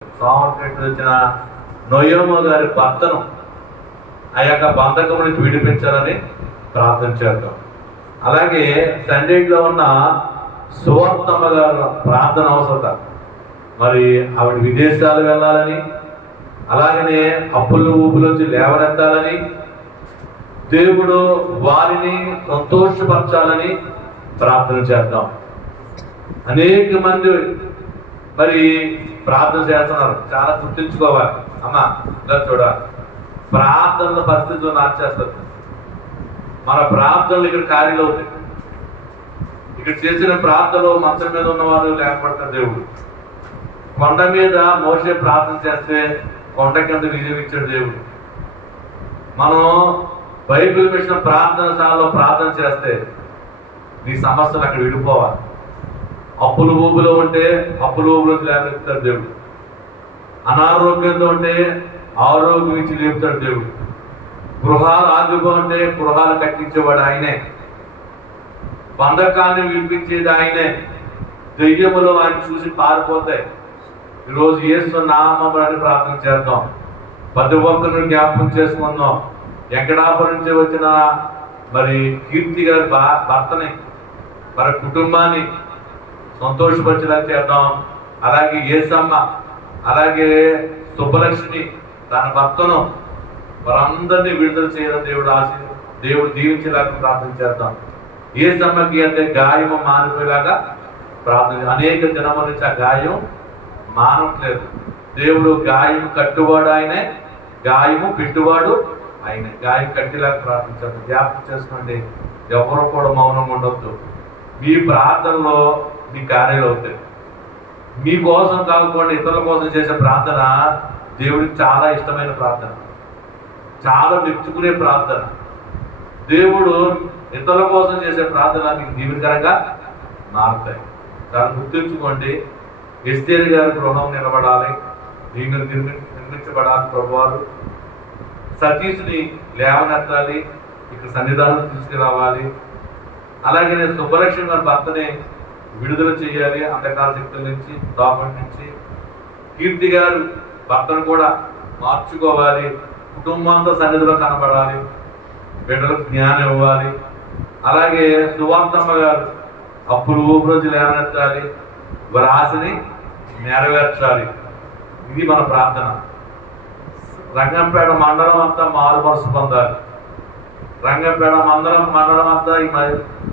సోమవారం వచ్చిన నొయోమ గారి భర్తను ఆ యొక్క బంధకం నుంచి విడిపించాలని ప్రార్థన చేద్దాం. అలాగే సండేలో ఉన్న సువర్తమ్మ గారు ప్రార్థన అవసరత, మరి ఆవిడ విదేశాలు వెళ్ళాలని, అలాగనే అప్పులు ఊపులోంచి లేవనెత్తాలని, దేవుడు వారిని సంతోషపరచాలని ప్రార్థన చేద్దాం. అనేక మంది మరి ప్రార్థన చేస్తున్నారు, చాలా గుర్తించుకోవాలి. అమ్మా ఇలా చూడాలి, ప్రార్థనల పరిస్థితులు మార్చేస్తుంది. మన ప్రార్థనలు ఇక్కడ కార్యాలు అవుతాయి. ఇక్కడ చేసిన ప్రార్థనలు మంచం మీద ఉన్నవారు లేకపోతారు. దేవుడు కొండ మీద మోసే ప్రార్థన చేస్తే కొండ కింద విజయం ఇచ్చాడు దేవుడు. మనం బైబిల్ మిషన్ ప్రార్థనశాలలో ప్రార్థన చేస్తే నీ సమస్యలు అక్కడ విడిపోవాలి. అప్పులు ఊబులో ఉంటే అప్పులు ఊబులో లేపుతాడు దేవుడు. అనారోగ్యంతో ఉంటే ఆరోగ్యం ఇచ్చి లేపుతాడు దేవుడు. గృహాలు ఆగిపో ఉంటే గృహాలు కట్టించేవాడు ఆయనే. బంధకాన్ని విడిపించేది ఆయనే. దెయ్యములు ఆయన చూసి పారిపోతాయి. ఈరోజు యేసు నామముని ప్రార్థన చేద్దాం. ప్రతి ఒక్కరిని జ్ఞాపకం చేసుకుందాం. వెంకటాపురం నుంచి వచ్చిన మరి కీర్తి గారి భర్తని, మరి కుటుంబాన్ని సంతోషపరిచేలా చేద్దాం. అలాగే యేసమ్మ, అలాగే సుబ్బలక్ష్మి తన భర్తను వారందరినీ విడుదల చేయాలని దేవుడు దీవించేలాగా ప్రార్థన చేద్దాం. యేసమ్మకి అంటే గాయము మానిపోయేలాగా ప్రార్థన. అనేక దినముల నుంచి ఆ గాయం మానట్లేదు. దేవుడు గాయం కట్టువాడు ఆయనే, గాయము పెట్టువాడు ఆయనే. గాయం కట్టేలాగా ప్రార్థించాలి. జ్ఞాపకం చేసుకోండి, ఎవరు కూడా మౌనం ఉండొద్దు. మీ ప్రార్థనలో మీ కార్యాలు అవుతాయి. మీకోసం కాకుండా ఇతరుల కోసం చేసే ప్రార్థన దేవుడికి చాలా ఇష్టమైన ప్రార్థన, చాలా మెచ్చుకునే ప్రార్థన. దేవుడు ఇతరుల కోసం చేసే ప్రార్థన మీకు దీవెనకరంగా మారుతాయి. దాన్ని గుర్తుంచుకోండి. ఎస్తేరు గారి గృహం నిలబడాలి, నిర్మించబడాలి. ప్రభువారు సతీష్ని లేవనెత్తాలి, ఇక్కడ సన్నిధానం తీసుకురావాలి. అలాగే సుబ్బలక్ష్మి గారి భర్తని విడుదల చేయాలి అంధకార శక్తుల నుంచి, దాపం నుంచి. కీర్తి గారు భర్తను కూడా మార్చుకోవాలి. కుటుంబంతో సన్నిధిలో కనబడాలి, బిడ్డలకు జ్ఞానం ఇవ్వాలి. అలాగే సువార్తమ్మ గారు అప్పులు ఊపిరోజు లేవనెత్తాలి, వారి ఆశని నెరవేర్చాలి. ఇది మన ప్రార్థన. రంగంపేట మండలం అంతా మారు మనసు పొందాలి. రంగంపేట మండలం అంతా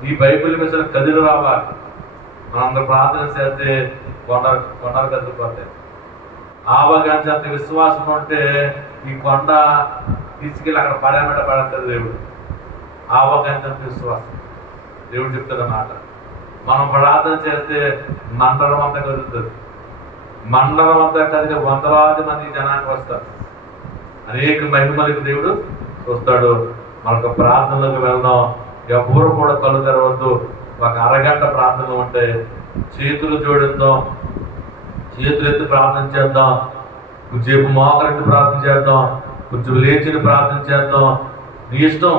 ఈ బైబిల్ మిషన్ కదిలి రావాలి. మనందరూ ప్రార్థన చేస్తే కొండలు కదిలిపోతాయి. ఆవగాంచంత విశ్వాసం ఉంటే ఈ కొండ తీసుకెళ్ళి అక్కడ పడేస్తుంది దేవుడు. ఆవగాంచంత విశ్వాసం దేవుడు చెప్తున్న మాట. మనం ప్రార్థన చేస్తే మండలం అంతా కదులుతుంది. మండలం అంతా కదిలి వందలాది మంది జనానికి వస్తారు. అనేక మహిమలకు దేవుడు చూస్తాడు. మనకు ప్రార్థనలకు వెళ్దాం. ఎవరు కూడా కళ్ళు తెరవద్దు. ఒక అరగంట ప్రార్థన ఉంటే చేతులు జోడిద్దాం, చేతులు ఎత్తి ప్రార్థన చేద్దాం. కొంచెంసేపు మోకరెత్తి ప్రార్థన చేద్దాం, కొంచెం లేచిన ప్రార్థన చేద్దాం. నీ ఇష్టం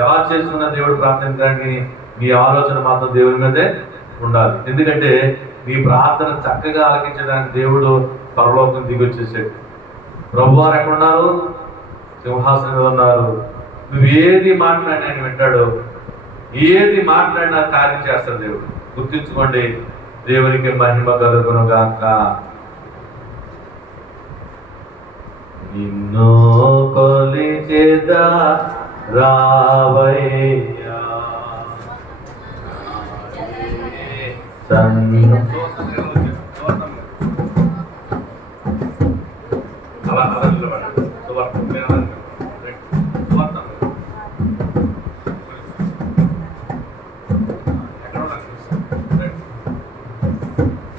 ఎలా చేసుకున్న దేవుడు ప్రార్థించడానికి నీ ఆలోచన మాత్రం దేవుడి మీదే ఉండాలి. ఎందుకంటే నీ ప్రార్థన చక్కగా ఆలకించడానికి దేవుడు పరలోకం దిగొచ్చేసాడు. ప్రభువారు ఎక్కడున్నారు? సింహాసనం మీద ఉన్నారు. నువ్వు ఏది మాట్లాడినా ఆయన వింటాడు. ఏది మాట్లాడినా కార్యం చేస్తాడు దేవుడు. గుర్తించుకోండి. దేవునికి మహిమ కలుగును గాక. నిన్ను కొలిచెదా రావయ్యా,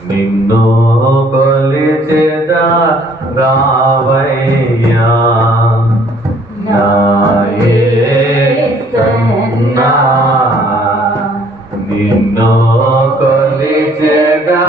నిన్ను కొలిచెదా రావయ్యా, నా యేసయ్యా. నిన్ను కొలిచెదా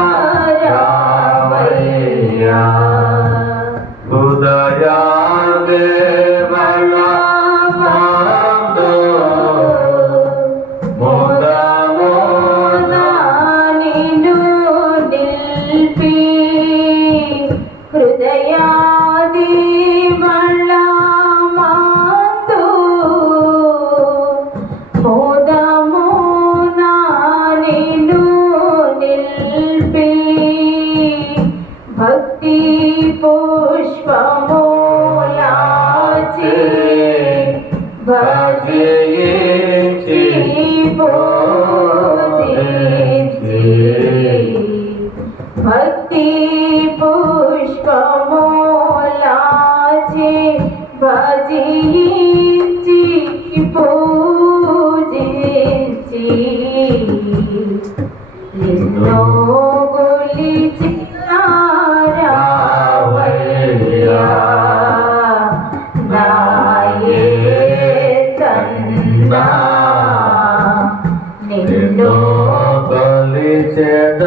పుష్పమూలాచి భజించి పూజించి భక్తి పుష్పమూలాచి భజించి పూజించి ఎన్నో గొలిచిన రావయ్యా నా యేసన్నా నిన్ను కొలిచెద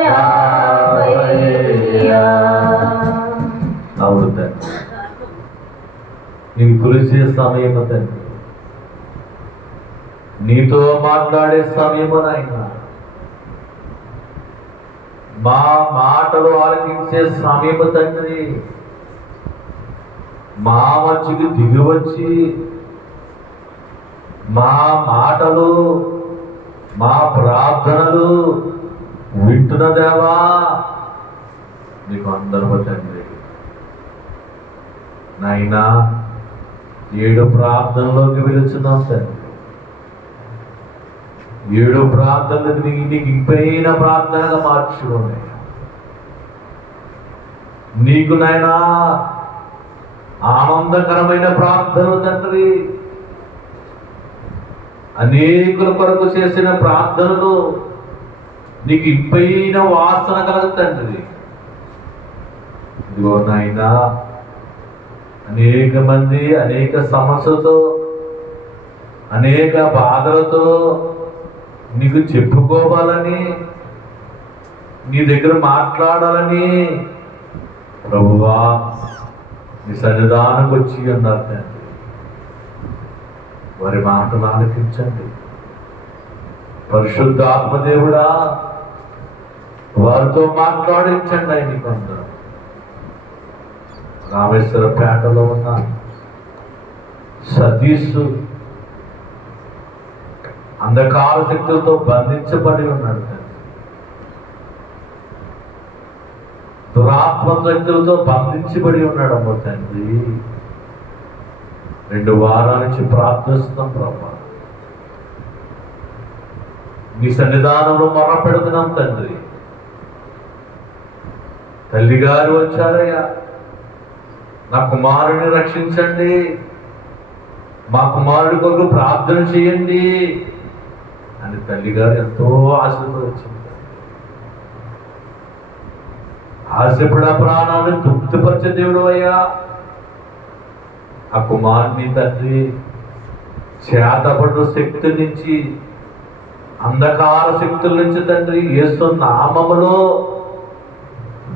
రావయ్యా. అవును తండ్రి, నీకు కొలిచే సమయం తండ్రి, నీతో మాట్లాడే సమయము నాయన, మా మాటలు ఆలకించే సమయము తండ్రి, మా మధ్యకి దిగివచ్చి మా మాటలు మా ప్రార్థనలు వింటున్న దేవా నీకు అందరూ తండ్రి. నాయనా 7 ప్రార్థనలోకి వెళుతున్నాం తండ్రి. 7 ప్రార్థనలకు నీకు ఇంపైన ప్రార్థనగా మార్చుకోండి. నీకు నాయనా ఆనందకరమైన ప్రార్థనలు తండ్రి, అనేకుల కొరకు చేసిన ప్రార్థనలు నీకు ఇంపైన వాసన కలదు తండ్రి. ఇదిగో నాయనా అనేక మంది అనేక సమస్యలతో అనేక బాధలతో నీకు చెప్పుకోవాలని, నీ దగ్గర మాట్లాడాలని ప్రభువా నీ సన్నిధానంకి వచ్చి అన్నారు తండ్రి. వారి మాటలు ఆలకించండి. పరిశుద్ధ ఆత్మదేవుడా వారితో మాట్లాడించండి. నీకు అందరూ రామేశ్వరపేటలో ఉన్న సతీష్ అంధకార శక్తులతో బంధించబడి ఉన్నాడు తండ్రి. దురాత్మ శక్తులతో బంధించబడి ఉన్నాడు అమ్మ తండ్రి. 2 వారాల నుంచి ప్రార్థిస్తున్నాం ప్రభా, నీ సన్నిధానంలో మొర పెడుతున్నాం తండ్రి. తల్లి గారు వచ్చారయ్యా, నా కుమారుడిని రక్షించండి, మా కుమారుడి కొరకు ప్రార్థన చేయండి అని తల్లి గారు ఎంతో ఆశతో వచ్చింది. ఆశపడ ప్రాణాలను తృప్తిపరిచే దేవుడు అయ్యా. ఆ కుమారుని తండ్రి చేతపడు శక్తి నుంచి, అంధకార శక్తుల నుంచి తండ్రి యేసు నామములో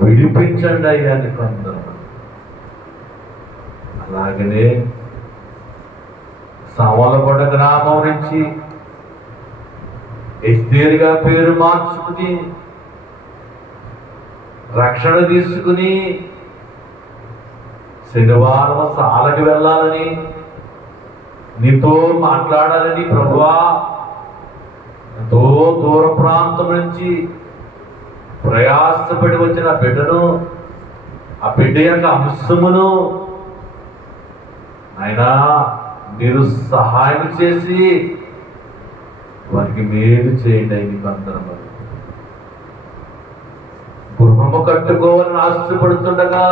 విడిపించండి అయ్యా నీకు అందరూ. అలాగనే సామలకొండ గ్రామం నుంచి ఎస్తేరుగా పేరు మార్చుకుని రక్షణ తీసుకుని శనివారం సాలకి వెళ్ళాలని, నీతో మాట్లాడాలని ప్రభువా ఎంతో దూర ప్రాంతం నుంచి ప్రయాసపడి వచ్చిన బిడ్డను, ఆ బిడ్డ యొక్క అంశమును అయినా మీరు సహాయం చేసి వారికి మేలు చేయండి. నీకు అందరం గృహము కట్టుకోవాలని ఆశపడుతుండగా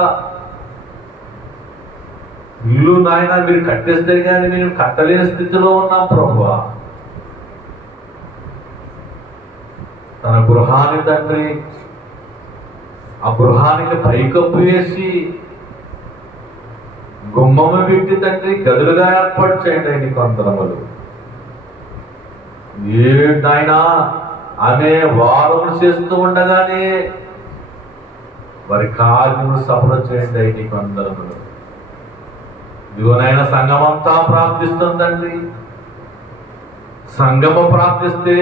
ఇల్లు నాయన మీరు కట్టేస్తే కానీ మేము కట్టలేని స్థితిలో ఉన్నాం ప్రభువా. తన గృహాన్ని తండ్రి, ఆ గృహానికి పైకప్పు వేసి గుమ్మము పెట్టి తండ్రి గదులుగా ఏర్పాటు చేయండి. నీకు అందరములు నాయనా ఆమె వారం చేస్తూ ఉండగానే వారి కార్యములు సఫలం చేయండి. నీకు అందరములు ఇదిగోనైనా సంఘం అంతా ప్రార్థిస్తుందండి. సంఘము ప్రార్థిస్తే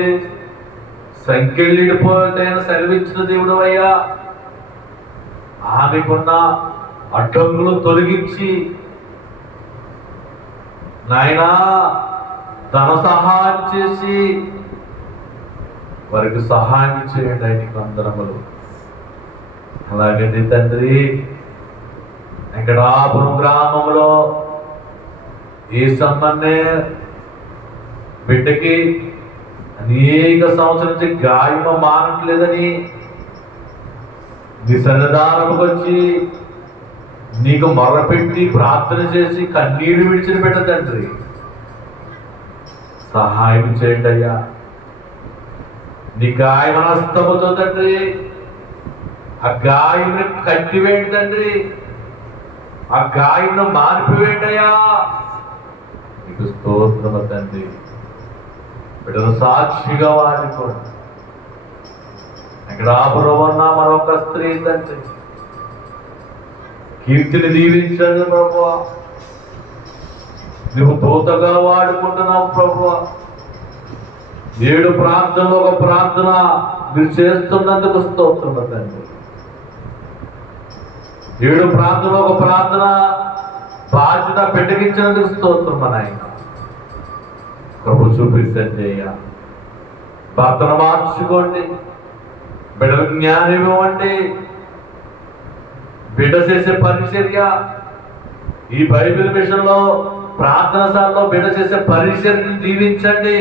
సంఖ్యలిడిపోతైన సెలవిచ్చిన దేవుడు అయ్యా. ఆమెకున్న అడ్డంకులు తొలగించి నాయనా ధన సహాయం చేసి వారికి సహాయం చేయండి. నీకు అందరములు అలాగే తండ్రి వెంకటాపురం గ్రామంలో ఈ సంబంధే బిడ్డకి అనేక సంవత్సరం నుంచి గాయము మానట్లేదని నీ సన్నిధానంకి వచ్చి నీకు మొరపెట్టి ప్రార్థన చేసి కన్నీరు విడిచిన బిడ్డ తండ్రి, సహాయం చేయండి అయ్యా. నీ గాయమనస్తముతో తండ్రి ఆ గాయముని కట్టివేయండి తండ్రి, ఆ గాయమును మానిపివేయండి అయ్యా. నీకు స్తోత్రము తండ్రి. బిడ్డను సాక్షిగా వాడుకోండి. వెంకటాపురం ఉన్న మరొక స్త్రీ తండ్రి, కీర్తిని దీవించండి ప్రభువా. నువ్వు దూతగా వాడుకుంటున్నావు ప్రభువా. 7 ప్రాంతంలో ఒక ప్రార్థన మీరు చేస్తున్నందుకు స్తోత్రం తండ్రి. 7 ప్రాంతంలో ఒక ప్రార్థన బాధ్యత పెట్టగించినందుకు స్తోత్రం నాయన. ప్రభు చూపించండి అయ్యా. భర్తను మార్చుకోండి, బిడ్డలకు జ్ఞానం ఇవ్వండి. బిడ్డ చేసే పరిచర్య, ఈ బైబిల్ మిషన్లో ప్రార్థనశాలలో బిడ్డ చేసే పరిచర్యను దీవించండి.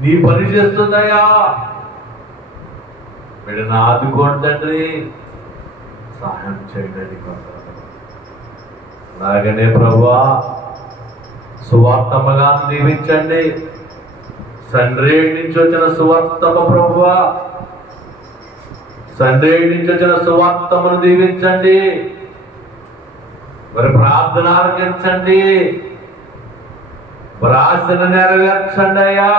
నీ పని చేస్తుందయ్యా. బిడ్డను ఆదుకోండి తండ్రి, సహాయం చేయండి. అలాగనే ప్రభువా సువార్తమ్మగా దీవించండి. సండ్రేడి నుంచి వచ్చిన సువార్తమ్మ ప్రభువా, సండ్రేడి నుంచి వచ్చిన సువార్తమ్మను దీవించండి. మరి ప్రార్థన ఆలకించండి, ప్రార్థన నెరవేర్చండి అయ్యా.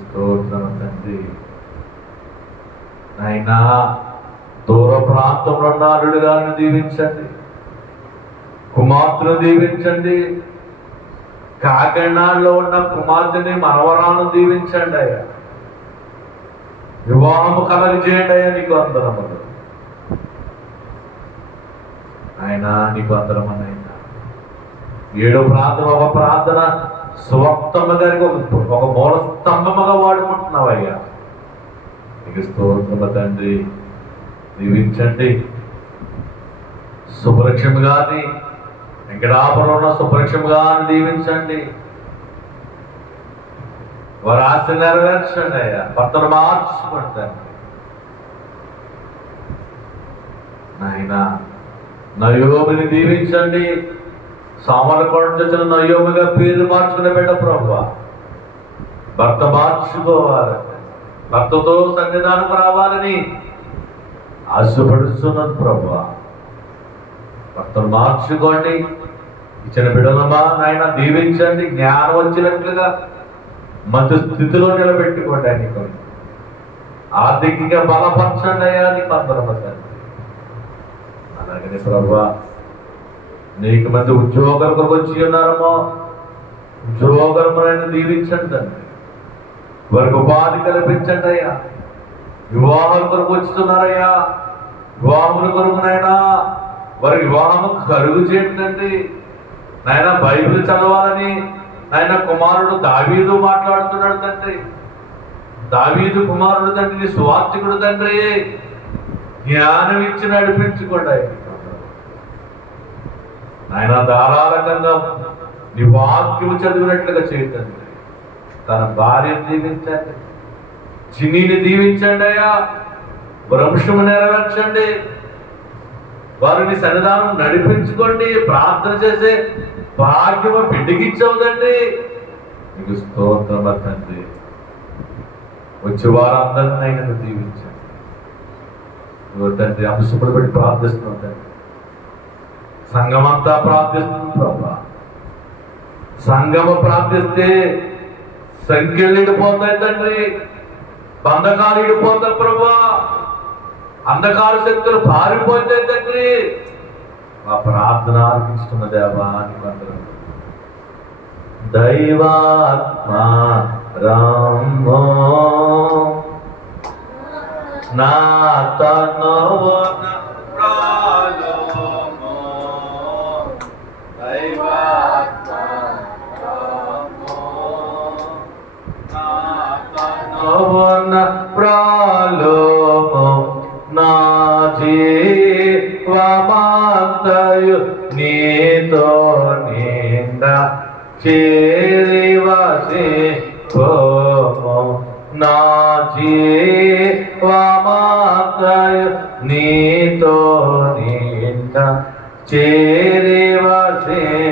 స్తోత్రం తండ్రి. నాయనా దూర ప్రాంతంలో ఉన్న అల్లుడు గారిని దీవించండి, కుమార్తెను దీవించండి. కాకినాడలో ఉన్న కుమార్తెని మనవరాలను దీవించండి అయ్యా. వివాహము కలగ చేయండి అయ్యా. నీకు అందరములు ఆయన, నీకు అందరమనైనా. 7 ప్రార్థన ఒక ప్రార్థన సువక్తమ్మ గారికి ఒక మూల స్తంభముగా వాడుకుంటున్నావయ్యా. నీకు స్తోత్రము తండ్రి. దీవించండి. సుపరిక్షమ గారిని, వెంకటాపురంలో ఉన్న సుపరిక్షమ గారిని దీవించండి. వారి ఆశ నెరవేర్చండి అయ్యా. భర్తను మార్చుకుంటాను నాయన. నయోమిని దీవించండి. సామలకోట వచ్చిన నయోమిగా పేరు మార్చుకునే బిడ్డ ప్రభువా. భర్త మార్చుకోవాలి, భర్తతో సన్నిధానం రావాలని ఆశపడుతున్నది ప్రభువా. భర్తను మార్చుకోండి. ఇచ్చిన బిడ్డలమా నాయన దీవించండి. జ్ఞానం వచ్చినట్లుగా మంచి స్థితిలో నిలబెట్టుకోండి. నీకు ఆర్థికంగా బలపరచండి అయ్యా. నీకు అందరమతండి. అలాగనే ప్రభువా నీకు మంది ఉద్యోగాల కొరకు వచ్చి ఉన్నారమ్మో, ఉద్యోగములను దీవించండి తండ్రి. వారికి ఉపాధి కల్పించండి అయ్యా. వివాహాల కొరకు వచ్చుతున్నారయ్యా. వివాహముల కొరకునైనా వారి వివాహము కలుగు చేయండి నాయన. బైబిల్ చదవాలని ఆయన కుమారుడు దావీదు మాట్లాడుతున్నాడు తండ్రి. దావీదు కుమారుడు తండ్రి, స్వార్థికుడు తండ్రి. జ్ఞానం ఇచ్చి నడిపించుకోండి ఆయన. ధారాళంగా నీ వాక్యము చదివినట్లుగా చేయతండి. తన భార్యను దీవించండి, చిన్నీని దీవించండి అయ్యా. వంశము నెరవేర్చండి. వారిని సన్నిధానం నడిపించుకోండి. ప్రార్థన చేసే భాగ్యము బిడ్డకిచ్చవుదండి. నీకు స్తోత్రం తండ్రి. వచ్చే వారందరినీ ఆయన దీవించండి తండ్రి. అంశములు పెట్టి ప్రార్థిస్తున్నాం తండ్రి. సంఘమంతా ప్రార్థిస్తుంది ప్రభా. సంఘము ప్రార్థిస్తే సంఖ్యలు ఇడిపోతాయి తండ్రి, బంధకాలు ఇడిపోతాయి ప్రభా, అంధకార శక్తులు పారిపోతాయి తండ్రి. మా ప్రార్థన ఆలకిస్తున్న దేవా నీకు అందరం. దైవాత్మ రామో నా తనవో ప్రాలోమో నా జీవితము చేరి వసింపుము నా జీవమాత్రయు నీతో నింట చేరి వసింతుము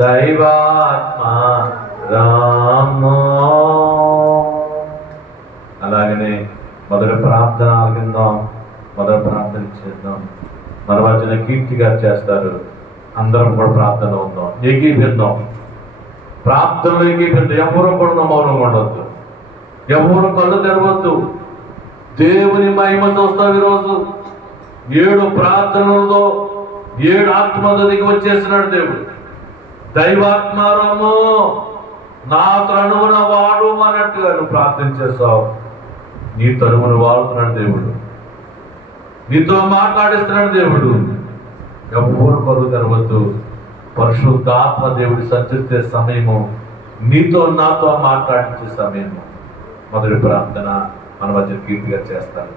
దైవాత్మ రాము. అలాగనే మొదటి ప్రార్థన ఆలకిద్దాం, మొదటి ప్రార్థన చేద్దాం. మన మధ్యన కీర్తి గారు చేస్తారు. అందరం కూడా ప్రార్థన ఉందాం, ఏకీపిద్దాం. ప్రార్థనలు ఏకీపిద్దాం. ఎవరు కూడా మౌనంగా ఉండొద్దు, ఎవరు కళ్ళు తెరవద్దు. దేవుని మహిమ చూస్తాం. ఈరోజు 7 ప్రార్థనలతో 7 ఆత్మతో దిగి వచ్చేసినాడు దేవుడు. దైవాత్మారము నా తనువున వాడు అన్నట్టుగా నువ్వు ప్రార్థన చేస్తావు. నీ తనువును వాడుతున్నాడు దేవుడు, నీతో మాట్లాడిస్తున్నాడు దేవుడు. ఎవరు కళ్ళు తెరవద్దు. పరిశుద్ధాత్మ దేవుడు సంచరిస్తే సమయము, నీతో నాతో మాట్లాడించే సమయము. మొదటి ప్రార్థన మన మధ్య కీర్తిగా చేస్తాను.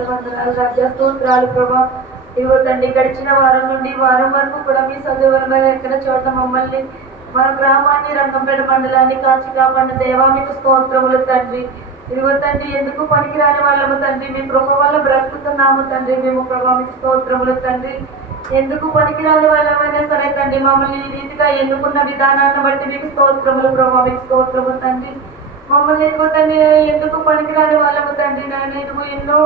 వందనాలు స్తోత్రాలు ప్రభా. ఇదిగో తండ్రి, గడిచిన వారం నుండి వారం వరకు కూడా మీ సజీవమైన ఎక్కడ చోట మమ్మల్ని, మన గ్రామాన్ని, రంగంపేట మండలాన్ని కాచి కాపాడిన దేవా మీకు స్తోత్రములు తండ్రి. ఇదిగో తండ్రి, ఎందుకు పనికిరాని వాళ్ళము తండ్రి, మీ కృప వల్ల బ్రతుకుతున్నాము తండ్రి. మేము ప్రభా మీకు స్తోత్రములు తండ్రి. ఎందుకు పనికిరాని వాళ్ళమైనా సరే తండ్రి, మమ్మల్ని ఈ రీతిగా ఎన్నుకున్న విధానాన్ని బట్టి మీకు స్తోత్రములు ప్రభా మీకు స్తోత్రములు తండ్రి. మమ్మల్ని ఎందుకు తండ్రి ఎందుకు పనికిరాని వాళ్ళము తండ్రి నాయన, ఎందుకు ఎన్నో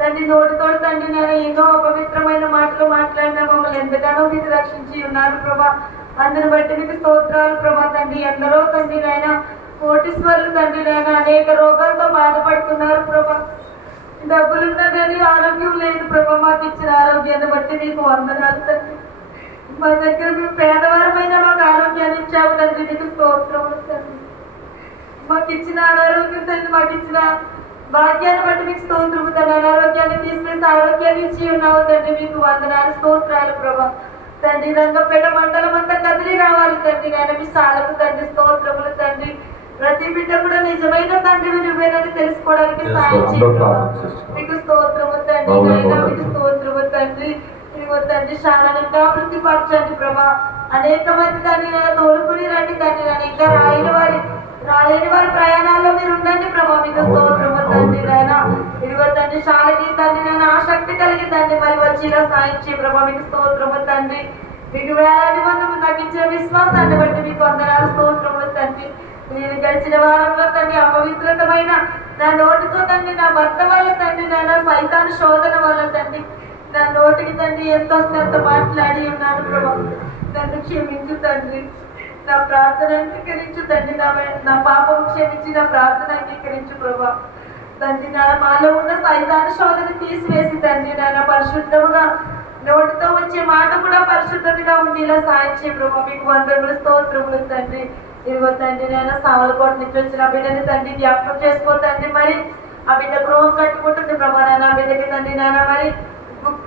తండ్రి నోటితోడు తండ్రి నాయన ఎన్నో అపవిత్రమైన మాటలు మాట్లాడినా మమ్మల్ని ఎంతగానో మీకు రక్షించి ఉన్నారు ప్రభా. అందుని బట్టి మీకు స్తోత్రాలు ప్రభా తండ్రి. ఎందరో తండ్రి నాయన కోటీశ్వరులు తండ్రి నాయన అనేక రోగాలతో బాధపడుతున్నారు ప్రభా. డబ్బులున్నా కానీ ఆరోగ్యం లేదు ప్రభా. మాకు ఇచ్చిన ఆరోగ్యాన్ని బట్టి మీకు వందనాలు తండ్రి. మా దగ్గర మేము పేదవారమైన మాకు ఆరోగ్యాన్ని ఇచ్చావు తండ్రి, మీకు స్తోత్రములు తండ్రి. మాకు ఇచ్చిన అనారోగ్యం తండ్రి, మాకు ఇచ్చిన భాగ్యాన్ని బట్టి మీకు స్తోత్రము తండ్రి. అనారోగ్యాన్ని తీసుకెళ్తే ఆరోగ్యాన్ని ఇచ్చి ఉన్నావు తండ్రి, మీకు వందనాలు స్తోత్రాలు ప్రభా తండ్రి. రంగంపేట మండలం అంతా కదిలి రావాలి తండ్రి నాయన, మీ సాలకు తండ్రి స్తోత్రములు తండ్రి. ప్రతి బిడ్డ కూడా నిజమైన తండ్రి నువ్వేనని తెలుసుకోవడానికి సాయం చేయండి. మీకు స్తోత్రము తండ్రి నాయన, మీకు స్తోత్రము తండ్రి. ఇదిగో తండ్రి శాలను ఇంకా వృద్ధిపరచండి ప్రభా. అనేక మంది తండ్రి నాయన తోలుకుని రండి తండ్రి నాయన. ఇంకా రాలేని వారి ప్రయాణాల్లో మీరు ఉండండి ప్రభా, మీకు స్తోత్రము తండ్రి నాయన. ఇదిగో తండ్రి శాలకి తండ్రి నాయన ఆసక్తి కలిగి తండ్రి మరి వచ్చి ఇలా సాయించి ప్రభా మీకు స్తోత్రము తండ్రి. మీకు వేలాది మంది తగ్గించిన విశ్వాసాన్ని బట్టి మీకు వందనాలు స్తోత్రములు తండ్రి. నేను గడిచిన వారంలో తండ్రి అపవిత్రతమైన నా నోటితో తండ్రి, నా భర్త వల్ల తండ్రి నాయన సైతాను శోధన వల్ల తండ్రి నా నోటికి తండ్రి ఎంత వస్తే అంత మాట్లాడి ఉన్నాను ప్రభా. నన్ను క్షమించు తండ్రి, నా ప్రార్థన అంగీకరించు తండ్రి. నా పాపం క్షమించి నా ప్రార్థన అంగీకరించు ప్రభా తండ్రి. మాలో ఉన్న సైతాను శోధన తీసివేసి తండ్రి నాయన పరిశుద్ధముగా నోటితో వచ్చే మాట కూడా పరిశుద్ధతగా ఉండేలా సాయం చేయ ప్రభా. మీకు వందనములు స్తోత్రములు తండ్రి. ఇదిగో తండ్రి నాయన సావలకోట నుంచి వచ్చిన బిడ్డని తండ్రి జ్ఞాపకం చేసుకో తండ్రి. మరి ఆ బిడ్డ గృహం కట్టుకుంటుంది ప్రభా నాయన. ఆ బిడ్డకి తండ్రి నాయన మరి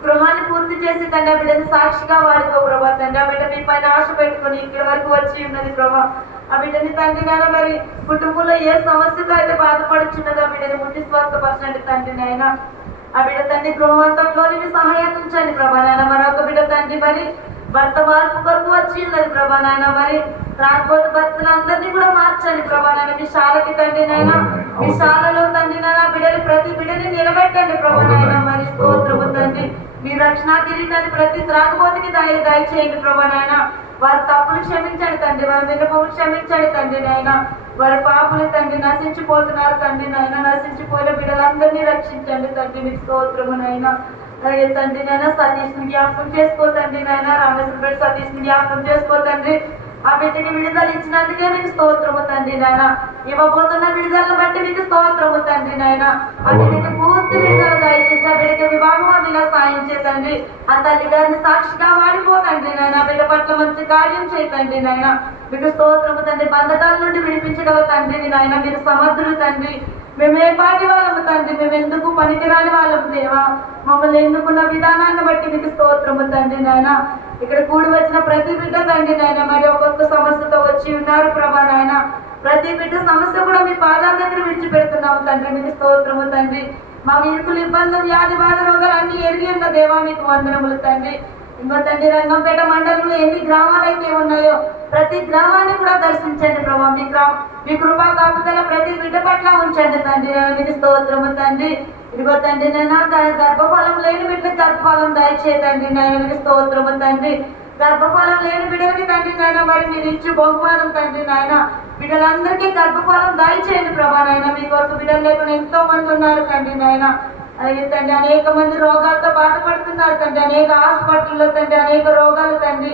గృహాన్ని పూర్తి చేసి తండ్రి ఆ బిడ్డని సాక్షిగా వాడుకో ప్రభా తండ్రి. ఆ బిడ్డ మీ పైన ఆశ పెట్టుకొని ఇక్కడి వరకు వచ్చి ఉన్నది ప్రభా. ఆ బిడ్డని తండ్రి నాయన మరి కుటుంబంలో ఏ సమస్యతో అయితే బాధపడుచున్నదో ఆ బిడ్డని ముట్టి స్వస్థపరచండి తండ్రి నాయన. ఆ బిడ్డ తండ్రి గృహవంతంలోని మీ సహాయం ఉంచండి ప్రభా నాయన. మరొక బిడ్డ తండ్రి మరి భర్త మార్పు కొరకు వచ్చి ఉన్నది ప్రభా నాయన. మరి రాకపోతే భర్తలందరినీ కూడా మార్చండి ప్రభా నాయన. మీ శాలకి తండ్రి నాయన, మీ శాలలో తండ్రి నాయన బిడ్డని ప్రతి బిడ్డని నిలబెట్టండి ప్రభా నాయన. మరి స్తోత్రము తండ్రి. మీ రక్షణ తిరిగినది ప్రతి త్రాగబోతుకి దయచేయండి ప్రభా నాయన. వారి తప్పులు క్షమించండి తండ్రి, వారి విన్నపములు క్షమించండి తండ్రి నాయన. వారి పాపులు తండ్రి నశించిపోతున్నారు తండ్రి నాయన. నశించిపోయిన బిడ్డలందరినీ రక్షించండి తండ్రి, మీకు స్తోత్రము నాయన. అలాగే తండ్రి నాయన సతీష్ని జ్ఞాపకం చేసుకో తండ్రి నాయన. రామేశ్వర సతీష్ని జ్ఞాపకం చేసుకో తండ్రి. ఆ బిడ్డకి విడుదల ఇచ్చినందుకే మీకు స్తోత్రము తండ్రి నాయన. ఇవ్వబోతున్న విడుదలను బట్టి మీకు స్తోత్రము తండ్రి నాయన. ఆ బిడ్డకి పూర్తి విడుదల దయచేసి ఆ బిడ్డకి వివాహం ఇలా సాయం చేతండి. ఆ తల్లి గారిని సాక్షిగా వాడిపోతండి నాయన. బిడ్డ పట్ల మంచి కార్యం చేయతండి నాయన. మీకు స్తోత్రము తండ్రి. బంధకాల నుండి విడిపించగల తండ్రిని నాయన, మీరు సమర్థులు తండ్రి. మేము ఏ పాటి వాళ్ళము తండ్రి, మేము ఎందుకు పనికిరాని వాళ్ళము దేవా. మమ్మల్ని ఎన్నుకున్న విధానాన్ని బట్టి మీకు స్తోత్రము తండ్రి నాయన. ఇక్కడ కూడి వచ్చిన ప్రతి బిడ్డ తండ్రి నాయన, మరి ఒక్కొక్క సమస్యతో వచ్చి ఉన్నారు ప్రభా నాయన. ప్రతి బిడ్డ సమస్య కూడా మీ పాదాల దగ్గర విడిచిపెడుతున్నాము తండ్రి, మీకు స్తోత్రము తండ్రి. మా ఇరుకులు, ఇబ్బందులు, వ్యాధి బాధ రోగాలు అన్ని ఎరిగి ఉన్న దేవా, మీకు వందనములు తండ్రి. ఇంకో తండ్రి, రంగంపేట మండలంలో ఎన్ని గ్రామాలు అయితే ఉన్నాయో ప్రతి గ్రామాన్ని కూడా దర్శించండి ప్రభా. మీ కృపా కాపుదల ప్రతి బిడ్డ పట్ల ఉంచండి తండ్రి, మీకు స్తోత్రము తండ్రి. ఇదిగో తండ్రి నేను గర్భఫలం లేని బిడ్డలకు గర్భఫలం దయచేయండి నాయన, మీకు స్తోత్రము తండ్రి. గర్భఫలం లేని బిడ్డలకి తండ్రి నాయన, మరి మీరు ఇచ్చి బహుమానం తండ్రి నాయన, బిడ్డలందరికీ గర్భఫలం దయచేయండి ప్రభా నాయన. మీ కొరకు బిడ్డలు లేకుండా ఎంతో మంది ఉన్నారు తండ్రి నాయన. అలాగే తండ్రి అనేక మంది రోగాలతో బాధపడుతున్నారు తండ్రి, అనేక హాస్పిటల్లో తండ్రి అనేక రోగాలు తండ్రి.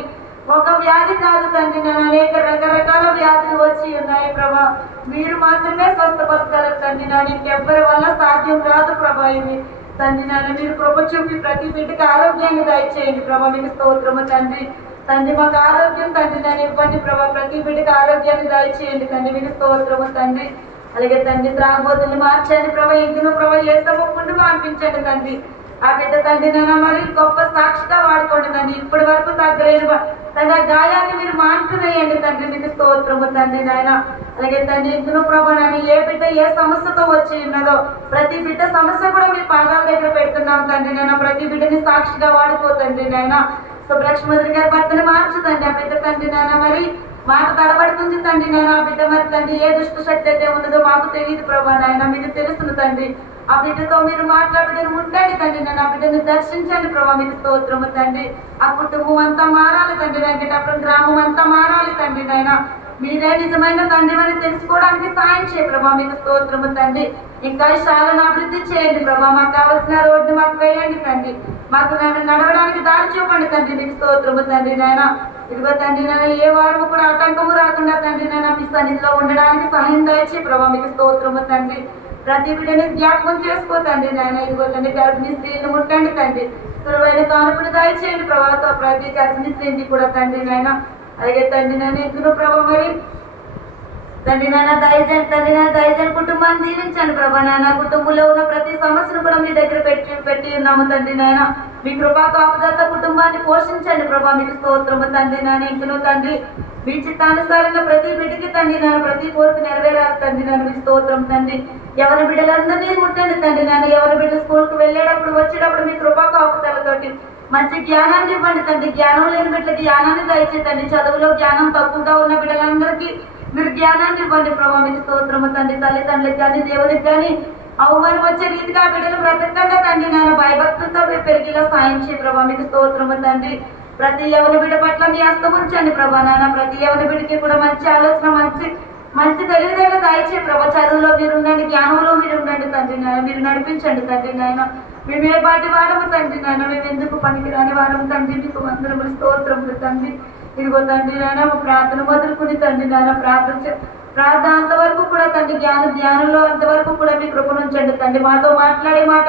ఒక వ్యాధి కాదు తండ్రి, నేను అనేక రకరకాల వ్యాధులు వచ్చి ఉన్నాయి ప్రభా. మీరు మాత్రమే స్వస్థపరచగలరు తండ్రి, నేను ఇంకెవ్వరి వల్ల సాధ్యం కాదు ప్రభా. ఇది తండ్రి నాయన, మీరు కృప చూపి ప్రతి బిడ్డకి ఆరోగ్యాన్ని దయచేయండి ప్రభా, మీకు స్తోత్రము తండ్రి. తండ్రి మాకు ఆరోగ్యం తండ్రి నేను ఇవ్వండి ప్రభా, ప్రతి బిడ్డకి ఆరోగ్యాన్ని దయచేయండి తండ్రి, మీకు స్తోత్రము తండ్రి. అలాగే తండ్రి త్రాగబోతుల్ని మార్చండి ప్రభా, ఇందును ప్రభా ఏసవ ముందు అనిపించండి తండ్రి. ఆ బిడ్డ తండ్రి నేను మరి గొప్ప సాక్షిగా వాడుకోండి తండ్రి. ఇప్పటి వరకు తగ్గలేని తండ్రి ఆ గాయాన్ని మీరు మాన్పివేయండి తండ్రి, మీకు స్తోత్రము తండ్రి నాయన. అలాగే తండ్రి ఇందును ప్రభా నాయన, ఏ బిడ్డ ఏ సమస్యతో వచ్చి ఉన్నదో ప్రతి బిడ్డ సమస్య కూడా మీ పాదాల దగ్గర పెడుతున్నాం తండ్రి నాయన. ప్రతి బిడ్డని సాక్షిగా వాడుకోతండి నాయన. సుబ్బలక్ష్మధురి గారి భర్తని మార్చుతండి ఆ బిడ్డ తండ్రి నాయన, మరి మాట తడబడుతుంది తండ్రి నాయన. ఆ బిడ్డ మరి తండ్రి ఏ దుష్ట శక్తి అయితే ఉన్నదో మాకు తెలియదు ప్రభా నాయన, మీకు తెలుస్తుంది తండ్రి. ఆ బిడ్డతో మీరు మాట్లాడని ఉండండి తండ్రి నాయన, ఆ బిడ్డను దర్శించండి ప్రభా, మీకు స్తోత్రము తండ్రి. ఆ కుటుంబం అంతా మారాలి తండ్రి, వెంకటాపురం గ్రామం అంతా మారాలి తండ్రి నాయన. మీరే నిజమైన తండ్రి అని తెలుసుకోవడానికి సాయం చేయ ప్రభా, మీకు స్తోత్రము తండ్రి. ఇంకా ఈ శాలను అభివృద్ధి చేయండి ప్రభా, మాకు కావలసిన రోడ్డు మాకు వేయండి తండ్రి, మాకు నడవడానికి దారి చూపండి తండ్రి, మీకు స్తోత్రము తండ్రి నాయన. ఇదిగో తండ్రి నాయన, ఏ వారము కూడా ఆటంకము రాకుండా తండ్రి నాయన మీ సన్నిధిలో ఉండడానికి సహాయం దయచే ప్రభా, మీకు స్తోత్రము తండ్రి. ప్రతి బిడ్డని జ్ఞాపకం చేసుకో తండ్రి నాయన. ఇదిగో తండ్రి గర్భిణీ స్త్రీలను ముట్టండి తండ్రి, సులువైన కానుకను దయచేయండి ప్రభాతో ప్రతి గర్భిణీ స్త్రీని కూడా తండ్రి నాయన. అలాగే తండ్రి నాయన ఇందులో ప్రభా మరి తండ్రి నాయన దయజన్ కుటుంబాన్ని దీవించండి ప్రభా నాయన. కుటుంబంలో ఉన్న ప్రతి సమస్యను కూడా మీ దగ్గర పెట్టి ఉన్నాము తండ్రి నాయన. మీ కృపా కాపుదలతో కుటుంబాన్ని పోషించండి ప్రభా, మీకు స్తోత్రము తండ్రి నాయన. ఇందులో తండ్రి మీ చిత్తానుసారంగా ప్రతి బిడ్డకి తండ్రి నాయన ప్రతి కోరిక నెరవేరాలి తండ్రి నాయన, మీ స్తోత్రం తండ్రి. ఎవరి బిడ్డలందరినీ ముట్టండి తండ్రి నాయన. ఎవరి బిడ్డ స్కూల్కి వెళ్ళేటప్పుడు వచ్చేటప్పుడు మీ కృపా కాపుదలతోటి మంచి జ్ఞానాన్ని ఇవ్వండి తండ్రి. జ్ఞానం లేని బిడ్డలకి జ్ఞానాన్ని దయచేయండి. చదువులో జ్ఞానం తక్కువగా ఉన్న బిడ్డలందరికీ మీరు జ్ఞానాన్ని ఇవ్వండి ప్రభా, మీకు స్తోత్రము తండ్రి. తల్లిదండ్రులకు కానీ దేవునికి కానీ అవమానం వచ్చే రీతిగా బిడ్డలు బ్రతకండి తండ్రి నాయన. భయభక్తులతో మీరు పెరిగిలా సాయం చేయ ప్రభా, మీకు స్తోత్రము తండ్రి. ప్రతి యవన బిడ్డ పట్ల మీ హస్తం ఉంచండి ప్రభా నాయన. ప్రతి యవన బిడ్డకి కూడా మంచి ఆలోచన, మంచి తెలివితేటలు దయచే ప్రభా. చదువులో మీరు ఉండండి, జ్ఞానంలో మీరు ఉండండి తండ్రి నాయన. మీరు నడిపించండి తండ్రి నాయన. మేము ఏ పాటి వారము తండ్రి నాయన, మేము ఎందుకు పనికిరాని వారము తండ్రి, మీకు వందనములు స్తోత్రములు తండ్రి. ఇదిగో తండ్రి నాయన ప్రార్థన మొదలుకుని తండ్రి నాయన ప్రార్థన అంతవరకు కూడా తండ్రి ధ్యానంలో అంతవరకు కూడా మీ కృపను ఉంచండి తండ్రి. మాతో మాట్లాడే మాట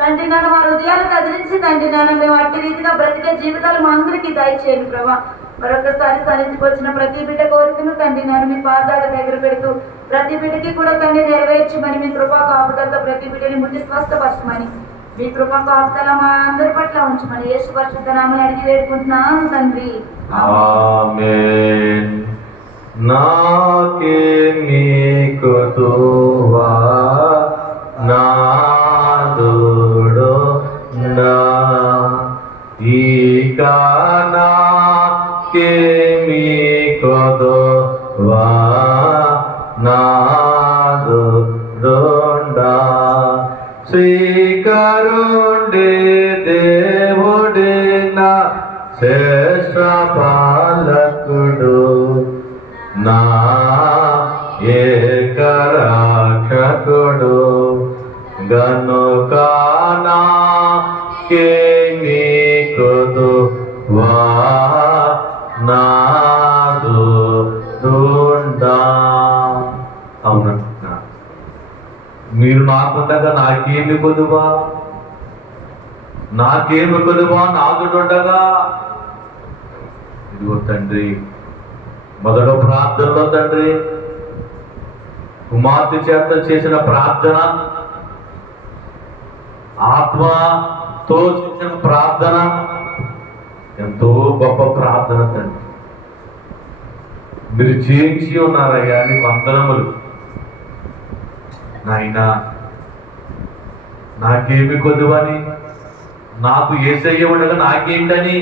తండ్రి నాన్న మా హృదయాలు కదిలించి తండ్రి నాన్న మేము అట్టి రీతిగా బ్రతికే జీవితాలు మా అందరికీ దయచేయండి ప్రభా. మరొకసారి సన్నిధికి వచ్చిన ప్రతి బిడ్డ కోరికను తండ్రి నాన్న మీ పాదాల దగ్గర పెడుతూ ప్రతి బిడ్డకి కూడా తండ్రి నెరవేర్చమని, మీ కృపా కాపుదలతో ప్రతి బిడ్డని ముందు స్వస్థపరచమని, మీ కృపా కాపుదల మా అందరి పట్ల ఉంచమని యేసు పరిశుద్ధ నామమున అడిగి వేడుకుంటున్నాను తండ్రి. ఆమేన్. నాకే నీకు తువా నాదుడు నా ఇక నాకే నీకు తువా నాదుడుండా శ్రీకరుండే దేవుడే నా శ్రేష్ఠ పాలకుడు నా ఏకరక్షకుడు గనుక నాకే నీకు తువా నాదుడుండా. అవునా, మీరు నాకుండగా నాకేమి కొదువా, నాకేమి కొదువా నాదుడుండగా. ఇదిగో తండ్రి మొదటి ప్రార్థనలో తండ్రి కుమార్తె చేత చేసిన ప్రార్థన, ఆత్మతో చేసిన ప్రార్థన ఎంతో గొప్ప ప్రార్థన తండ్రి. మీరు చేయించి ఉన్నారయ్యా, నీకు వందనములు నాయనా. నాకేమి కొద్దువని, నాకు యేసయ్య ఉండగా నాకేంటని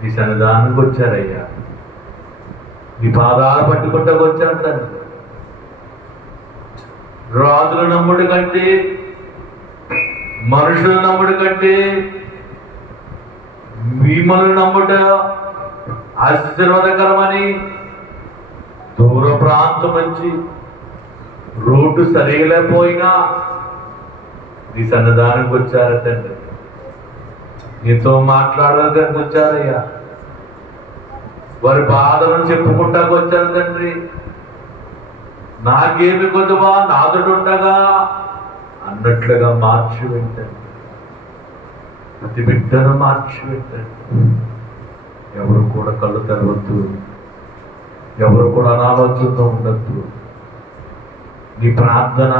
నీ సన్నిధానానికి వచ్చారయ్యా. నీ పాదాలు పట్టుకుంటూ వచ్చాను తండ్రి. రాజుల నమ్ముడు కంటే, మనుషుల నమ్ముడు కంటే మిమ్మల్ని నమ్ముట ఆశీర్వాదకరమని దూర ప్రాంతం నుంచి రోడ్డు సరిగలేకపోయినా నీ సన్నిధానానికి వచ్చారు తండ్రి. నీతో మాట్లాడడానికి వచ్చారయ్యా. వారి బాధలను చెప్పుకుంటాకు వచ్చారు తండ్రి. నాకేమి కొద్దువా, నాదుడుండగా అన్నట్లుగా మార్చి పెట్టండి. ప్రతి బిడ్డను మార్చి పెట్టండి. ఎవరు కూడా కళ్ళు తెరవద్దు, ఎవరు కూడా అనాలోచనతో ఉండద్దు. నీ ప్రార్థన,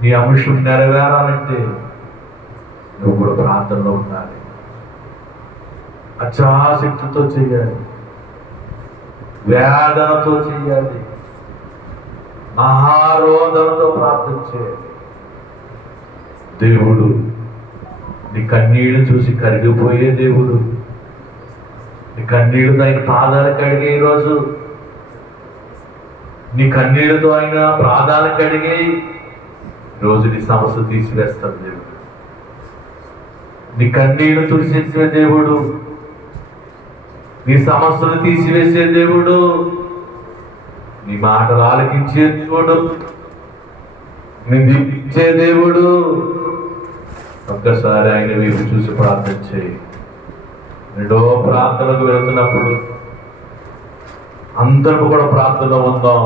నీ అంశం నెరవేరాలంటే నువ్వు కూడా ప్రార్థనలో ఉండాలి. అత్యాసక్తితో చెయ్యాలి, వేదనతో చెయ్యాలి, మహారోదనతో ప్రార్థన చేయాలి. దేవుడు నీ కన్నీళ్లు చూసి కరిగిపోయే దేవుడు. నీ కన్నీళ్లు ఆయన పాదాలు కడిగే ఈరోజు, నీ కన్నీళ్లతో ఆయన పాదాలు కడిగే రోజు నీ సమస్య తీసివేస్తాడు దేవుడు. నీ కన్నీళ్లు తుడిచేసే దేవుడు, నీ సమస్యలు తీసివేసే దేవుడు, నీ మాటలు ఆలకించే దేవుడు, నీ దీపించే దేవుడు. ఒక్కసారి ఆయన వైపు చూసి ప్రార్థన చేయి. రెండో ప్రార్థనకు వెళ్తున్నప్పుడు అందరూ కూడా ప్రార్థనలో ఉందాం.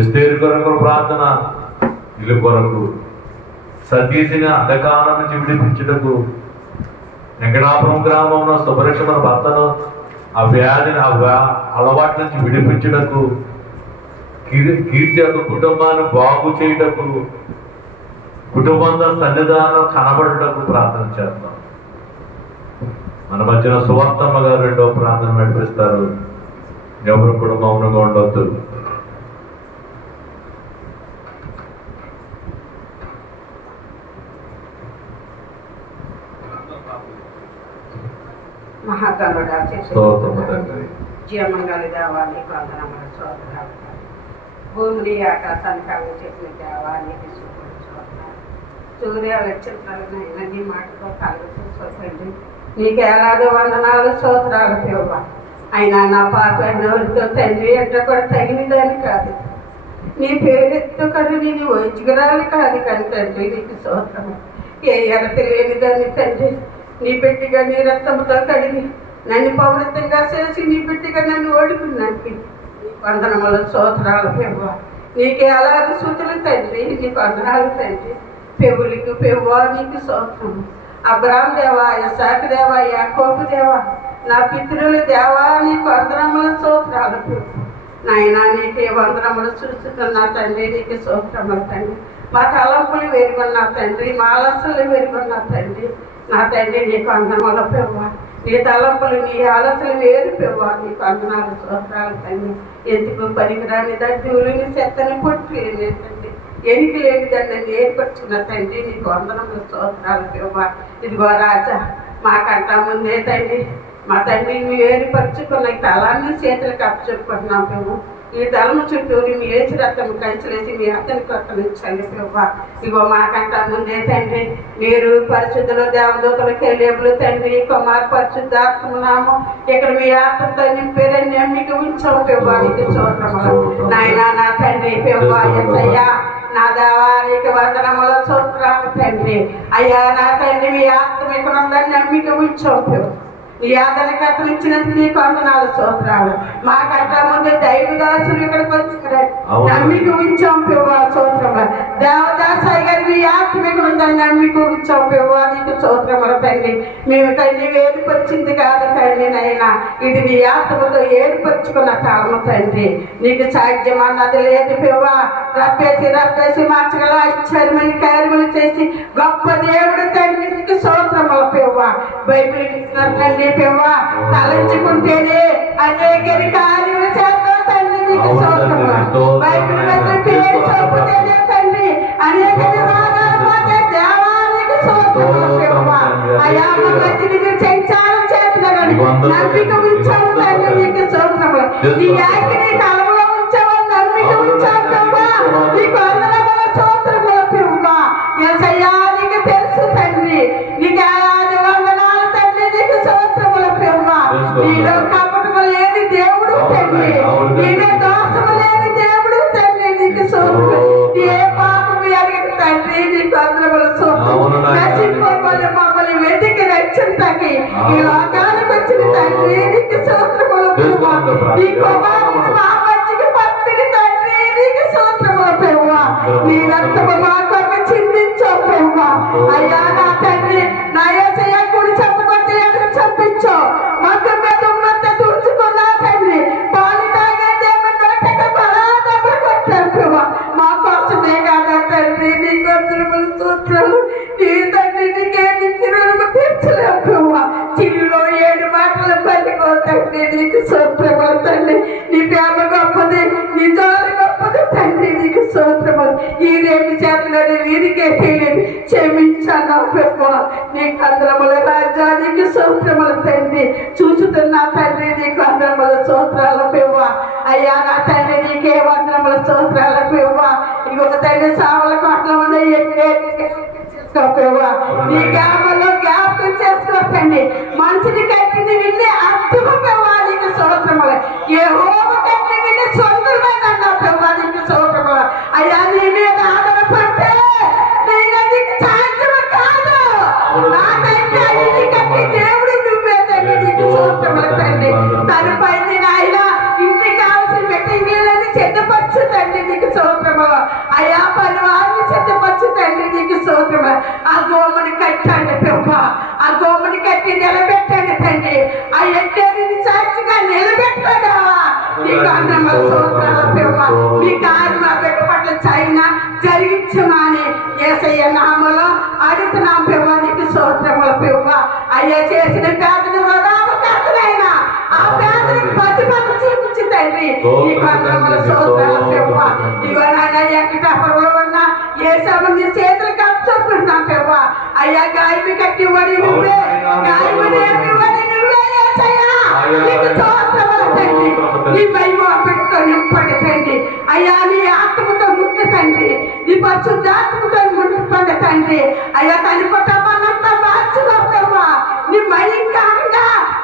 ఎస్తేరు కొరకు ప్రార్థన, ఇల్లు కొరకు, సతీసిని అంధకారం నుంచి విడిపించుటకు, వెంకటాపురం గ్రామంలో సుభలక్ష్మణ భర్తను ఆ వ్యాధిని, అలవాటు నుంచి విడిపించుటకు, కీర్తి యొక్క కుటుంబాన్ని బాగు చేయుటకు, కుటుంబంలో సన్నిధానం కనబడుటకు ప్రార్థన చేస్తాం. మన మధ్యన సువర్తమ్మ గారు రెండో ప్రార్థన నడిపిస్తారు. ఎవరు కూడా మౌనంగా ఉండొద్దు. మహాగణుడా, స్తోత్రము తండ్రి. జీవమంగళ దేవాన్ని వందనములు, స్తోత్రాలు. భూమిని ఆకాశాన్ని కలుగు చేసిన దేవానికి స్తోత్రాలు. సూర్య నక్షత్రాలనైనా నీ మాటతో కలుగుతూ చూసండి. నీకు ఎలాగో వందనాలు, స్తోత్రాలు దేవా. అయినా నా పాప నోటితో తండ్రి అంటే కూడా తగినదాన్ని కాదు. నీ పేరెత్తుకడు నేను వైద్యురాలు కాదు కానీ తండ్రి నీకు స్తోత్రము. ఏ ఎరత లేని దాన్ని తండ్రి నీ పెట్టిగా నీ రక్తంతో కడిగి నన్ను పవిత్రంగా చేసి నీ పెట్టిగా నన్ను ఓడుకున్నానికి వందనములు, స్తోత్రాలు పెవ్వ. నీకే అలాగే శృతులు తండ్రి, నీకు వందనాలు తండ్రి. పెవులికి పెవ్వ నీకు స్తోత్రము. అబ్రాహ్మ దేవా, ఇస్సాకు దేవా, యాకోబు దేవా, నా పితరుల దేవా నీకు వందనములు, స్తోత్రాలు పెవ్వ. నాయనా నీకే వందనములు చూస్తున్నా తండ్రి, నీకు స్తోత్రములు తండ్రి. మా తలంపులు వెరుగున్నా తండ్రి, మా ఆలస్యలు వెరుగున్నా తండ్రి. నా తండ్రి నీకు వందనములు పెవ్వ. నీ తలంపులు, నీ ఆలోచనలు వేరు పెవ్వ. నీకు వందనాలు, స్తోత్రాలు తండ్రి. ఎందుకు పనికిరాని దడ్డులు, నీ చెత్తని పొట్టు తండ్రి, ఎనికి లేని దాన్ని ఏర్పరుచుకున్న తండ్రి నీకు వందనములు, స్తోత్రాలు పెవ్వ. ఇదిగో రాజా, మాకంట ముందే తండ్రి, మా తండ్రి నువ్వు ఏర్పరుచుకున్న ఈ తలాన్ని చేతులకు అప్పచెప్పుకుంటున్నాం పెవ్వ. ఈ తలము చుట్టూరు మీ ఏచి రక్తం కంచెలేసి మీ అతని కొట్టనిచ్చండి పెవ్వ. ఇగో మాకంట ముందే తండ్రి మీరు పరిశుద్ధులు, దేవదూతలు, కేలేబులు తండ్రి, కుమార్ పరిశుద్ధాత్మనామం ఇక్కడ మీ ఆత్మతో నింపేరని మీకు ఉంచాము పెవ్వ. నీకు స్తోత్రములు నాయనా. నా తండ్రి పెవ్వ, యేసయ్యా నా దేవానికి వందనములు, స్తోత్రాలు తండ్రి. అయ్యా నా తండ్రి మీ ఆత్మ ఇక్కడ ఉందని నమ్మిక ఉంచాము పెవ్వ. నీ ఆదరణకర్తలు ఇచ్చినందుకు నీకు వందనాలు స్తోత్రాలు. మాకంటే ముందు దైవదాసులు ఇక్కడికి వచ్చినారు, నమ్మిక ఉంచాం పివ్వా స్తోత్రములు. దేవదాసాయి గారి మీ ఆత్మిక ఉందని నమ్మిక ఉంచాం పివ్వా నీకు స్తోత్రములు తండ్రి. మేము తండ్రి ఏర్పరిచింది కాదు తండ్రి నైనా, ఇది నీ ఆత్మతో ఏర్పరచుకున్న కాలము తండ్రి. నీకు సాధ్యం అన్నది లేదు పివ్వా. రప్పేసి మార్చగల ఆశ్చర్యమైన కార్యములు చేసి గొప్ప దేవుడు తండ్రి నీకు స్తోత్రములు పివ్వా. బైబిల్ ఇచ్చిన తండ్రి పివ్వా, తలంచుకుంటేనే అనేక కార్యములు చేస్తావు తండ్రి నీకు స్తోత్రములు. బైబిల్ పేరు చదువుతేనే తండ్రి అనేక రోగాలు పోతే దేవానికి స్తోత్రములు పివ్వా. అయా మంచిని మీరు చేయించాలని చేస్తున్నారు, నమ్మిక ఉంచాము తండ్రి నీకు స్తోత్రములు. నీ యాకిని తలములో ఉంచామని నమ్మిక ఉంచాము పివ్వా నీకు వందనముల స్తోత్రములు పివ్వా. యేసయ్యా నీకు తెలుసు తండ్రి, నీకు ఆది వందనాలు తండ్రి నీకు స్తోత్రములు పివ్వా. నీలో కపటము లేని దేవుడు తండ్రి, నీలో దోషము లేని దేవుడు తండ్రి నీకు స్తోత్రములు. ఏ పాపము ఎరగని తండ్రి నీకు వందనముల స్తోత్రములు. నశింపబడి మమ్మల్ని వెతికి రక్షించకి ఈ లోకానికి వచ్చిన తండ్రి నీకు స్తోత్రములు పివ్వా. నీ కుమారుడు మా మధ్యకి పంపిణీ తండ్రి నీకు స్తోత్రములు పివ్వా. నీ రక్తము మా కొరకు చిందించావు పివ్వా. అయ్యా నా తండ్రి, నా యేసయ్య కుడి చెప్పుకొట్టి ఎదురు చంపించో మాకు మీద ఉమ్మంతా దూర్చుకున్నా తండ్రి. పాలు తాగే దేవుని నోటక బలాదములు కొట్టారు పివ్వా. మా కోసమే కాదా తండ్రి నీకు వందనముల స్తోత్రాలు. నీ తండ్రి నీకేమి రుణము తీర్చలేవు పివ్వా. చిల్లులో 7 మాటలు పలికో తండ్రి నీకు స్తోత్రములు తండ్రి. నీ ప్రేమ గొప్పది, నీ జోల గొప్పది తండ్రి నీకు స్తోత్రములు. ఈ రేపు చేతులని వీరికే తెలియదు, క్షమించాను పివ్వా. నీకు వందనముల రాజా నీకు స్తోత్రములు తండ్రి. చూస్తున్నా తండ్రి నీకు వందనముల స్తోత్రాలు పివ్వా. అయ్యా నా తండ్రి నీకే వందనముల స్తోత్రాలు పివ్వా. ఇగో తండ్రి సావల కోట్ల ఉన్నాయి నీ గ్రామంలో జ్ఞాపకం చేసుకోకండి. మనిషిని కట్టింది విని అర్థము పివ్వా నీకు స్తోత్రములు. ఏ హోమ కట్టి విని సొంతమైన అన్నావు పివ్వా నీకు స్తోత్రములు. అయ్యా నీ మీద ఆధారపడితే నీకు సాధ్యము కాదు. నా తండ్రి అయ్యి కట్టి దేవుడు నువ్వే తండ్రి నీకు స్తోత్రములు తండ్రి. తనపైన నాయన ఇంటికి కావాల్సిన మెటీరియల్ని సిద్ధపరచు తండ్రి నీకు స్తోత్రములు. అయ్యా పని వారిని సిద్ధపరచు తండ్రి నీకు స్తోత్రములు. ఆ గోమని కట్టండి పివ్వా, ఆ గోమని కట్టి నిలబెట్టండి తండ్రి. ఆ ఎట్టేది సాక్షిగా నిలబెట్టడా నీకు అందరముల స్తోత్రాలు పివ్వా. నీ కార్యం ఆ బిడ్డ పట్ల చైనా జరిగించమని యేసయ్య నామములో అడుగుతున్నాం పివ్వా నీకు స్తోత్రములు పివ్వా. అయ్యా చేసిన పేదను వృధావకాశనైనా ఆ పేదనికి ప్రతిఫలం చూపించి తండ్రి నీకు అందరముల స్తోత్రాలు పివ్వా. ఇగో నాయన ఎక్కడపరులో ఉన్న ఏ సమని చేతులకు అప్పచెప్పుకుంటున్నా పివ్వా. అయ్యా గాయమి కట్టి వడి నువ్వే, గాయమనేమి వడి నువ్వే యేసయ్యా నీకు స్తోత్రములు తండ్రి. నీ మహిమ పెట్టుకొని నింపండి తండ్రి. అయ్యా నీ ఆత్మతో ముట్టు తండ్రి, నీ పరిశుద్ధాత్మతో ముట్టుకోండి తండ్రి. అయ్యా తన కుటుంబాన్నంతా మార్చుకో పివ్వా. నీ మహింగా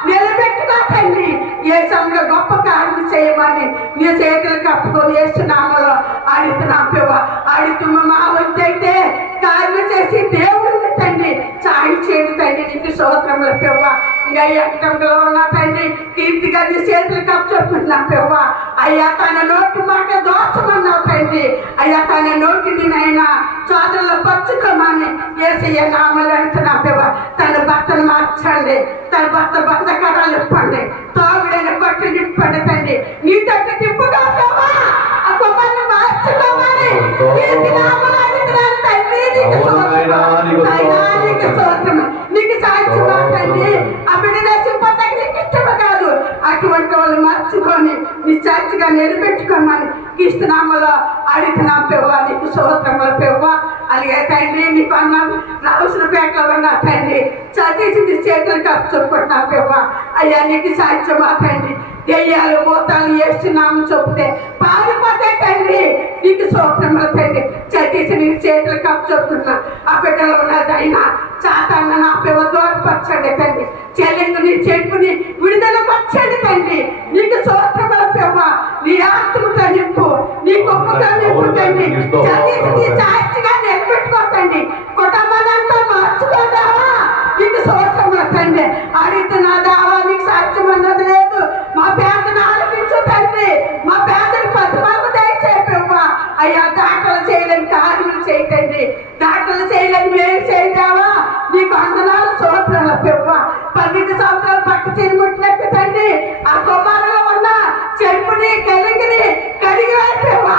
నిలబెట్టుకో తండ్రి. ఏ సమయంలో గొప్ప కార్యం చేయమని నీ చేతులు కప్పుకొని వేస్తున్నామలో అడుగుతున్నాం పివ్వా. అడుగుతున్న మా వంతు అయితే కార్యం చేసి దేవుడు తండ్రి సాయి చేయండి తండ్రి నీకు స్తోత్రములు పివ్వా. ఇంకా ఎక్కడంలో ఉన్న తండ్రి కీర్తిగా నీ చేతులు కప్పుకుంటున్నాం పివ్వా. అయ్యా తన నోటి మాట దోషమన్నావు తండ్రి. అయ్యా తన నోటిని నైనా సోదరులు పచ్చుకోమని యేసయ్య నామములో అడుగుతున్నాం పివ్వా. తన భర్తను మార్చండి, తన భర్త బంధకరాలు ఇప్పండి, తోగుడైన కొట్టు నింపండి తండ్రి. నీ తట్టు తిప్పుగా పివ్వా. ఆ కుమార్ని మార్చుకోమని నామములో అడుగుతున్నాను తండ్రి నీకు స్తోత్రము. నీకు సాధ్యమా తండ్రి? ఆ బిడ్డ నశింపడానికి నీకు ఇష్టము కాదు. అటువంటి వాళ్ళు మార్చుకొని నీ సాక్షిగా నిలబెట్టుకోమని ఇస్తున్నాములో అడుగుతున్నాం పివ్వా నీకు స్తోత్రములు పివ్వా. అలాగే తండ్రి నీకు అన్నాను రావుసిన పేటలో ఉన్న తండ్రి చదివేసి నీ చేతులు కప్పుకుంటున్నాం పివ్వా. అయ్యా నీకు సాధ్యమా తండ్రి? దెయ్యాలు భూతాలు వేస్తున్నాము చెప్తే పారిపోతే తండ్రి నీకు స్తోత్రములు తండ్రి. చదివేసి నీ చేతులు కప్పుకుంటున్నా. ఆ బిడ్డలో ఉన్నదైనా చాతాన్న నా పివ్వ దూరపరచండి తండ్రి. చెల్లెంగు నీ చెప్పుని విడుదల పరచండి తండ్రి. నీకు స్తోత్రములు పివ్వా. నీ ఆత్మతో నింపు, నీ గొప్పగా నింపు తండ్రి. చదివేసి నీ సాక్షిగా నిలబెట్టుకోతండి. కుటుంబానంతా మార్చుకోదావా నీకు స్తోత్రములు తండ్రి. అడుగుతున్నా దావా అయ్యా దాటలు చేయలేని కార్యములు చేయకండి, దాటలు చేయలేని మేలు చేయదావా నీకు వందనాలు స్తోత్రాలు పెవ్వ. 12 సంవత్సరాలు పక్క చెరుముట్టినట్టు తండ్రి ఆ కుమారులో ఉన్న చెప్పుని కలిగిని కడిగి వేసేవా.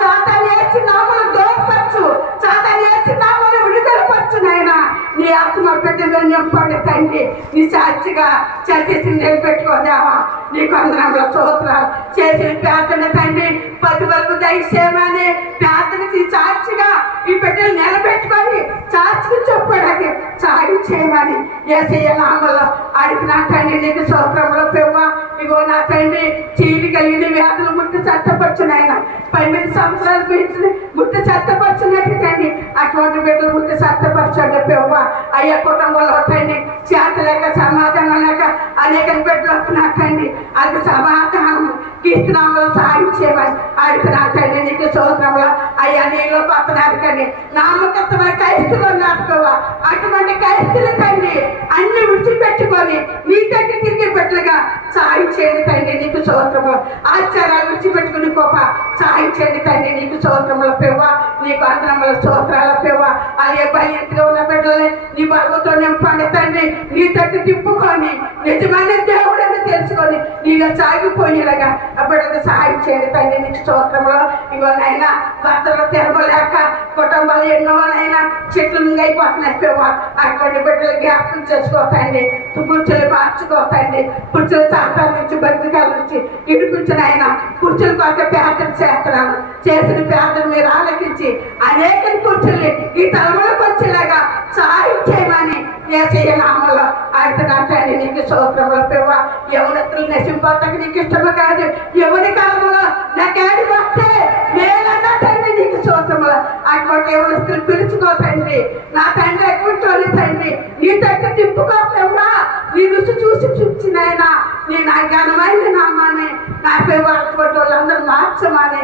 సాతాను యేసు నామమున దూరపరచు, సాతాను యేసు నామమున విడుదలపరచు నాయన. నీ ఆత్మ బిడ్డలు నింపండి తండ్రి, నీ సాక్షిగా చేసి నిలబెట్టుకోదావా. నీకు వందనాలు స్తోత్రాలు. చేసిన ప్రార్థన తండ్రి 10 వరకు దయచేయమని ప్రార్థనకి సాక్షిగా ఈ బిడ్డలు నిలబెట్టుకొని సాక్షిగా చెప్పడానికి సాయం చేయమని యేసయ్య నామములో అడిగిన తండ్రి నీకు స్తోత్రములు పెవ్వ. ఇగో నా తండ్రి చీలి కలిగిన వ్యాధులు ముట్టి చట్టపరచునైనా 12 సంవత్సరాలు పెంచి ముట్టి చట్టపరచునట్టు తండ్రి అటువంటి బిడ్డలు ముట్టి చట్టపరచండి పెవ్వ. అయ్యా కుటుంబంలో తండ్రి చేత లేక సమాధానం లేక అనేక బిడ్డలు వస్తున్నారు తండ్రి, అది సమాధానం కీర్తనామలో సాయం చేయమని అడుగుతున్నా తండ్రి నీకు స్తోత్రములు. అయ్యా నీలో వస్తున్నారు కానీ నామకత్తమైన క్రైస్తులు నాటుకోవా. అటువంటి క్రైస్తులు తండ్రి అన్ని విడిచిపెట్టుకొని నీ దగ్గర తిరిగి బిడ్డలుగా సాయం చేయండి తండ్రి నీకు స్తోత్రములు. ఆచారాలు విడిచిపెట్టుకుని గొప్ప సాయం చేయండి తండ్రి నీకు స్తోత్రములు పెవ్వ. నీకు అందరముల స్తోత్రాల పెవ్వ. అయ్యే భయంగా ఉన్న బిడ్డల్ని నీ బలముతో నింపండి తండ్రి, నీ దగ్గర తిప్పుకొని నిజమైన దేవుడని తెలుసుకొని నీలో సాగిపోయేలాగా ఆ బిడ్డకు సహాయం చేయండి తండ్రి నీకు స్తోత్రములు. ఇగోనైనా భర్తలు తెరవలేక కుటుంబాలు ఎన్నోనైనా చెట్లు అయిపోతున్నాయి పెవ్వ. అటువంటి బిడ్డలు జ్ఞాపకం చేసుకోతండి, కుర్చీలు మార్చుకోతండి, కుర్చీలు చాటాల నుంచి బతికాల నుంచి ఇడుకుంచిన ఆయన కుర్చీల కొరకు ప్రార్థన చేస్తున్నాను. చేసిన ప్రార్థన మీరు ఆలకించి అనేక కుర్చీల్ని ఈ తలములకు వచ్చేలాగా సహాయం చేయమని యేసయ్య నామములో అడుగుతున్నాను నీకు స్తోత్రములు పెవ్వ. యవనస్తులు నశింపోతానికి నీకు ఇష్టము కాదు. ఎవరి కాలంలో నాకేడి వస్తే మేలన్నా తండ్రి నీకు స్తోత్రములు. అటువంటి యవనస్తులు పిలుచుకోతండి నా తండ్రి, ఎటువంటి వాళ్ళు తండ్రి నీ దగ్గర తిప్పుకోవా. నీ రుచి చూసి చూపించినైనా నీ నా ఘనమైన నామాన్ని నా పేరు అటువంటి వాళ్ళందరూ మార్చమని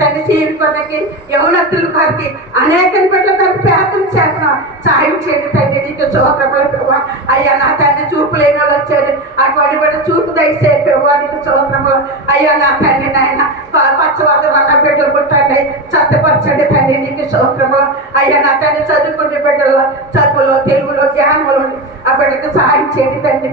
తండ్రి చీరుకొనకి యవనస్తులు కొరికి అనేక బిడ్డల కొరకు ప్రార్థన చేస్తున్నాం. సాయం చేయండి తండ్రి నీకు స్తోత్రములు. అయ్యా నా తండ్రి చూపు లేని వాళ్ళు వచ్చారు, అటువంటి బిడ్డ చూపు దయచేపేవా నీకు స్తోత్రములు. అయ్యా నా తండ్రి నాయన పచ్చవాదం అన్న బిడ్డలు పుట్టండి, సత్యపరచండి తండ్రి నీకు స్తోత్రములు. అయ్యా నా తండ్రి చదువుకునే బిడ్డల్లో చదువులో తెలుగులో జ్ఞానంలో ఆ బిడ్డకు సహాయం చేయండి తండ్రి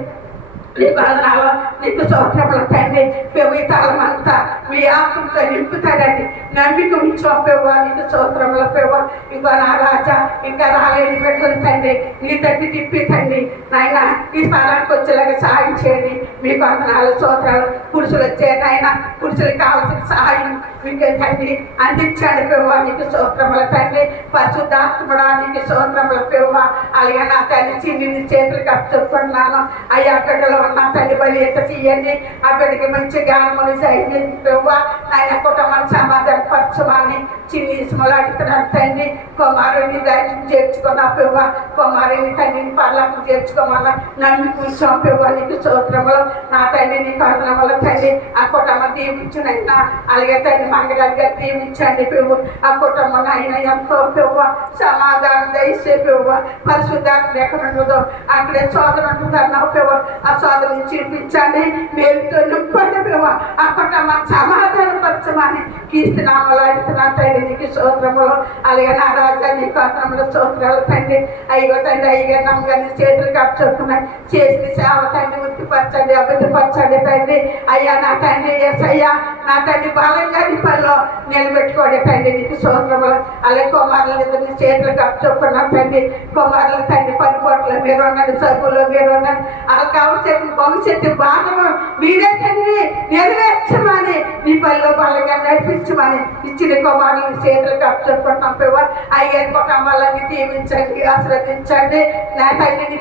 నీకు వందనాలు నీకు స్తోత్రములు తండ్రి. పెవ్వి కాలం అంతా మీ ఆత్మతో నింపుతాడండి, నమ్మిక ఉంచోపెవ్వ నీకు స్తోత్రములు పెవ్వ. ఇంకో నా రాజా ఇంకా రాలేని బిడ్డలు తండ్రి నీ తగ్గి తిప్పి తండ్రి నాయన ఈ స్థానానికి వచ్చేలాగా సహాయం చేయండి. మీకు వందనాలు స్తోత్రాలు. పురుషులు వచ్చే నాయన పురుషులకు కావాల్సిన సహాయం మీకు తండ్రి అందించాడు పెవ్వ నీకు స్తోత్రములు తండ్రి. పరిశుద్ధాత్ముడా నీకు స్తోత్రములు పెవ్వ. అలాగే నా తండ్రి చిన్ని చేతులకు అప్పచెప్పుకుంటున్నాను. అయ్యా బిడ్డలు ఉన్న తండ్రి బలి ఎంత తీయండి, ఆ బిడ్డకి మంచి జ్ఞానములు సైన్యం పెవ్వ. ఆయన కుటుంబాన్ని సమాధాన పరచమని చిన్ని ఇసుమలు అడుగుతున్నాను తండ్రి. కుమారుని ధైర్యం చేర్చుకున్నా పెవ్వ, కుమారుని తండ్రిని పర్లకు చేర్చుకోమన్నా నమ్మికుంటాం పెవ్వ నీకు స్తోత్రములు. నా తండ్రి నీకు వందనములు తండ్రి. ఆ కుటుంబం దీవించినైనా అలాగే తండ్రి మంగళాలు గారు దీవించండి పెవ్వు. ఆ కుటుంబం అయినా ఎంతో పెవ్వ సమాధానం దయచే పెవ్వ. పరిశుద్ధాత్మ ఎక్కడ ఉండదో అక్కడే సోదరు ఉంటుందన్నావు పెవ్వ. ఆ సోదరుని చూపించండి, మేలుతో నింపండి పెవ్వ. ఆ కుటుంబం సమాధాన పరచమని కీర్తనామలు అడుగుతున్నాను తండ్రి నీకు స్తోత్రములు. అలాగే నా రాజా నీకు వందనములు స్తోత్రాలు తండ్రి. అయ్యో తండ్రి అయ్యగా నమ్మగాని చేతులు కప్పుతున్నాయి, చేసిన సేవ తండ్రి వృత్తిపరచండి, అభివృద్ధిపరచండి తండ్రి. అయ్యా నా తండ్రి అయ్యా నా తండ్రి బలంగా నీ పనిలో నిలబెట్టుకోండి తండ్రి నీకు స్తోత్రములు. అలాగే కుమారుల ఇద్దరిని చేతులు కప్పుతున్నాను తండ్రి. కుమారులు తండ్రి పనిపోట్లు మీరు ఉండండి, చదువులో మీరు ఉండండి. అలా కావచ్చు భవిష్యత్తు భాగము మీరే తండ్రి నెరవేర్చమని నీ పనిలో బలంగా నడిపించమని ఇచ్చిన కుమారులను చేతులు కప్పుకుంటున్నాం పెవ్వ. అయ్యే కుటుంబాలన్నీ దీవించండి, ఆశ్రదించండి. నా తండ్రి నీ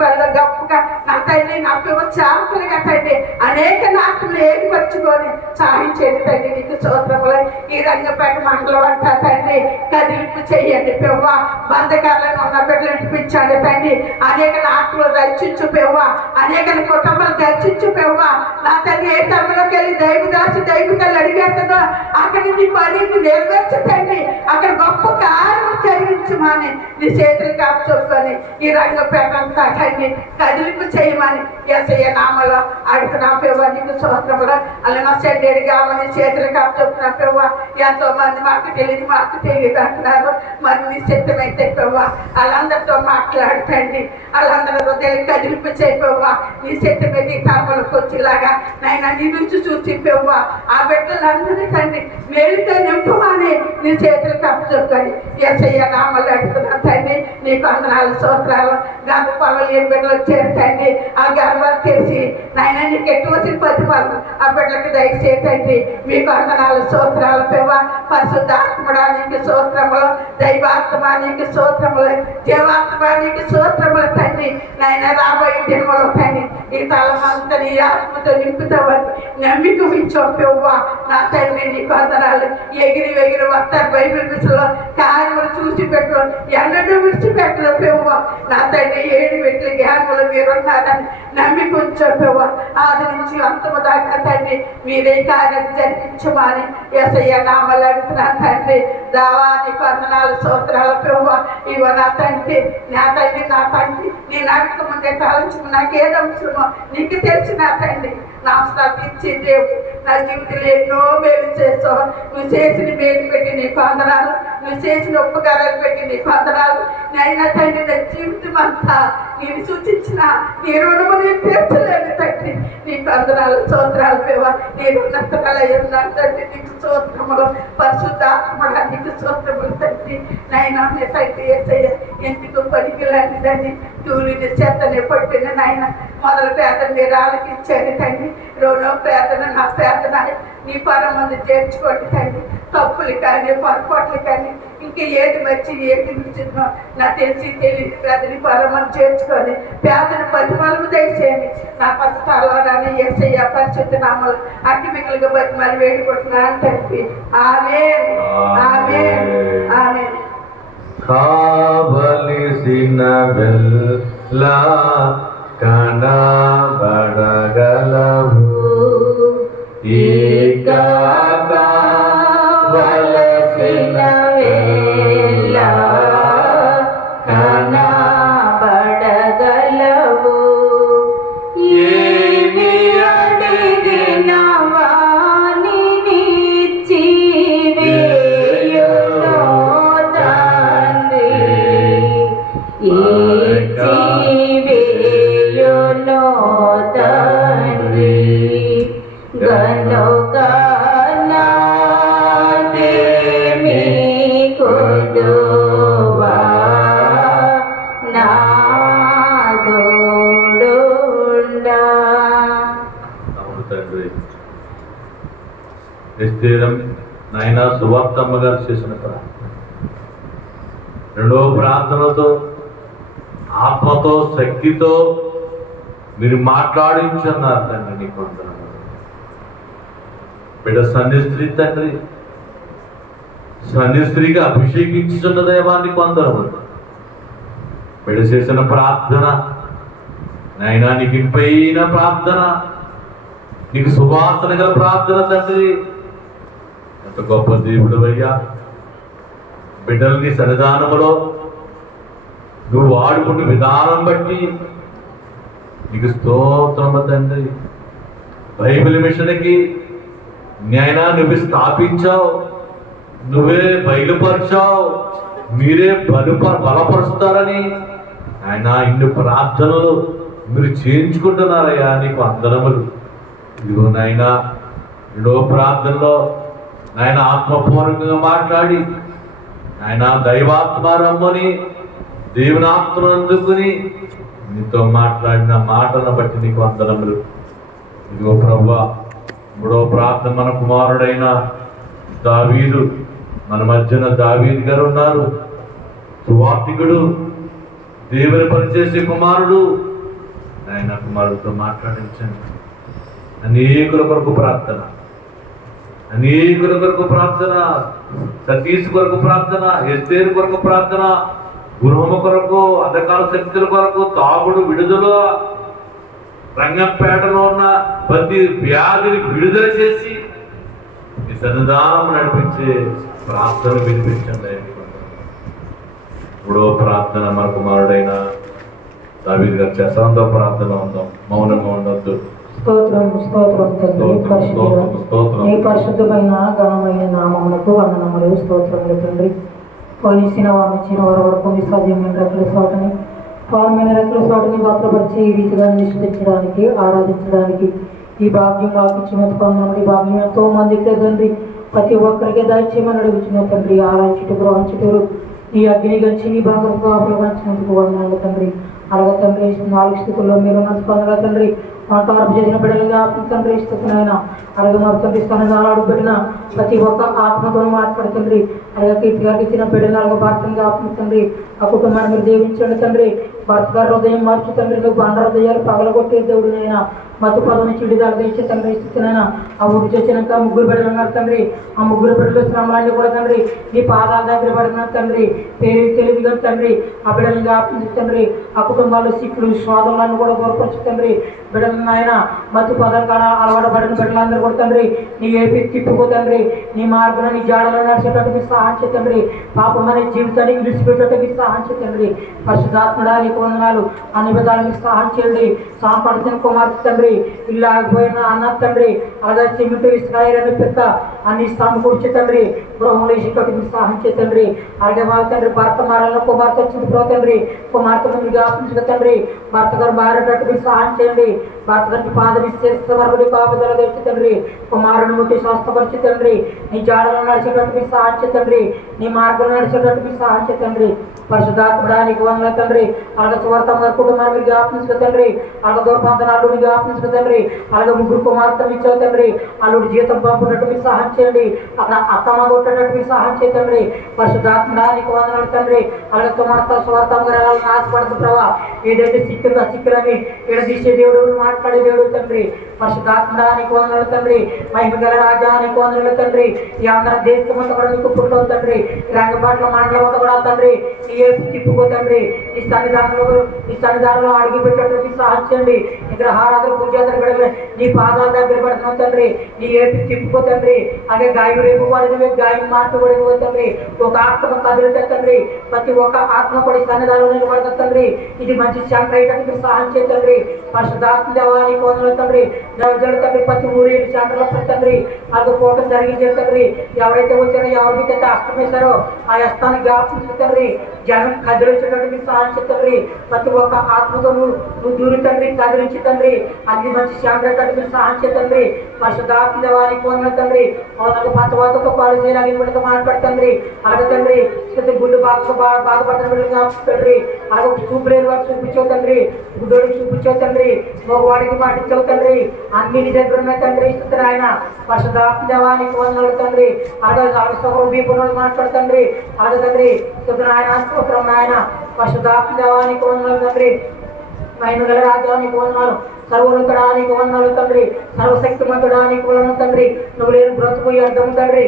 పనిలో గొప్పగా నా తండ్రి నా పెవ్వ చావులుగా తండ్రి అనేక నాకులు ఏర్పరచుకొని సహాయం చేయండి తండ్రి నీకు స్తోత్రములు. ఈ రంగపేట మండలం అంట తండ్రి కదిలింపు చెయ్యండి పెవ్వ. బంధకాలను ఉన్న బిడ్డలు ఇప్పించండి తండ్రి. అనేక నాకులు రక్షించు పెవ్వ, అనేక కుటుంబాలు దర్శించు పెవ్వ. నా తండ్రి ఏ తరములోకి వెళ్ళి దైవదాసి దైవతలు అడిగేస్తుందో అక్కడి నీ పనిని నెరవేర్చు తండ్రి. అక్కడ గొప్ప కార్యం జరిగించు బలపరచమని నీ చేతులు కాపు చెప్పుకొని ఈ రంగపేట అంతా తండ్రి కదిలింపు చేయమని యేసయ్య నామలో అడుగుతున్నా ప్రభు. నీకు స్తోత్రములు. అలా నా చెడ్డేడు కామని చేతులు కాపు చెప్తున్నా ప్రభు. ఎంతో మంది మాకు తెలియదు అంటున్నారు. మరి నీ సిద్ధమైతే ప్రభు వాళ్ళందరితో మాట్లాడుతండి. వాళ్ళందరూ హృదయాలు కదిలింపు చేయి ప్రభు. నీ సిద్ధమైతే ఈ తరములకు వచ్చేలాగా నాయన నీ నుంచి చూసి ప్రభు ఆ బిడ్డలందరినీ తండ్రి మేలుతో నింపమని నీ చేతులు కప్పు చెప్పుకొని యేసయ్య నామలు అడుగుతున్నాను తండ్రి. నీకు వందనాలు స్తోత్రాలు. గర్భఫలం లేని బిడ్డలు వచ్చారు తండ్రి. ఆ గర్భాలు తెరిచి నాయన నీకు ఎటు వచ్చిన ప్రతిఫలం ఆ బిడ్డలకు దయచేతండి. మీకు వందనాలు స్తోత్రాలు ప్రభు. పరిశుద్ధాత్మడానికి స్తోత్రములు, దైవాత్మానికి స్తోత్రములు, జీవాత్మానికి స్తోత్రములు తండ్రి. నాయన రాబోయే దినములు తండ్రి ఈ తలమంతా నీ ఆత్మతో నింపుతావని నమ్మిక ఉంచో ప్రభు. నా తండ్రి నీకు వందనాలు. ఎగిరి వస్తారు బైబిల్ మిషన్లో కార్యములు చూసి పెట్టు ఎన్నడూ విడిచిపెట్టరు ప్రభు. నా తండ్రి 7 మెట్ల జ్ఞానములు మీరున్నారని నమ్మిక ఉంచో ప్రభు. ఆది నుంచి అంతము దాకా తండ్రి మీరే కార్యం జరిపించమని యేసయ్య నామలు అడుగుతున్నాను తండ్రి. దావానికి వందనాలు స్తోత్రాలు ప్రభు. ఇవో నా తండ్రి నీ నడక ముందే తలంచుకు నాకేదో అవసరమో నీకు తెలిసి నా తండ్రి నా అవసరాలు ఇచ్చి దేవుడు నా జీవితంలో ఎన్నో మేలు చేస్తావు. నువ్వు చేసిన మేలు పెట్టి నీకు వందనాలు. నువ్వు చేసిన ఉపకారాలు పెట్టి నీకు వందనాలు. నైనా తండ్రి నా జీవితం అంతా నేను సూచించిన నీ రుణము నేను తీర్చలేను తండ్రి. నీకు వందనాలు స్తోత్రాలు ప్రభు. నేను ఉన్నతలయ్యున్నాను తండ్రి. నీకు స్తోత్రములు. పరిశుద్ధాత్మడా నీకు స్తోత్రములు తండ్రి. నైనా నీ తండ్రి యేసయ్య ఎందుకు పనికిలాంటిదని తూలిని చెత్తని పట్టిన నాయన మొదలు పేదను మీరు ఆలకించారు తండ్రి. రెండో పేదను నా పేదన నీ పరమందు చేర్చుకోండి తండ్రి. తప్పులు కానీ పొరపాట్లు కానీ ఇంకా ఏది వచ్చి ఏది నిలిచిందో నాకు తెలియదు పేదని పరమందు చేర్చుకొని పేదను బతిమాలకు దయచేయండి. నా పస్తాలని యేసయ్య పరిశుద్ధ నామలు అడ్డమికలుగా బతిమాలి వేడుకుంటున్నాను తండ్రి. ఆమేన్ ఆమేన్ ఆమేన్. కావలసిన వెళ్ళ కనబడగలవు ఇక కావలసిన వేళ కనబడగలవు ఏమి అడిగిన వానినిచ్చి వేయునో తండ్రి. ఇచ్చి వేయునో తండ్రి. గనుక నాదేమి కొదువా నా తోడుండా. అవును తండ్రి. నిశ్చయం నాయన సువార్తమ్మ గారు చేసిన ప్రార్థన, రెండో ప్రార్థనతో ఆత్మతో శక్తితో మీరు మాట్లాడించున్నారు తండ్రి. నీకు వందనాలు. బిడ్డ సన్నిస్త్రీ తండ్రి, సన్నిస్త్రీగా అభిషేకించున్న దైవానికి వందనములు. బిడ్డ చేసిన ప్రార్థన నాయనా నీకు ఇంపైన ప్రార్థన, నీకు సువాసన గల ప్రార్థన తండ్రి. ఎంత గొప్ప దేవుడు అయ్యా. బిడ్డల్ని సన్నిధానములో నువ్వు వాడుకున్న విధానం బట్టి నీకు స్తోత్రము తండ్రి. బైబిల్ మిషన్కి న్యాయనా నువ్వు స్థాపించావు, నువ్వే బయలుపరిచావు, మీరే బలపరుస్తారని ఆయన ఇన్ని ప్రార్థనలు మీరు చేయించుకుంటున్నారయ్యా. నీకు వందనములు. ఇదిగో నాయన రెండో ప్రార్థనలో నాయన ఆత్మపూర్వకంగా మాట్లాడి ఆయన దైవాత్మ రమ్మని దేవునాత్మ అందుకుని నీతో మాట్లాడిన మాటను బట్టి నీకు వందనములు. ఇదిగో ప్రభువా, మూడో ప్రార్థన మన కుమారుడైన దావీదు, మన మధ్యన దావీదు గారు ఉన్నారు. సువార్తికుడు, దేవుని పనిచేసే కుమారుడు. ఆయన కుమారుడితో మాట్లాడించండి. అనేకుల కొరకు ప్రార్థన, అనేకుల కొరకు ప్రార్థన, సతీష్ కొరకు ప్రార్థన, ఎస్తేరు కొరకు ప్రార్థన, గృహము కొరకు, అంధకార శక్తుల కొరకు, తాగుడు విడుదల, రంగంపేటలో ఉన్న ప్రతి వ్యాధిని విడుదల చేసి ఈ సన్నిధానం నడిపించే ప్రార్థన వినిపించండి. మూడవ ప్రార్థన మన కుమారుడైన దావీదు గారు చేస్తాంతో ప్రార్థన ఉందాం, మౌనంగా ఉండొద్దు. స్తోత్రం స్తోత్రం తండ్రి, పరిశుద్ధుడా స్తోత్రం. నీ పరిశుద్ధమైన ఘనమైన నామములకు వందనములు, స్తోత్రములు తండ్రి. పోలీసిన వారిని వారి వరకు మీ సాధ్యమైన రెక్కల చోటని పాలమైన రెక్కల చోటని భద్రపరిచి ఈ రీతిగా నిష్ఠించడానికి, ఆరాధించడానికి ఈ భాగ్యం మాకు ఇచ్చిన పొందమని భాగ్యం ఎంతో మందికి తండ్రి ప్రతి ఒక్కరికి దయచేయమని అడుగుతున్న తండ్రి. ఆలయం చుట్టూ గృహం చుట్టూరు నీ అగ్ని గంచి నీ భాగంకు ఆపలవంచినందుకు వందనాలు తండ్రి. అలాగే తండ్రి 4 స్థితుల్లో మీరు నడుచుకోగల తండ్రి వంట వరకు చేసిన బిడ్డలుగా తండ్రి స్థితినైనా అలాగే మా తండ్రి స్థానాలు అడుగుపెట్టిన ప్రతి ఒక్క ఆత్మతో మాట్లాడు తండ్రి. అలాగే కీర్తి గారికి ఇచ్చిన బిడ్డలు అలాగే భర్తగా ఆత్మ తండ్రి ఆ కుటుంబాన్ని మీరు దీవించండి తండ్రి. భర్త గారి హృదయం మార్చు తండ్రి, నువ్వు బండ హృదయాలు పగలగొట్టే దేవుడినైనా మత్తు పదవిని చిడిదాలుగా ఇచ్చే తండ్రి స్థితినైనా ఆ ఊరు చేసినాక 3 బిడ్డలు ఉన్నారు తండ్రి. ఆ 3 బిడ్డలు శ్రమలన్నీ కూడా తండ్రి నీ పాదాల దగ్గర పడుతున్నారు తండ్రి. పేరు తెలివిగా తండ్రి ఆ బిడ్డలుగా ఆపించి తండ్రి ఆ కుటుంబాలు సిక్కులు స్వాదులను కూడా దూరపరచు తండ్రి. బిడ్డలను ఆయన మత్తు పదాలు కాడ అలవాటుపడిన బిడ్డలందరూ కూడా తండ్రి నీ ఏపీ తిప్పుకో తండ్రి. నీ మార్గం నీ జాడలో నడిచేటట్టుకి సహాయం తండ్రి. పాపం అనే జీవితాన్ని విడిచిపెట్టేటట్టుకి సహాయం తండ్రి. పరిశుద్ధాత్మడా నీకు వందనాలు. అన్ని విధాలకి సహాయం చేయండి. సాంపడిన కుమార్తె తండ్రి ఇల్లు ఆగిపోయిన అన్న తండ్రి అలాగే సిమెంట్ ఇస్రాయిల్ పెద్ద అన్ని సమకూర్చి తండ్రి గృహంలో ఇసుకట్టుకు సహాయం తండ్రి. అలాగే వాళ్ళ తండ్రి భర్త మారాలను కుమార్తె వచ్చిన తండ్రి కుమార్తె ముందుగా ఆపించుక తండ్రి. భర్త గారు మారేటట్టుకు సహాయం చేయండి. భర్త గారికి పాదం ఇస్తే వరకు కాపుదల తెచ్చి తండ్రి. కుమారుని ముట్టి స్వస్థపరిచి తండ్రి నీ జాడలో నడిచేటట్టుకు సహాయం తండ్రి. నీ మార్గంలో నడిచేటట్టుకు సహాయం తండ్రి. పరిశుద్ధాత్మడా నీకు వందనాలు తండ్రి. అలాగే సువార్త గారి కుటుంబాన్ని మీరు జ్ఞాపించుక తండ్రి. అలాగే దూరప్రాంతాన్ని అల్లుడిని జ్ఞాపించుక తండ్రి. అలాగే 3 కుమార్తెలు ఇచ్చావు తండ్రి. అల్లుడి జీతం పంపునట్టు మీరు సహాయం చేయండి. అక్కడ అత్తమ్మ కొట్టేటట్టు మీరు సహాయం తండ్రి. పరిశుద్ధాత్మడా నీకు వందనాలు తండ్రి. అలాగే సువార్త గారు ఎలా ఆశపడదు ప్రభా. ఏదైతే సిక్కిందో సిక్కులని ఎడదీసే దేవుడు మాట్లాడే దేవుడు తండ్రి. పరిశుద్ధాత్మడా నీకు వందనాలు తండ్రి. మహిమ గల రాజా నీకు వందనాలు తండ్రి. ఈ ఆంధ్ర దేశం అంతా కూడా నీకు పుట్టవు తండ్రి. రంగపాట్ల మండలం అంతా కూడా తండ్రి నీ ఏపు తిప్పుకో తండ్రి. నీ సన్నిధానంలో అడుగు పెట్టేటువంటి సహాయం చేయండి. ఇక్కడ ఆరాధన పూజాదన పెడమే నీ పాదాల దగ్గర పెడుతున్నావు తండ్రి. నీ ఏపీ తిప్పుకో తండ్రి. అలాగే గాయం రేపు వాడినవే గాయం మార్చబడినవో తండ్రి. ఒక ఆత్మ కదిలితే తండ్రి ప్రతి ఒక్క ఆత్మ కూడా సన్నిధానంలో నిలబడతా తండ్రి. ఇది మంచి శాంతి అయ్యేటట్టు సహాయం చేయ తండ్రి. పరిశుద్ధాత్మ దేవానికి వందనాలు తండ్రి. దేవజడు తండ్రి ప్రతి ఊరి సెంటర్లో తండ్రి అలాగే కోటం జరిగించే తండ్రి. ఎవరైతే వచ్చారో ఎవరికి అయితే అస్తమేశారో ఆ అస్తాన్ని జ్ఞాపించు తండ్రి. జనం కదిలించేటట్టు సహాయం తండ్రి. ప్రతి ఒక్క ఆత్మతో నువ్వు దూరి తండ్రి కదిలించి తండ్రి. అన్ని మంచి శాంతి సహాయం తండ్రి. పరిశుద్ధాత్మ దేవానికి వందనాలు తండ్రి. అలాగే పచ్చవాతతో కాలేజీ ఇలాగే మాట్లాడు తండ్రి. అలాగే తండ్రి గుడ్డు బాధపడుతున్న బిడ్డలుగా తండ్రి. అలాగే చూపులేని వారికి చూపించావు తండ్రి. గుడ్డోడికి చూపించావు తండ్రి. మగవాడికి మాటించావు తండ్రి. అన్ని నీ దగ్గర ఉన్నాయి తండ్రి. ఇస్తున్నారు ఆయన. పరిశుద్ధాత్మ దేవానికి వందనాలు తండ్రి. అలాగే వీపుడు మాట్లాడు తండ్రి. అలాగే తండ్రి ఆయన స్తోత్రం ఆయన. పరిశుద్ధాత్మ దేవానికి వందనాలు తండ్రి. మహిమగల రాజానికి వందనాలు. సర్వోన్నతుడానికి వందనాలు తండ్రి. సర్వశక్తిమంతుడానికి వందనాలు తండ్రి. నువ్వు లేని బ్రతుకు అర్థం తండ్రి.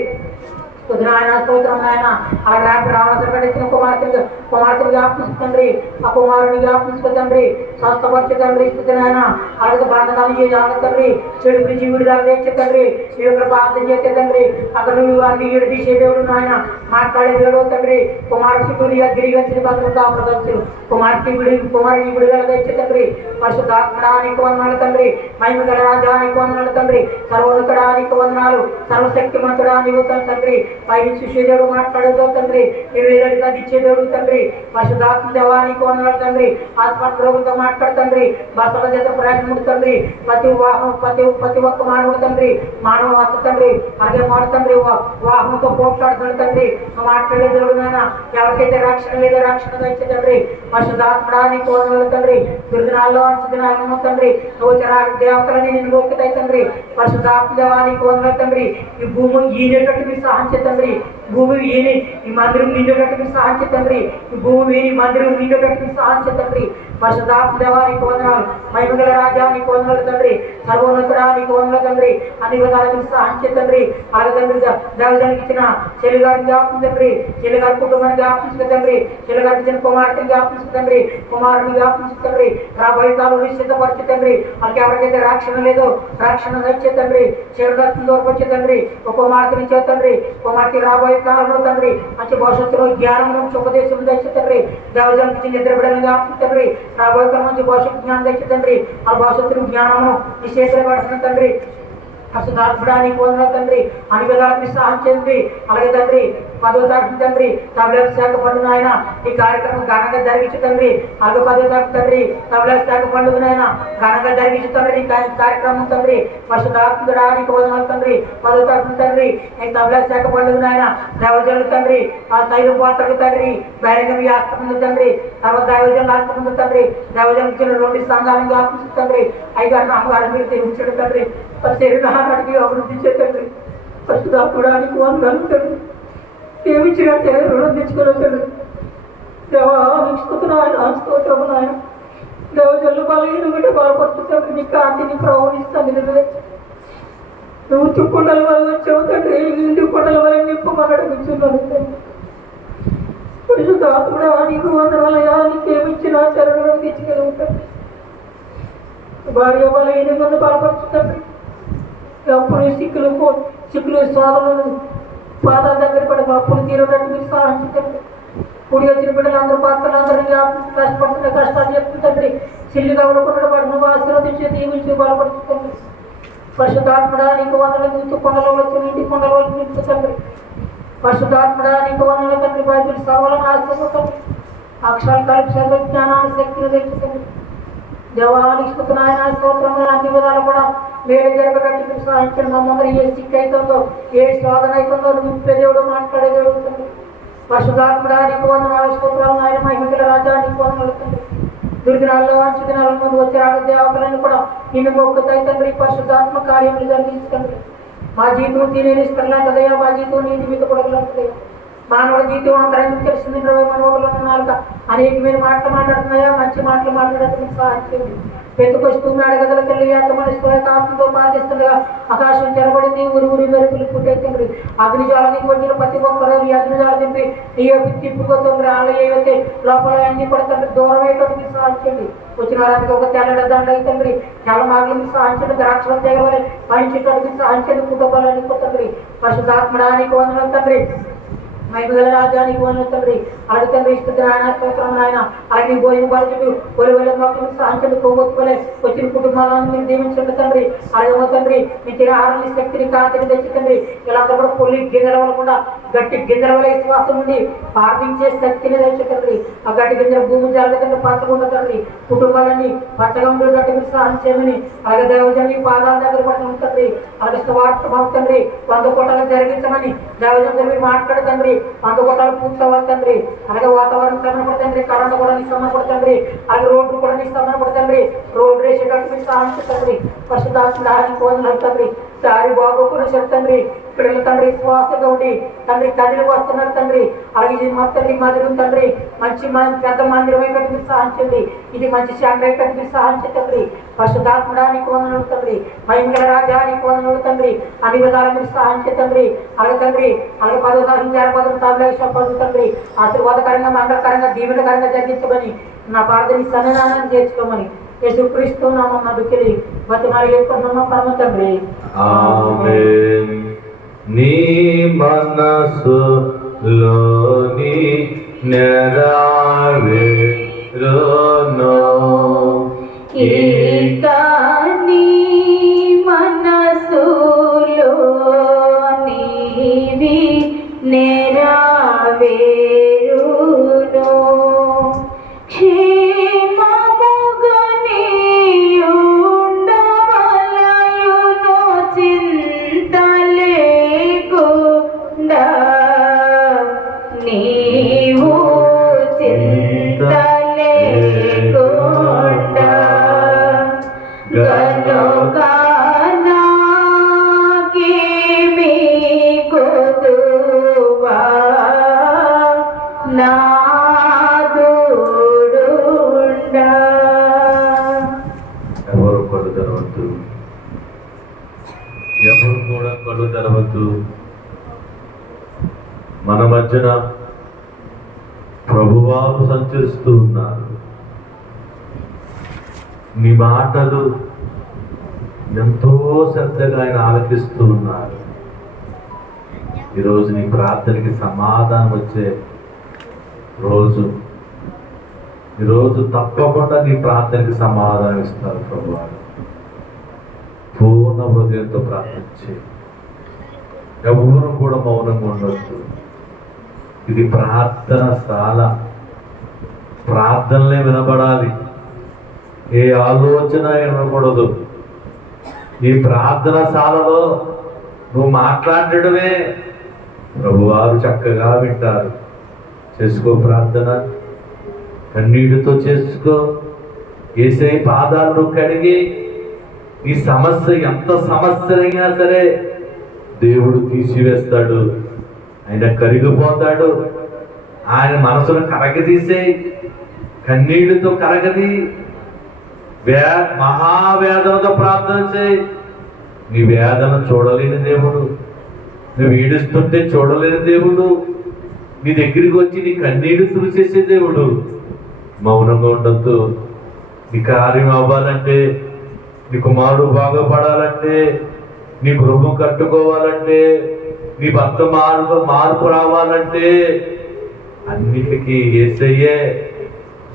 ఆయన స్తోత్రం ఆయన. అలా రావణ ఇచ్చిన కుమార్తెలు జ్ఞాపించు తండ్రి. ఆ కుమారుని జ్ఞాపించు తండ్రి. స్వస్థపరిచే తండ్రి. ఆయన అలాగే బంధకాలు చేయాలి తండ్రి. చెడు పిలిచి విడుదల తెచ్చే తండ్రి. ఈ యొక్క ప్రార్థన చేసే తండ్రి. అక్కడ నువ్వు అన్ని ఈడు తీసే దేవుడు నాయన. మాట్లాడే దేవుడు తండ్రి. కుమారు చుట్టూ గిరిగంచిన భద్రత ప్రదర్శులు కుమారుని విడుదల తెచ్చే తండ్రి. పరిశుద్ధాత్మడానికి వందనాలు తండ్రి. మహిమగల రాజానికి వందనాలు తండ్రి. సర్వోన్నతుడానికి వందనాలు. సర్వశక్తిమంతుడానికి తండ్రి. పైన చూసేదేవుడు మాట్లాడేదో తండ్రి. ఏదైనా ఇచ్చేదేవుడు తండ్రి. పరిశుద్ధాత్మ దేవానికి వందనాలు తండ్రి. ఆత్మతో మాట్లాడు తండ్రి. బసల చేత ప్రయాణముడు తండ్రి. ప్రతి ఒక్క మానవుడు తండ్రి. మానవ వస్త తండ్రి. అలాగే మాట తండ్రి వాహనంతో పోట్లాడుతున్నాడు తండ్రి. మాట్లాడే దేవుడు నాయన. ఎవరికైతే రక్షణ లేదో రక్షణ ఇచ్చే తండ్రి. పరిశుద్ధాత్మడానికి వందనాలు తండ్రి. దుర్దినాల్లో అంచదినాలను తండ్రి. నువ్వు దేవతలని నేను గోపితాయి తండ్రి. పరిశుద్ధాత్మ దేవానికి వందనాలు తండ్రి. ఈ భూమి ఈనేటట్టు సహాయం తండ్రి. భూమి వీని ఈ మందిరం నిండేటట్టు సహాయం తండ్రి. ఈ భూమి వీని మందిరం నిండేటట్టు సహాయం తండ్రి. పరిశుద్ధాత్మ దేవానికి వందనాలు. మహిమగల రాజానికి వందనాలు తండ్రి. సర్వోన్నతుడానికి వందనాలు తండ్రి. అన్ని విధాలకు సహాయం తండ్రి. అలాగే తండ్రి దేవజానికి ఇచ్చిన చెల్లిగారిని జ్ఞాపకం తండ్రి. చెల్లిగారి కుటుంబాన్ని జ్ఞాపించు తండ్రి. చెల్లిగారికి ఇచ్చిన కుమార్తెని జ్ఞాపించు తండ్రి. కుమారుని జ్ఞాపించు తండ్రి. రాబోయే కాలం సిద్ధపరిచే తండ్రి. వాళ్ళకి ఎవరికైతే రక్షణ లేదో రక్షణ వచ్చే తండ్రి. చెడు దూరపరిచే తండ్రి. ఒక కుమార్తెని ఇచ్చే తండ్రి. కుమార్తె రాబోయే కాలంలో తండ్రి మంచి భవిష్యత్తులో జ్ఞానం ఉపదేశం తెచ్చి తండ్రి దేవజానికి నిద్ర బిడ్డలుగా తండ్రి రాబోయే కాలం మంచి భవిష్యత్తు జ్ఞానం తెచ్చి తండ్రి ఆ భవిష్యత్తులో జ్ఞానము నీ చేతిలో పడుతుంది తండ్రి అసలు దాచుకోవడానికి వందలు తండ్రి అన్ని విధాలకు సహాయం చేయండి. అలాగే తండ్రి 10వ తారీఖు తండ్రి తబలా శాఖ పండుగ ఆయన ఈ కార్యక్రమం ఘనంగా జరిగించు తండ్రి. అలాగే 10వ తారీఖు తండ్రి తబలా శాఖ పండుగ ఆయన ఘనంగా జరిగించు తండ్రి. ఈ కార్యక్రమం తండ్రి పరిశుద్ధాత్మడానికి వందనాలు తండ్రి. 10వ తారీఖు తండ్రి ఈ తబలా శాఖ పండుగ ఆయన దేవజనులు తండ్రి ఆ తైలు పాత్రకు తండ్రి బహిరంగ ఆస్పత్రి తండ్రి తర్వాత దైవజనులు ఆస్పత్రి తండ్రి దేవజనులు ఇచ్చిన 2 సంఘాలను ఆపించు తండ్రి. అయ్యగారిని అమ్మగారిని మీరు తీర్చడం తండ్రి శరీరానికి అభివృద్ధి చేతండి. పరిశుద్ధాత్మడానికి వందనాలు తండ్రి. ఏమిచ్చినా రుణం తెచ్చుకోలేదు దేవానికి స్తోత్రము నాయన. దేవజల్లు బలహీన బిడ్డ బలపరుచుతండి. నీ కాంతిని ప్రవహిస్తాను నువ్వు కుండల వల్ల వచ్చావు తండ్రి. ఇంటి కుండల వల్ల నిప్పమన్నాడు కూర్చున్నాను తండ్రి. పరిశుద్ధాత్మడా నీకు వందనాలయా. నీకేమిచ్చినా చరణం తెచ్చుకోగలుగుతాడు. భార్య బలహీనంగా బలపరుచుతండి. అప్పుడు సిక్కులు సోదరులు పాదాల దగ్గర పడి అప్పుడు తీరనట్టు మీరు సహాయించండి. కుడి వచ్చిన బిడ్డలు అందరూ పాత్రలు అందరినీ కష్టపడుతున్న కష్టాలు చెప్తుందండి. చిల్లిగా ఉండకుండా పడిన ఆశీర్వదించి దీవించి బలపడుతుంది. పరిశుద్ధాత్మడా నీకు వందలు నింపు కొండలో వచ్చి ఇంటి కొండలో నింపుతండి. పరిశుద్ధాత్మడా నీకు వందల తండ్రి బైబిల్ సర్వలను ఆశీర్వదండి. అక్షరాలు కలిపి చదువు జ్ఞానాన్ని శక్తిని తెచ్చుతండి. దేవానికి నాయన స్తోత్రములు అన్ని విధాలు కూడా వేరే జరగడానికి మీరు సహాయించండి. మమ్మల్ని ఏ సిక్ అవుతుందో ఏ శోధన అవుతుందో నింపే దేవుడు మాట్లాడే దేవుడు పరిశుద్ధాత్మడా నీకు వందనాలు స్తోత్రాలు నాయన. మహిమల రాజా నీకు వందనాలు తండ్రి. దుర్దినాల్లో మంచి దినాల ముందు వచ్చే దేవతలను కూడా నిన్ను మొక్కుతాయి తండ్రి. పరిశుద్ధాత్మ కార్యములు జరిగించండి. మా జీవితం తినేది ఇష్టంలాంటిదయ్యా. మా జీవితం నీటి మీద కొడగలంటదయ్యా. మానవుడి జీవితం అంతరం తెలిసింది 20 మనోళ్ళు ఉన్నారుగా అనేకమైన మాటలు మాట్లాడుతున్నాయా. మంచి మాటలు మాట్లాడటం సహాయం చేయండి. పెట్టుకొస్తూ అడగదలకు వెళ్ళి ఎంతమంది కాపుతో బాధిస్తుండగా ఆకాశం చెరబడింది. ఊరి మెరుపులు పుట్టేస్తుంది. అగ్నిజాల దిగి వచ్చిన ప్రతి ఒక్కరు ఈ అగ్నిజాల దింపి నీ తిప్పుకోతుంది. వాళ్ళు ఏవైతే లోపల అన్ని పడుతుంది దూరం అయ్యేటప్పుడు సహాయం చేయండి. వచ్చిన వారానికి ఒక తెల్లడ దండ తండ్రి చాలా మార్గం సహాయించండి. ద్రాక్షలు తెగవాలి పైంచేటప్పుడు సహాయించండి. కుటుంబాలని తండ్రి పరిశుద్ధాత్మడానికి వందనాలు తండ్రి. మహిమగల రాజానికి వందనాలు తండ్రి. అలాగే తండ్రి ఇస్తుంది ఆయన స్తోత్రం ఆయన. అలాగే భోజన బాధ్యులు ఒలివెల మొక్కలు సహాయించండి. కొవ్వొత్తులే వచ్చిన కుటుంబాలను మీరు దీవించండి తండ్రి. అలాగే తండ్రి మీ తిరహారాన్ని శక్తిని కాంతిని తెచ్చుతండి. వీళ్ళందరూ కూడా పొల్లి గింజల వలకుండా గట్టి గింజల వల్ల విశ్వాసం ఉండి ప్రార్థించే శక్తిని తెచ్చుతండి. ఆ గట్టి గింజల భూమి జరగదండి పంచకుండా తండ్రి. కుటుంబాలన్నీ పచ్చగా ఉండేటట్టు మీరు సహాయం చేయమని అలాగే దేవజన్ని పాదాల దగ్గర పడి ఉంటుంది. అలాగే స్వార్థ తండ్రి 100 కోటాలు జరిగించమని దేవజన్ మీరు మాట్లాడుతండ్రి. 100 కోటాలు పూర్తవ్వాలి తండ్రి. అలాగే వాతావరణం సంబంధపడుతుంది. కరెంట్ కూడా నీకు సంబంధపడుతుంది. అలాగే రోడ్లు కూడా నీకు సంబంధపడుతుంది. రోడ్డు వేసేటట్టు మీరు సహాయించండి. పరిశుద్ధాత్మడానికి వందనాలు తండ్రి. దారి బాగోకుండా చెప్తండి. పిల్లల తండ్రి శ్వాసగా ఉండి తండ్రి కదిలికి వస్తున్నారు తండ్రి. అలాగే మొత్తం మందిరం తండ్రి మంచి పెద్ద మందిరం అయిపోయి మీరు సహాయించండి. ఇది మంచి శాంతి అయిపోయి మీరు సహాయించండి. పరిశుద్ధాత్మడానికి వందనాలు తండ్రి. మహిమగల రాజానికి వందనాలు తండ్రి. అన్ని విధాలు మీరు సహాయించండి. అలాగే తండ్రి అలాగే 10వ తారీఖు జరపదం తబలేశ్వరం తండ్రి ఆశీర్వాదకరంగా మంగళకరంగా దీవెనకరంగా జరిగించమని నా ప్రార్థన సన్నిధానాన్ని చేర్చుకోమని యేసుక్రీస్తు నామమున దుఃఖిలి బతిమాలి వేడుకుంటున్నాం పరమ తండ్రి. ఆమేన్. నీ మనసులోని నెరవేరును ఇక నీ మనసులో నీవి నెరవేరును. క్షేమముగా నీయుండవలయును చింత లేకుండా. నీవు చింత లేకుండా గనుక నాకేమీ కొదువా నాదుడుండా. ఎవరు కళ్ళు తెరవద్దు. ఎవరు కూడా కళ్ళు తెరవద్దు. మన మధ్యన ప్రభువారు సంచరిస్తూ ఉన్నారు. నీ మాటలు ఎంతో శ్రద్ధగా ఆయన ఆలకిస్తూ ఉన్నారు. ఈరోజు నీ ప్రార్థనకి సమాధానం వచ్చే రోజు. ఈరోజు తప్పకుండా నీ ప్రార్థనకి సమాధానం ఇస్తారు ప్రభువా. పూర్ణ హృదయంతో ప్రార్థించి ఎవరు కూడా మౌనంగా ఉండొద్దు. ఇది ప్రార్థన శాల. ప్రార్థనలే వినబడాలి, ఏ ఆలోచన వినకూడదు. ఈ ప్రార్థన శాలలో నువ్వు మాట్లాడడమే ప్రభువారు చక్కగా వింటారు. చేసుకో ప్రార్థన, కన్నీటితో చేసుకో. యేసయ్య పాదాలను కడిగి ఈ సమస్య ఎంత సమస్య అయినా సరే దేవుడు తీసివేస్తాడు. ఆయన కరిగిపోతాడు. ఆయన మనసును కరగదీసే, కన్నీళ్లతో కరగది, మహావేదనతో ప్రార్థన చేయి. నీ వేదన చూడలేని దేవుడు, నువ్వు ఏడుస్తుంటే చూడలేని దేవుడు, నీ దగ్గరికి వచ్చి నీ కన్నీళ్లు తుడిచేసే దేవుడు. మౌనంగా ఉండొద్దు. నీ కార్యం అవ్వాలంటే, నీ కుమారుడు బాగుపడాలంటే, నీ గృహం కట్టుకోవాలంటే, నీ భర్త మార్పు రావాలంటే అన్నిటికీ యేసయ్యే.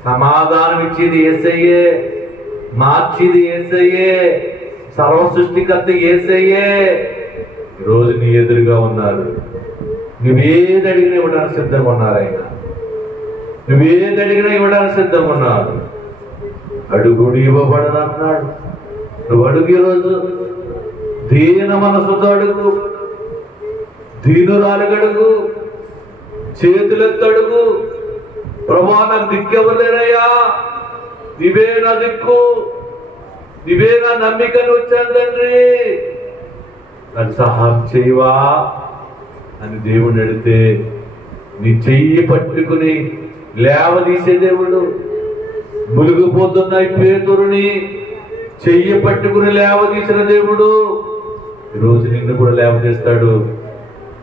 సమాధానం ఇచ్చేది యేసయ్యే, మార్చేది యేసయ్యే, సర్వ సృష్టికర్త యేసయ్యే. ఈరోజు నీ ఎదురుగా ఉన్నారు. నువ్వేది అడిగినా ఇవ్వడానికి సిద్ధంగా ఉన్నారు. ఆయన నువ్వేది అడిగినా ఇవ్వడానికి సిద్ధంగా ఉన్నారు. అడుగుడు ఇవ్వబడను అన్నాడు. నువ్వు అడుగు. ఈరోజు దీన మనసుతో అడుగు, దీనురాలుగడుగు, చేతులెత్తడుగు. ప్రభువా నాకు దిక్కెవలేరయ్యా, నీవే నా దిక్కు, నీవే నా నమ్మికను వచ్చాను తండ్రి, నాకు సహాయం చేయవా అని దేవుడిని అడిగితే నీ చెయ్యి పట్టుకుని లేవదీసే దేవుడు. మునిగిపోతున్న పేతురుని చెయ్యి పట్టుకుని లేవదీసిన దేవుడు ఈరోజు నిన్ను కూడా లేవదీస్తాడు.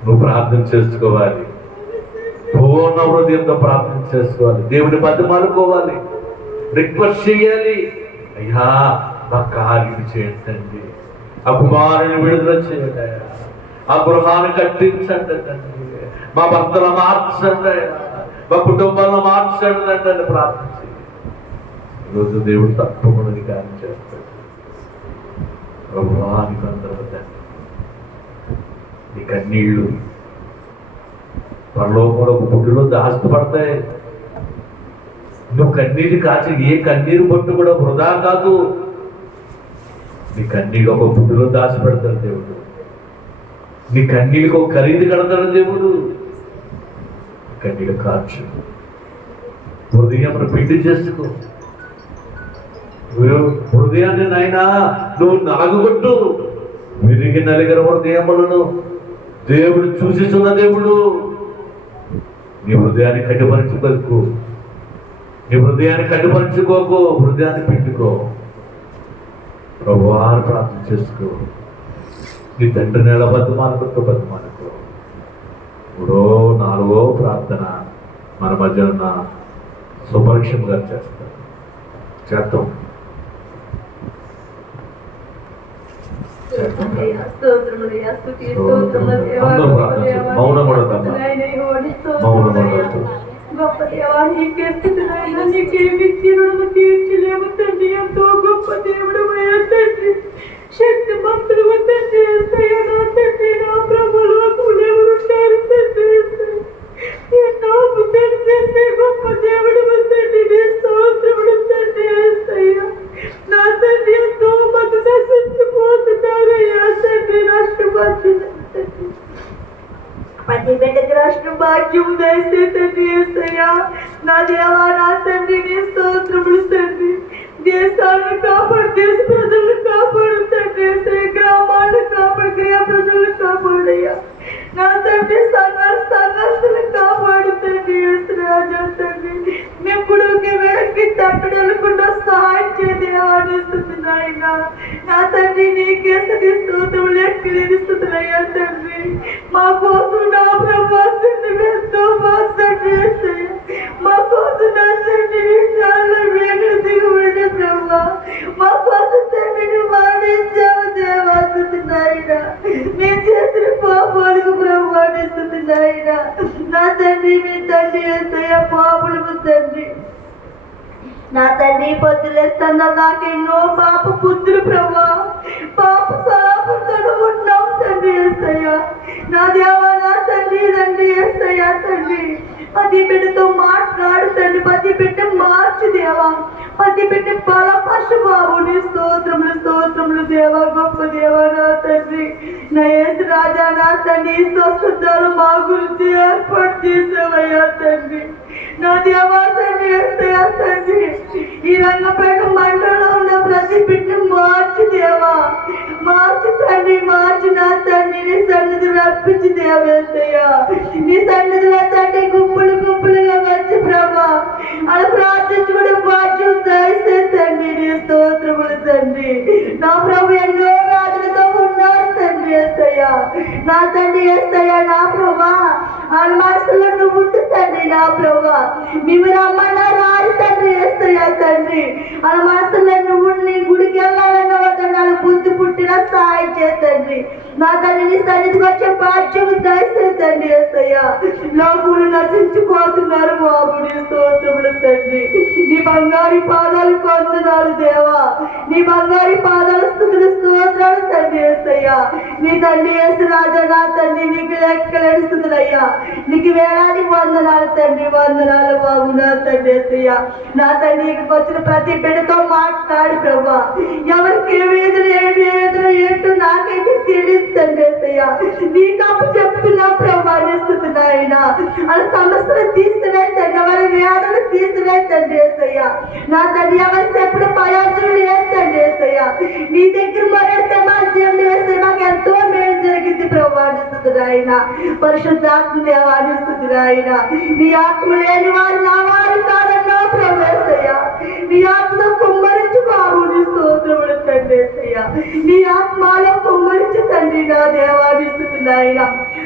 నువ్వు ప్రార్థన చేసుకోవాలి, పూర్ణ హృదయంతో ప్రార్థన చేసుకోవాలి, దేవుడి బతిమాలుకోవాలి, రిక్వెస్ట్ చేయాలి. అయ్యా నా కార్యం చేయండి, ఆ కుమారుని విడుదల చేయండి, ఆ గృహాన్ని కట్టించండి తండ్రి, మా భర్తలు మార్చండి, మా కుటుంబాలను మార్చండి అంటే ప్రార్థన చేయాలి. ఈరోజు దేవుడు తప్పకుండా నీ కార్యం చేస్తాడు. ప్రభువానికి అందరూ నీ కన్నీళ్ళు పరలోకంలో ఒక బుడ్డులో దాచిపడతాయి. నువ్వు కన్నీరు కాచి ఏ కన్నీరు బొట్టు కూడా వృధా కాదు. నీ కన్నీళ్ళు ఒక బుడ్డులో దాచిపెడతాడు దేవుడు. నీ కన్నీళ్ళకి ఒక ఖరీదు కడతాడు దేవుడు. కన్నీళ్ళు కాచు, హృదయం పిండి చేసుకో. హృదయాన్ని నాయనా నువ్వు నలగొట్టు. విరిగి నలిగిన హృదయములను దేవుడు చూసిస్తున్న దేవుడు. నీ హృదయాన్ని కట్టుపరుచుకోకు, నీ హృదయాన్ని కట్టుపరుచుకోకు, హృదయాన్ని పెట్టుకో. ప్రభువాన్ని ప్రార్థన చేసుకో. నీ తండ్రిని ఎలా బతిమాలుకో. మూడో నాలుగో ప్రార్థన మన మధ్య ఉన్న సుపరీక్షం గారు చేద్దాం. గొప్ప దేవా, నీకే స్తుతులైనా, నీకేమిచ్చి రుణము తీర్చలేము తండ్రి. ఎంతో గొప్ప దేవుడు తండ్రి, శక్తి మంతులు తండ్రి, నా తండ్రి, నా ప్రభులు ఎవరుంటారు తండ్రి. ఎన్నో ముద్దలు చేసే గొప్ప దేవుడు తండ్రి, నీ స్తోత్రములు తండ్రి. నా తండ్రి, ఎంతో మంది నశించిపోతున్నారయ్యా తండ్రి, రాష్ట్రపతి ప్రతి బిడ్డకి రాష్ట్ర భాగ్యం దయచే తండ్రి. యేసయ్యా నా దేవా, నా తండ్రి, నీ స్తోత్రములు తండ్రి. దేశాలను కాపాడు, దేశ ప్రజలను కాపాడు తండ్రి. గ్రామాలను కాపాడు, గృహ ప్రజలను కాపాడయ్యా నా తండ్రి. సంఘస్థలను కాపాడు తండ్రి. రాజా తండ్రి, మేము గుడికి వెనక్కి తట్టడకుండా సహాయం చేయాలనిస్తుంది నాయన. నా తండ్రి, నీకే స్తోత్రములు, ఎక్కలేని స్థుతులయ్యా తండ్రి. మా కోసం నా ప్రభా తండ్రి ఎంతో తండ్రి, మా కోసం నా తండ్రి చాలా వేగ దిగుబడి ప్రభా, మా కోసం తండ్రిని మానేసావు దేవాస్తుంది నాయన. మేము చేసిన పాపాలకు ప్రభాని మీ తండ్రి యేసయ్య పాపులకు తండ్రి. నా తండ్రి పొద్దులేస్తున్నా నాకు ఎన్నో పాప బుద్ధులు ప్రభా, పాప సాపుతో ఉన్నాం తండ్రి యేసయ్య. నా దేవా నా తండ్రి తండ్రి యేసయ్య తండ్రి, పది బిడ్డతో మాట్లాడు తండ్రి, పది బిడ్డ మార్చు దేవా, పది బిడ్డ బలపరచు బాబు. నీ స్తోత్రములు స్తోత్రములు దేవా, గొప్ప దేవా నా తండ్రి. నా యేసు రాజా నా తండ్రి, స్వస్థతలు మా గురించి ఏర్పాటు చేసావయ్యా తండ్రి. నా దేవా తండ్రి యేసయ్య తండ్రి, ఈ రంగపేట మండలంలో ఉన్న ప్రతి బిడ్డ మార్చు దేవా, మార్చు తండ్రి, మార్చు నా తండ్రి. నీ సన్నిధి రప్పించి దేవేసయ్య, నీ సన్నిధిలో తండ్రి గుంపులు గుంపులుగా వచ్చి ప్రభా అలా ప్రార్థించుకునే బాధ్యత దయచే తండ్రి. నీ స్తోత్రములు తండ్రి. నా ప్రభు ఎన్నో వ్యాధులతో ఉన్నారు తండ్రి యేసయ్య, నా తండ్రి యేసయ్య. నా ప్రభా వాళ్ళ మనసులో నువ్వు ఉండు తండ్రి. నా ప్రభా మేము రమ్మన్నా రారు తండ్రి యేసయ్య తండ్రి. వాళ్ళ మనసులో నువ్వు నీ గుడికి వెళ్ళాలన్న వద్దండి, వాళ్ళ బుద్ధి పుట్టిన సహాయం చేతండి. నా తండ్రి నీ సన్నిధికి వచ్చే బాధ్యత దయచే తండ్రి యేసయ్య. లోకులు నశించిపోతున్నారు బాబు. నీ స్తోత్రములు తండ్రి. నీ బంగారు పాదాలు కొందనాలు దేవా, నీ బంగారు పాదాలు స్తుతులు స్తోత్రాలు తండ్రి యేసయ్య. నీ తండ్రి యేసు రాజా నా తండ్రి, నీకు లెక్కలేని స్తుతులయ్యా, నీకు వేలాది వందనాలు తండ్రి, వందనాలు బాబు నా తండ్రి యేసయ్య. నా తండ్రి ఇక్కడికి వచ్చిన ప్రతి బిడ్డతో మాట్లాడి ప్రభా, ఎవరికి ఏ వేదన ఏంటో నాకైతే తెలియదు తండ్రి యేసయ్య. నీ కాపు చెప్తున్నా ప్రభా, నిస్తున్నాయినా వాళ్ళ సమస్యలు తీసివే తండ్రి, వారి వేదనలు తీసివే తండ్రి యేసయ్య. నా తండ్రి ఎవరి చెప్పిన ప్రయోజనం లేదు తండ్రి యేసయ్య. నీ దగ్గర మొరడితే మా జీవన యేసయ్య మాకు ఎంతో మేలు జరిగింది ప్రభా, నిస్తున్నాయిన పరిశుద్ధాత్మ దేవా, నిస్తున్నాయిన. నీ ఆత్మ లేని వారు నా వారు కాదన్నా ప్రభు యేసయ్య. నీ ఆత్మలో కుమ్మరించు బాబు. నీ స్తోత్రములు తండ్రి యేసయ్య. నీ ఆత్మలో కుమ్మరించు తండ్రి. నా దేవా నిస్తున్నాయిన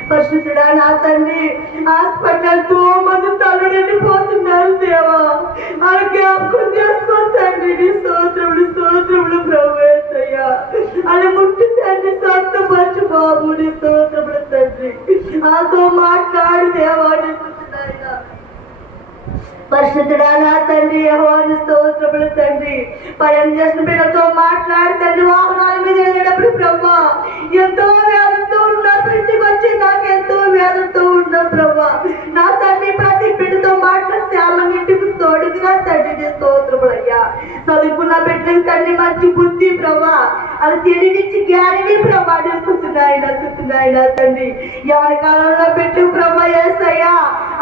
పరిశుద్ధుడా నా తండ్రి, హాస్పిటల్తో మంది తల్లుడిపోతున్నారు దేవా, వాళ్ళ జ్ఞాపకం చేసుకో తండ్రి. నీ స్తోత్రములు స్తోత్రములు ప్రభు యేసయ్య. వాళ్ళ ముట్టు తండ్రి, స్వస్థపరచు బాబు. నీ స్తోత్రములు తండ్రి. ఆతో మాట్లాడు దేవా, నిస్తున్నాయిన పరిశుద్ధుడా నా తండ్రి. యెహోవాను స్తోత్రములు తండ్రి. పయం చేసిన బిడ్డతో మాట్లాడు తండ్రి. వాహనాల మీద వెళ్ళేటప్పుడు ప్రభా ఎంతో వ్యాధులతో ఉన్నప్పుడు ఇంటికి వచ్చి నాకు ఎంతో వ్యాధులతో ఉన్న ప్రభా, నా తండ్రి ప్రతి బిడ్డతో మాట్లాడి శ్యామని ఇంటికి తోడుకురా తండ్రి. నీ స్తోత్రములయ్యా. చదువుకున్న బిడ్డలకు తండ్రి మంచి బుద్ధి ప్రభా, అది తెలివించి జ్ఞానివి ప్రభా. నిస్తున్నాయినా తండ్రి. ఎవరి కాలంలో పెట్టు ప్రభా యేసయ్యా,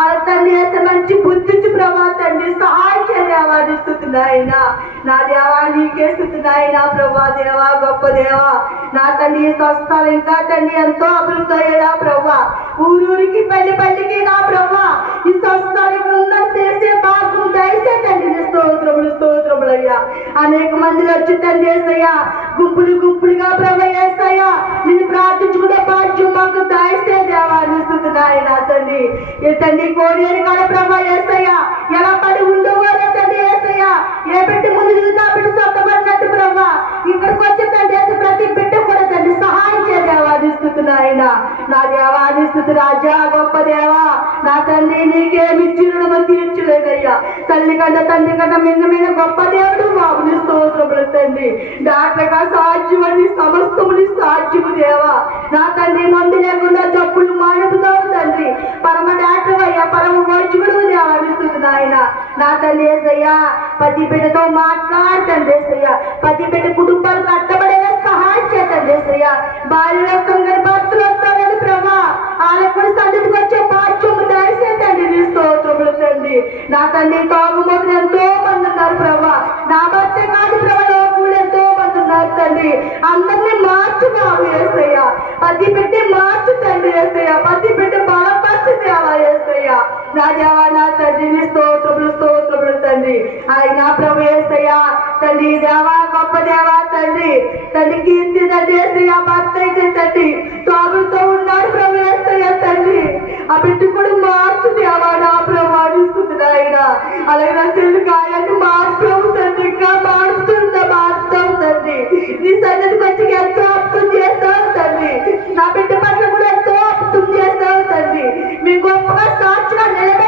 అలా తండ్రి వేస్తే మంచి బుద్ధించి ప్రభా తండ్రి, సహాయం చేయవా. నిస్తున్నాయినా నా దేవా, నీకే స్తుతున్నాయినా ప్రభా దేవా, గొప్ప దేవా. నా తండ్రి స్వస్థాలు ఇంకా తండ్రి ఎంతో అభివృద్ధి అయ్యేలా ప్రభా, ఊరూరికి పల్లికి నా ప్రభా ఈ స్వస్థానికి ఉందని తెలిసే భాగం దయచే తండ్రి. నీ స్తోత్రములు స్తోత్రములయ్యా. అనేక మందిలో వచ్చి తండ్రి యేసయ్యా, గుంపులుగా ప్రభా యేసయ్యా నిన్ను ప్రార్థించుకునే భాగ్యం మాకు దయచే దేవా. నిస్తున్నాయినా తండ్రి. ఈ తండ్రి కోడేరు కాడ ప్రభా యేసయ్యా ఎలా పడి ఉండేవారో తండ్రి యేసయ్యా, ఏ పెట్టి ముందు చూసి ఆ బిడ్డ సొంతపడినట్టు ప్రభా ఇక్కడికి వచ్చి తండ్రి ప్రతి బిడ్డ కూడా తండ్రి సహాయం చేదేవా. నిస్తున్నాయినా నా దేవా, నిస్తు రాజా, గొప్ప దేవా. నా తండ్రి నీకేమి ఇచ్చినమో తీర్చలేదయ్యా. తల్లి కంటే తండ్రి కంటే మిన్న గొప్ప దేవుడు బాబు. నీ స్తోత్రములు తండ్రి. డాక్టర్గా సాధ్యమని సమస్తముని సాధ్యము దేవా. నా తండ్రి మందు లేకుండా జబ్బులు మానుపుతావు తండ్రి. పరమ డాక్టర్ అయ్యా, పరమ వైద్యుడు దేవా. నిస్తున్నాయిన నా తండ్రి యేసయ్యా, ప్రతి బిడ్డతో మాట్లాడు తండ్రి యేసయ్యా. ప్రతి బిడ్డ కుటుంబాలు కట్టబడేలా సహాయం చేతండి యేసయ్యా. భార్య వస్తాం కానీ భర్తలు వస్తారని ప్రభా, వాళ్ళకు సన్నిధికి వచ్చే బాధ్యము దయచేతండి. నీ స్తోత్రములు తండ్రి. నా తండ్రి తాగుమోతులు ఎంతో మంది ఉన్నారు ప్రభా, నా భర్త కాదు ప్రభా, లోకులు ఎంతో మంది ఉన్నారు తండ్రి. అందరినీ మార్చు బాబు యేసయ్యా. ప్రతి బిడ్డ మార్చు తండ్రి యేసయ్యా. ప్రతి బిడ్డ బలపరచు దేవా యేసయ్యా. నా దేవా నా తండ్రి, నీ స్తోత్రములు తండ్రి. ఆయన ప్రభు యేసయ్యా తండ్రి దేవా, గొప్ప దేవా తండ్రి. తండ్రి కీర్తి తండ్రి యేసయ్యా, భర్త అయితే తండ్రి తాగుతో ఉన్నాడు ప్రభు యేసయ్యా తండ్రి. ఆ బిడ్డ కూడా మార్చు దేవా. నా ప్రభు నిస్తున్నాయినా అలాగే నా చెల్లి కాయాన్ని మార్చు తండ్రి. ఇంకా మార్చుతావు తండ్రి. నీ సన్నిధికి వచ్చి ఎంతో అర్థం చేస్తావు తండ్రి. నా బిడ్డ పట్ల కూడా ఎంతో అర్థం చేస్తావు తండ్రి. మీ గొప్పగా సాక్షిగా నిలబె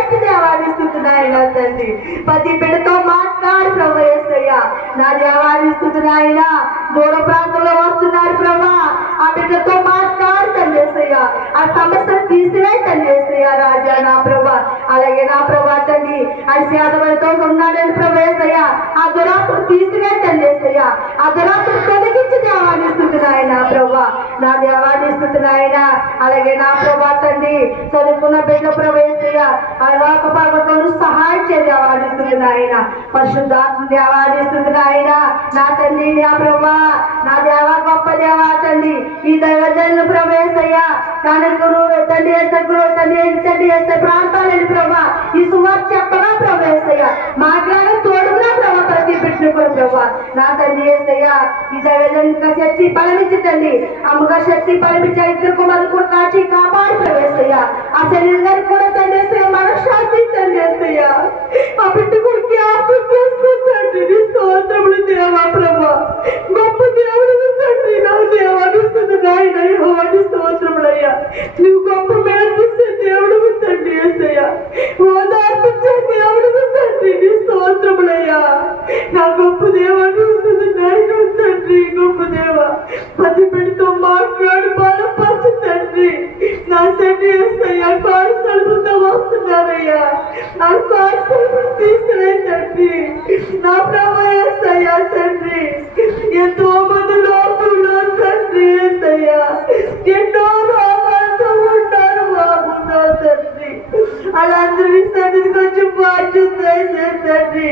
తండ్రి. ప్రతి బిడ్డతో మాట్లాడు ప్రభా యేసయ్యా. నా దేవాదిస్తుంది నాయన, దూర ప్రాంతంలో వస్తున్నారు ప్రభా, ఆ బిడ్డతో మాట్లాడు తండ్రి యేసయ్యా. ఆ సమస్యను తీసివే తండ్రి యేసయ్యా రాజా నా ప్రభా. అలాగే నా ప్రభా తండ్రి, అది శాతమడితో ఉన్నాడని ప్రభా యేసయ్యా, ఆ దురాత్మను తీసివే తండ్రి యేసయ్యా. ఆ దురాత్మను తొలగించి దేవాదిస్తుంది నాయన ప్రభా, నా దేవాదిస్తుంది నాయన. అలాగే నా ప్రభా తండ్రి, చదువుకున్న బిడ్డ ప్రభా యేసయ్యా, అలవాక పాపతో సహాయం చేయవాడిస్తుంది నాయన. పరిశుద్ధాత్మ దేవాదిస్తుంది నాయన. నా తండ్రి నా ప్రభా, నా దేవా గొప్ప దేవా తండ్రి, ఈ దైవజనులు ప్రభా యేసయ్యా, కానుకలు తండ్రి తండ్రి ప్రాంతాలని ప్రభా, ఈ సుమారు చెప్పగా ప్రభా యేసయ్యా, మాట్లాడే తోడుగా ప్రభా ప్రతి బిడ్డను కూడా ప్రభా. నా తండ్రి యేసయ్యా, ఈ దైవజనులకు శక్తి బలమిచ్చి తండ్రి, అమ్మగా శక్తి బలమిచ్చి ఇద్దరు కుమారులు కూడా కాచి కాపాడు ప్రభా యేసయ్యా. ఆ శరీరం గారికి కూడా తండ్రి యేసయ్యా, మనశ్శాంతి తండ్రి యేసయ్యా. ఆ బిడ్డ కూడా జ్ఞాపకం చేసుకుంటండి. నీ స్తోత్రములు దేవా ప్రభా, గొప్ప దేవుడు తండ్రి. నా దేవాదిస్తుంది నాయన, యెహోవాని స్తోత్రములయ్యా. నువ్వు గొప్ప మేలు చేసే దేవుడు తండ్రి యేసయ్యా, ఓదార్పించే దేవుడు తండ్రి. నీ స్తోత్రములయ్యా. నా గొప్ప దేవాదిస్తుంది నాయన తండ్రి, గొప్ప దేవ. ప్రతి బిడ్డతో మాట్లాడు, బలపరచు తండ్రి. నా తండ్రి యేసయ్యా, కాడు సలుపుతో వస్తున్నారయ్యా, ఆ కాడు సలుపు తీసివే తండ్రి. నా ప్రభు యేసయ్యా తండ్రి, ఎంతో మంది లోపల తండ్రి యేసయ్యా, ఎన్నో రోగాలతో ఉంటారు బాబు నా తండ్రి. వాళ్ళందరి సన్నిధికి వచ్చి బాధ్యత తండ్రి.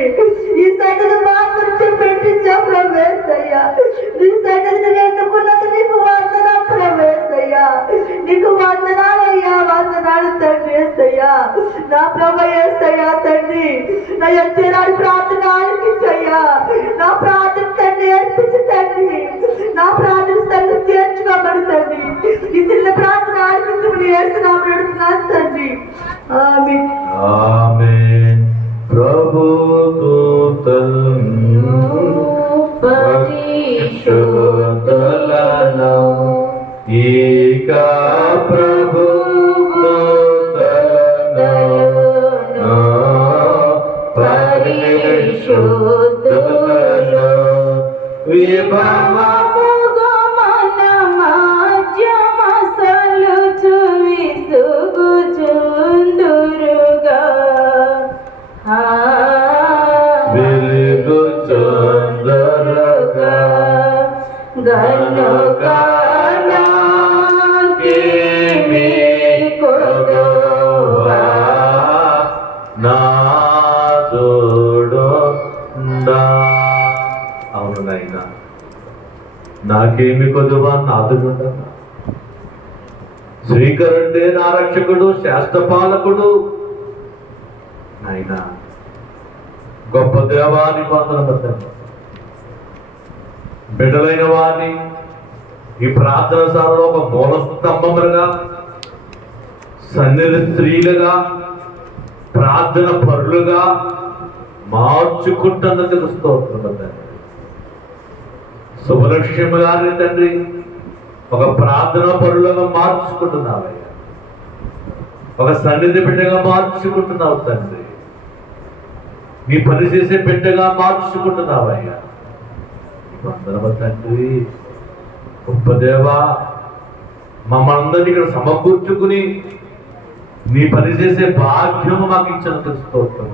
ఈ సన్నిధి మా గురించి పెట్టించా ప్రభు యేసయ్యా. నీ సన్నిధిని ఎన్నుకున్నది నీకు వందనం ప్రభు యేసయ్యా, నీకు వందనాలయ్యా, వందనాలు తండ్రి యేసయ్యా. నా ప్రభు యేసయ్యా తండ్రి, నా ఎత్తేరాడు ప్రార్థన ఆలకించయ్యా. నా ప్రార్థన తండ్రి ఏర్పించి తండ్రి, నా ప్రార్థన తండ్రి చేర్చుకోబడి తండ్రి. ఈ చిన్న ప్రార్థన ఆలకించమని యేసునామములో అడుగుతున్నాను తండ్రి. ఆమేన్. ఆమేన్. ప్రభు దూతలను పరిశుద్ధులను ఏక ప్రభు దూతలను పరిశుద్ధులను విభవముగా మన మధ్యమసలు విసుగుచుందురుగా వెలుగుచుందురుగా గనుగా నాకేమి కొదువా నాదుడుండా. అవును నాయనా, నాకేమి కొదువా నాదుడుండా. శ్రీకరుడే నా రక్షకుడు, శాస్త్రపాలకుడు. నాయనా, గొప్ప దేవాన్ని పొందడం బిడ్డలైన వారిని ఈ ప్రార్థన సభలో ఒక మూల స్తంభములుగా, సన్నిధి స్త్రీలుగా, ప్రార్థన పరులుగా మార్చుకుంటున్నందుకు స్తోత్రం తండ్రి. శుభలక్ష్యం గారిని తండ్రి ఒక ప్రార్థన పరులుగా మార్చుకుంటున్నావయ్యా, ఒక సన్నిధి బిడ్డగా మార్చుకుంటున్నావు తండ్రి. నీ పని చేసే బిడ్డగా మార్చుకుంటున్నావయ్యా. అందరూ తండ్రి, గొప్ప దేవా, మమ్మల్ని అందరినీ ఇక్కడ సమకూర్చుకుని నీ పని చేసే భాగ్యము మాకు ఇచ్చినందుకు స్తోత్రం.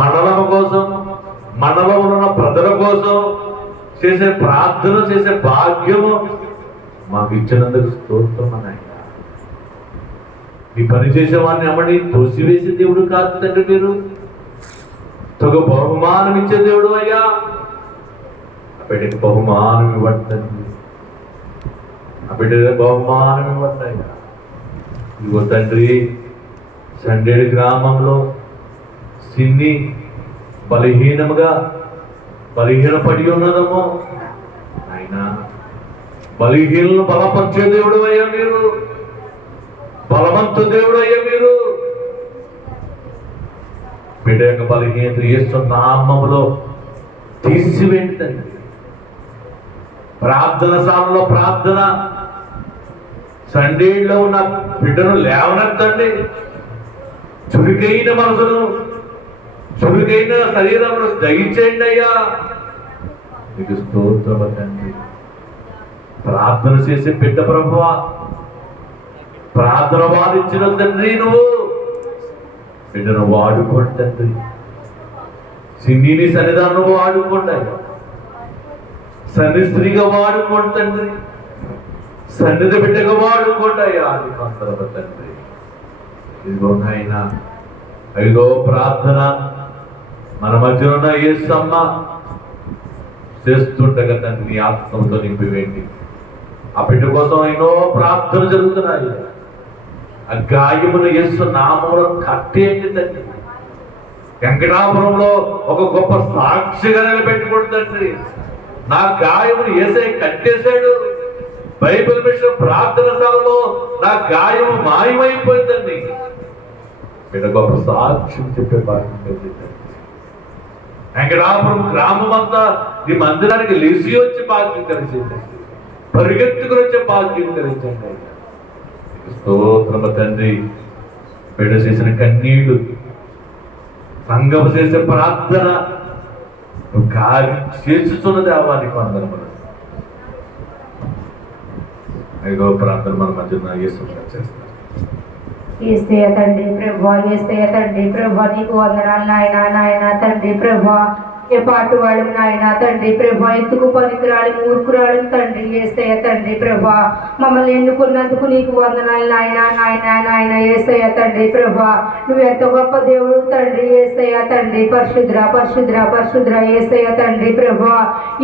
మండలం కోసం, మండలంలో ఉన్న ప్రజల కోసం చేసే ప్రార్థన చేసే భాగ్యము మాకు ఇచ్చినందుకు స్తోత్రం అన్నయ్య. ఈ పని చేసే వాడిని అమ్మని తోసివేసే దేవుడు కాదు తండ్రి, మీరు తగు బహుమానం ఇచ్చే దేవుడు అయ్యా. బిడ్డకి బహుమానం ఇవ్వండి, ఆ బిడ్డ బహుమానం ఇవ్వండి అయ్యా. ఇదిగో తండ్రి, సండేడు గ్రామంలో సిన్ని బలహీనపడి ఉన్నదమ్మో ఆయన. బలహీనను బలపరిచే దేవుడు అయ్యా మీరు, బలవంత దేవుడు అయ్యా మీరు. బిడ్డ యొక్క బలహీనత యేసు నామములో తీసివేయండి. ప్రార్థన సాలలో ప్రార్థన, సండేలో ఉన్న బిడ్డను లేవనెత్తండి. చురుకైన మనసును, చురుకైన శరీరమును దయచేయండి అయ్యా. నీకు స్తోత్రము తండ్రి. ప్రార్థన చేసే బిడ్డ ప్రభువా, ప్రార్థన వారిచ్చిన తండ్రి, నువ్వు బిడ్డను వాడుకోండి తండ్రి. సిన్నిని సన్నిధానం వాడుకోండి అయ్యా. సన్నిస్త్రీగా వాడుకోండి తండ్రి. సన్నిధి బిడ్డగా వాడుకోండి అయ్యా. అది కొంతరవ తండ్రి. ఇదిగో నాయన, ఐదో ప్రార్థన మన మధ్యలో ఉన్న యేసమ్మ చేస్తుండగా తండ్రి నీ ఆత్మతో నింపివేయండి. ఆ బిడ్డ కోసం ఎన్నో ప్రార్థన జరుగుతున్నాయి. ఆ గాయమును యేసు నామములో కట్టేయండి తండ్రి. వెంకటాపురంలో ఒక గొప్ప సాక్షిగా నిలబెట్టుకోండి తండ్రి. నా గాయమును యేసయ్య కట్టేశాడు. బైబిల్ మిషన్ ప్రార్థన సభలో నా గాయము మాయమైపోయిందండి. బిడ్డ గొప్ప సాక్ష్యం చెప్పే భాగ్యం. వెంకటాపురం గ్రామం అంతా ఈ మందిరానికి లేచి వచ్చి భాగ్యం కలిగించండి. పరిగెత్తుకుని వచ్చే భాగ్యం కలిగించండి. స్తోత్రము తండ్రి. బిడ్డ చేసిన కన్నీళ్లు, సంఘం చేసే ప్రార్థన నువ్వు కార్యం చేస్తున్న దేవానికి వందనములు. ఐదో ప్రార్థన మన మధ్యన యేసు చేస్తాం. యేసయ్య తండ్రి ప్రభా, యేసయ్య తండ్రి ప్రభా, నీకు వందనాలు నాయనా. నాయన తండ్రి ప్రభా, ఏ పాటు వాళ్ళు నాయన తండ్రి ప్రభా, ఎందుకు పనికిరాలి మూర్ఖురాలు తండ్రి. యేసయ్య తండ్రి ప్రభా, మమ్మల్ని ఎన్నుకున్నందుకు నీకు వందనాలు నాయన. నాయన నాయన యేసయ్య తండ్రి ప్రభా, నువ్వు ఎంత గొప్ప దేవుడు తండ్రి. యేసయ్య తండ్రి పరిశుద్ర పరిశుద్ర పరిశుద్ర యేసయ్య తండ్రి ప్రభా,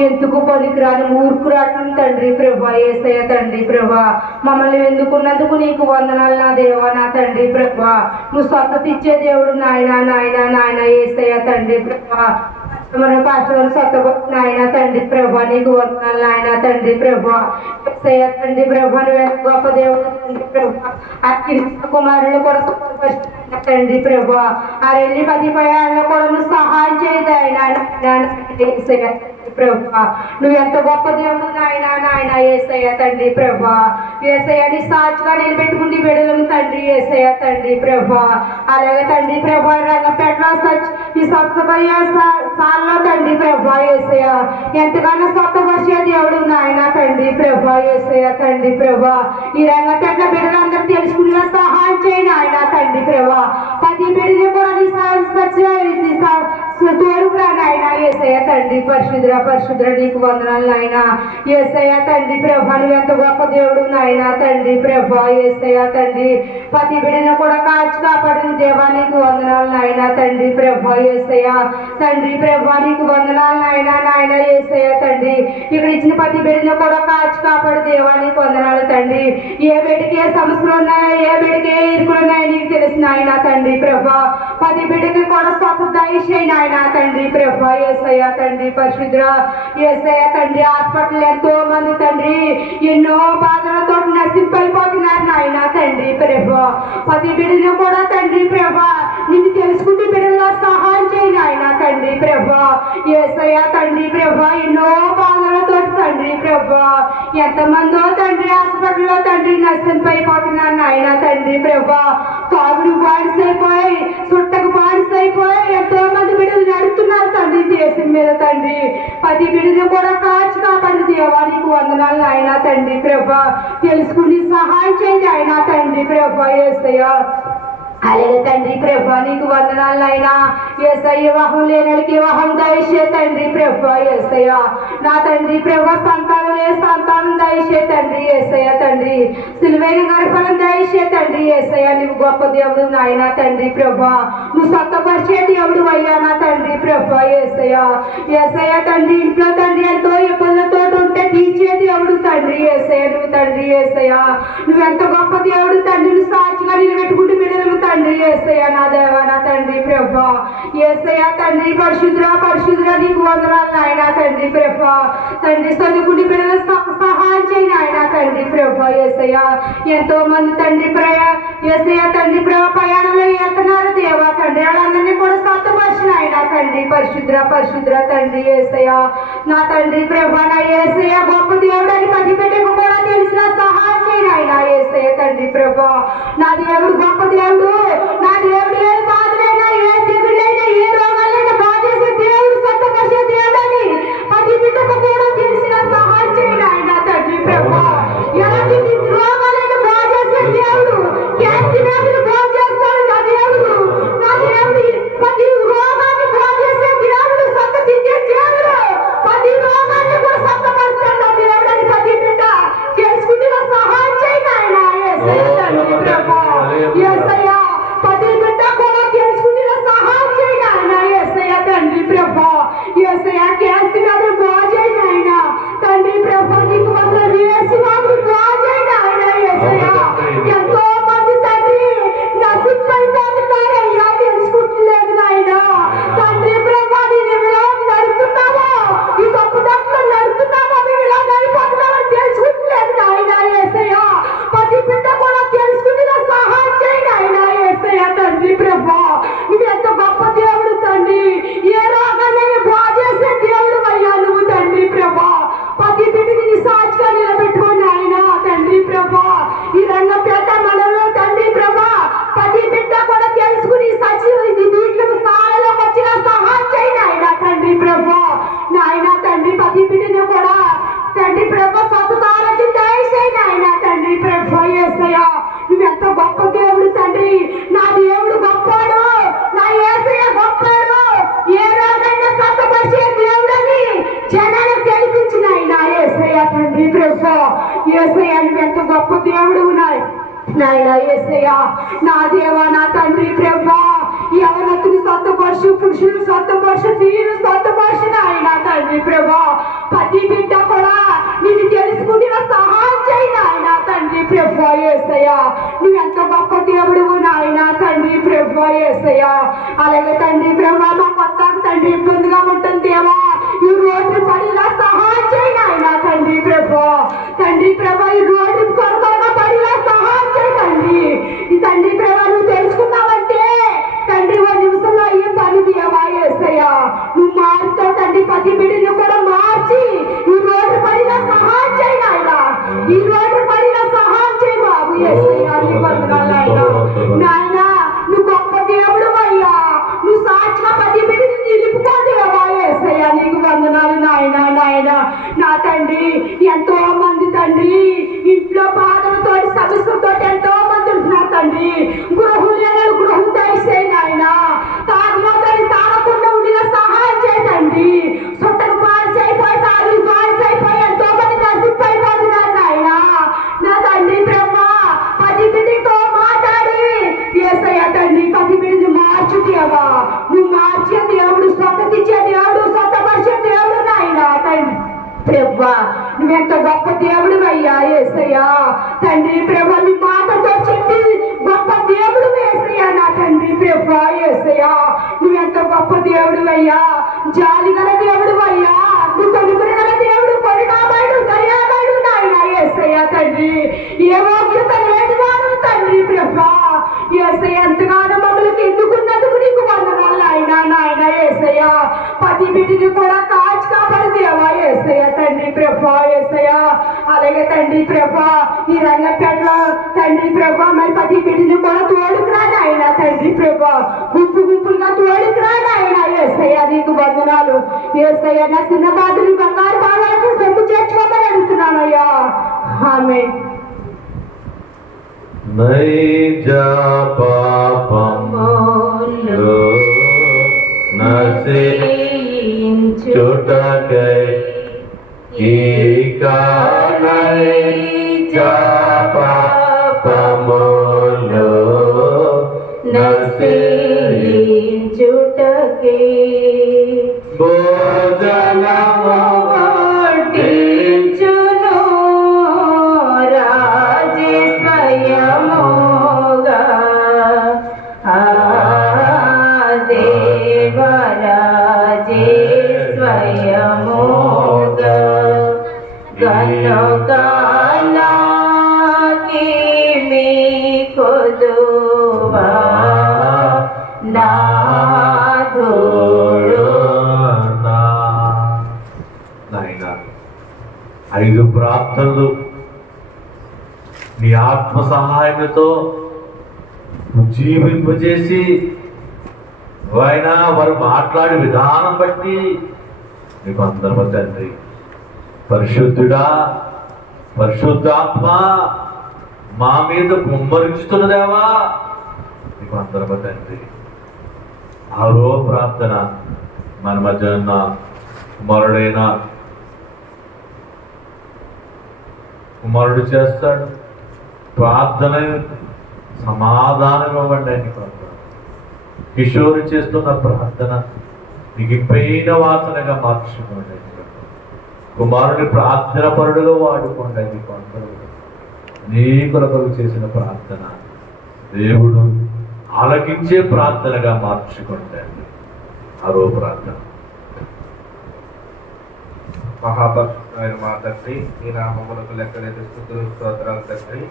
ఎందుకు పనికిరాని మూర్ఖురాలు తండ్రి ప్రభా. యేసయ్య తండ్రి ప్రభా, మమ్మల్ని ఎన్నుకున్నందుకు నీకు వందనాలు నా దేవా. నా తండ్రి ప్రభా, నువ్వు స్వస్థత ఇచ్చే దేవుడు నాయన. నాయన నాయన యేసయ్య తండ్రి ప్రభా, మన పాస్టర్ సొంత నాయన తండ్రి ప్రభా, నీకు వందనాలు నాయన తండ్రి ప్రభా. యేసయ్య తండ్రి ప్రభా, నువ్వు గొప్ప దేవుడు తండ్రి ప్రభా. ఆ కుమారులు కూడా తండ్రి ప్రభా, ఆ 10 ప్రయాణాల్లో కూడా నువ్వు సహాయం చేయదు ఆయన ప్రభా. నువ్వు ఎంత గొప్ప దేవుడు నాయన. నాయన యేసయ్య తండ్రి ప్రభా, యేసయ్యని సాక్షిగా నిలబెట్టుకుంటే బిడ్డలను తండ్రి. యేసయ్య తండ్రి ప్రభా, అలాగే తండ్రి ప్రభా రంగపేటలో ఈ సార్లో తండ్రి ప్రభా యేసయ్య ఎంతగానో స్వస్థపరిచే దేవుడు నాయన తండ్రి ప్రభా. యేసయ్య తండ్రి ప్రభా, ఈ రంగపేటలో బిడ్డలందరూ తెలుసుకునేలా సహాయం చేయండి ఆయన తండ్రి ప్రభా. 10 బిడ్డలు కూడా తోడుకురా నాయన. యేసయ్య తండ్రి పరిశుద్ర పరిశుద్ర నీకు వందనాలు నాయన. యేసయ్య తండ్రి ప్రభా, నువ్వు ఎంత గొప్ప దేవుడు నాయన తండ్రి ప్రభా. యేసయ్య తండ్రి 10 బిడ్డను కూడా కాచి కాపాడిన దేవా నీకు వందనాలు నాయన తండ్రి ప్రభా. యేసయ్య తండ్రి ప్రభా, నీకు వందనాలు నాయన. నాయన యేసయ్య తండ్రి, ఇక్కడ ఇచ్చిన 10 బిడ్డను కూడా కాచి కాపాడు దేవా నీకు వందనాలు తండ్రి. ఏ బిడ్డకి ఏ సమస్యలు ఉన్నాయో, ఏ బిడ్డకి ఏ ఇరుకులు ఉన్నాయో నీకు తెలుసు నాయన తండ్రి ప్రభా. 10 బిడ్డకి కూడా స్వస్థత దయచేయి నాయన తండ్రి ప్రభా. యేసయ్య తండ్రి పరిశుద్ర యేసయ్య తండ్రి, హాస్పిటల్ ఎంతో మంది తండ్రి ఎన్నో బాధలతో నశింపైపోతున్నారు నాయన తండ్రి ప్రభా. 10 బిడ్డలు కూడా తండ్రి ప్రభా, నిన్ను తెలుసుకుంటే బిడ్డల్లో సహాయం చేయి నాయన తండ్రి ప్రభా. యేసయ్య తండ్రి ప్రభా, ఎన్నో బాధలతో తండ్రి ప్రభా, ఎంతమందో తండ్రి హాస్పిటల్లో తండ్రి నశింపైపోతున్నారు నాయన తండ్రి ప్రభా. తాగుడు బానిసైపోయి, చుట్టకు బానిసైపోయి ఎంతో మంది బిడ్డలు నడుస్తున్నారు తండ్రి దేశం మీద తండ్రి. 10 బిడ్డలు కూడా కాచి కాపాడు దేవా నీకు వందనాలు నాయన తండ్రి ప్రభా. తెలుసుకుని సహాయం చేయండి ఆయన తండ్రి ప్రభా. యేసయ్య అలాగే తండ్రి ప్రభా, నీకు వందనాలు నాయన. యేసయ్య వివాహం లేనడికి వివాహం దయచే తండ్రి ప్రభా. యేసయ్య నా తండ్రి ప్రభా, సంతానం దయచే తండ్రి. యేసయ్య తండ్రి, సిలువైన గర్భాలను దయచే తండ్రి. యేసయ్య నీవు గొప్ప దేవుడు నాయన తండ్రి ప్రభా. నువ్వు స్వస్థపరిచే దేవుడు అయ్యా నా తండ్రి ప్రభా. యేసయ్య యేసయ్య తండ్రి, ఇంట్లో తండ్రి ఎంతో ఇబ్బందులతో ఉంటే తీర్చే దేవుడు తండ్రి. యేసయ్య నువ్వు తండ్రి. యేసయ్య నువ్వు ఎంత గొప్ప దేవుడు తండ్రి. నువ్వు సాక్షిగా నిలబెట్టుకుంటూ బిడ్డలు తండ్రి. యేసయ్య నా దేవా నా తండ్రి ప్రభా. యేసయ్య తండ్రి పరిశుద్ర పరిశుద్ర నీకు వందనాలు నాయన తండ్రి ప్రభా. తండ్రి చదువుకుని బిడ్డలు సహాయం చేయి నాయన తండ్రి ప్రభా. యేసయ్య ఎంతో మంది తండ్రి యేసయ్య తండ్రి ప్రభా ప్రయాణంలో వెళ్తున్నారు దేవా తండ్రి. వాళ్ళందరినీ కూడా స్వస్థపరిచిన ఆయన తండ్రి పరిశుద్ర పరిశుద్ర తండ్రి. యేసయ్య నా తండ్రి ప్రభా, నా యేసయ్య గొప్ప దేవుడు అని 10 బిడ్డకు కూడా తెలిసిన సహాయం చేయి నాయన. యేసయ్య తండ్రి ప్రభా, నా దేవుడు గొప్ప దేవుడు. నా దేవుడు ఏ బాధలైనా, ఏ దిగులైనా, ఏ రోగాలు నాయన యేసయ్యా, నా దేవా నా తండ్రి ప్రభా, యవనస్తుని స్వస్థపరచు, పురుషులు స్వస్థపరచు, స్త్రీలు స్వస్థపరచు నాయన తండ్రి ప్రభా. ప్రతి బిడ్డ కూడా నిన్ను తెలుసుకుంటున్న సహాయం చేయి నాయన తండ్రి ప్రభా యేసయ్యా. నువ్వెంత గొప్ప దేవుడువు నాయన తండ్రి ప్రభా యేసయ్యా. అలాగే తండ్రి ప్రభా, మా కొత్త తండ్రి ఇబ్బందిగా ఉంటుంది దేవా, ఈ రోడ్డు పడిలా సహాయం చేయి నాయన తండ్రి ప్రభా. తండ్రి ప్రభా, ఈ రోడ్డు త్వరగా పడిలా సహాయం చేయి తండ్రి. ఈ తండ్రి ప్రభా, నువ్వు తెలుసుకున్నావంటే తండ్రి ఓ నిమిషంలో అయ్యే పని దేవా యేసయ్యా. నువ్వు మారుతావు తండ్రి, ప్రతి బిడ్డను కూడా మార్చి ఈ రోడ్డు పడిలా సహాయం చేయి నాయన. ఈ రోడ్డు పడిలా సహాయం చేయి బాబు యేసయ్యా. నీ వందనాలు నాయన. నాయన నువ్వు గొప్ప దేవుడు అయ్యా. నువ్వు సాక్షిగా ప్రతి బిడ్డని నిలుపుకోదేవా యేసయ్యా. నీకు వందనాలు నాయన. నాయన నా తండ్రి, ఎంతో మంది తండ్రి ఇంట్లో బాధలతో సమస్యలతో ఎంతో మంది ఉంటున్నారు తండ్రి. గృహం లేని గృహం దయచేయి నాయన. తాగుమోతని తాగకుండా ఉండిన సహాయం చేయండి. సొట్టకు బారిసైపోయి తాగి బారిసైపోయి ఎంతో మంది నష్టపోయిపోతున్నారు నాయన. నా తండ్రి బ్రహ్మ పది బిడ్డతో మాట్లాడి యేసయ్య తండ్రి పది బిడ్డని మార్చు దేవా. నువ్వు మార్చే దేవుడు, స్వతకిచ్చే దేవుడు, స్వతపరిచే దేవుడు నాయన తండ్రి ప్రభా. నువ్వెంత గొప్ప దేవుడు అయ్యా యేసయ్యా. తండ్రి ప్రభా, నీ మాటతో చెప్పి గొప్ప దేవుడు యేసయ్యా నా తండ్రి ప్రభా యేసయ్యా. నువ్వెంత గొప్ప దేవుడు అయ్యా, జాలి గల దేవుడు అయ్యా. నువ్వు కొనుక్కుని గల దేవుడు, కరుణామయుడు, దయామయుడు నాయన యేసయ్యా తండ్రి. ఏవో లేదు తండ్రి ప్రభా యేసయ్య. ఎంతగానో మమ్మల్ని ఎన్నుకున్నందుకు నీకు వందనాలు నాయన. నాయన యేసయ్యా, ప్రతి బిడ్డని కూడా కాచి కాపాడు దేవా యేసయ్య తండ్రి ప్రభా యేసయ్య. అలాగే తండ్రి ప్రభా, ఈ రంగపేటలో తండ్రి ప్రభా మరి ప్రతి బిడ్డని కూడా తోడుకురా నాయన తండ్రి ప్రభా. గుంపులుగా తోడుకురా నాయన యేసయ్య. నీకు వందనాలు యేసయ్య. నా చిన్న బాధలు బంగారు బాధలకు సొమ్ము చేర్చుకోమని అడుగుతున్నానయ్యా. ఆమేన్. నైజ పాపములో నశించుటకై ఇక నైజ పాపములో నశించుటకై భోజనము వడ్డించును రాజే స్వయముగా. దేవరాజే స్వయముగా గనుకాలాకి మీ కొదువా నాథుడు. నాయనా, 5 ప్రార్థనలు నీ ఆత్మ సహాయంతో జీవింపజేసి ఆయన వారు మాట్లాడే విధానం బట్టి నీకు అందరూ తండ్రి. పరిశుద్ధుడా, పరిశుద్ధాత్మ మా మీద కుమ్మరించుతున్నదేవా నీకు అందరూ తండ్రి. 6వ ప్రార్థన మన మధ్య ఉన్న కుమారుడు చేస్తాడు. ప్రార్థన సమాధానం ఇవ్వండి అని కిషోరు చేస్తున్న ప్రార్థన నీకు ఇంపైన వాసనగా మార్చుకోండి. కుమారుని ప్రార్థన పరుడుగా వాడుకోండి. నీకు అందరూ నీ కొరకు చేసిన ప్రార్థన దేవుడు ఆలకించే ప్రార్థనగా మార్చుకోండి. 6వ ప్రార్థన. మహాపరిశుద్ధమైన మా తండ్రి, ఈ నామములకు లెక్కలేని స్తుతులు స్తోత్రాలు తండ్రి.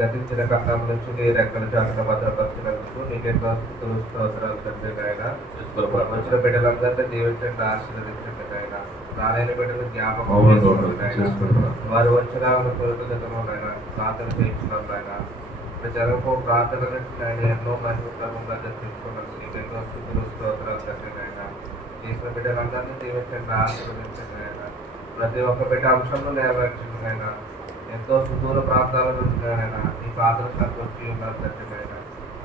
గతించిన కట్టం నుంచి నీ రెక్కల చాటున భద్రపరిచినందుకు నీకెన్నో స్తుతులు స్తోత్రాలు తండ్రి. నాయన వచ్చిన బిడ్డలందరినీ దీవించండి, ఆశీర్వదించండి నాయన. రాలేని బిడ్డలు జ్ఞాపకం చేసుకోండి నాయన. వారు వచ్చిన కృతజ్ఞతలో నాయన ప్రార్థన చేయించున్నాం నాయన. జరగబో ప్రార్థన నుంచి ఆయన ఎన్నో మహిమకరంగా దర్శించుకున్నాను. నీకెన్నో స్తుతులు స్తోత్రాలు తండ్రి. నాయన చేసిన బిడ్డలందరినీ దీవించండి, ఆశీర్వదించండి నాయన. ప్రతి ఒక్క బిడ్డ అంశంలో నెరవేర్చండి నాయన. ఎంతో సుదూర ప్రాంతాల నుంచి నాయన నీ పాత్రలకు వచ్చి ఉన్నారు తండ్రి. నాయన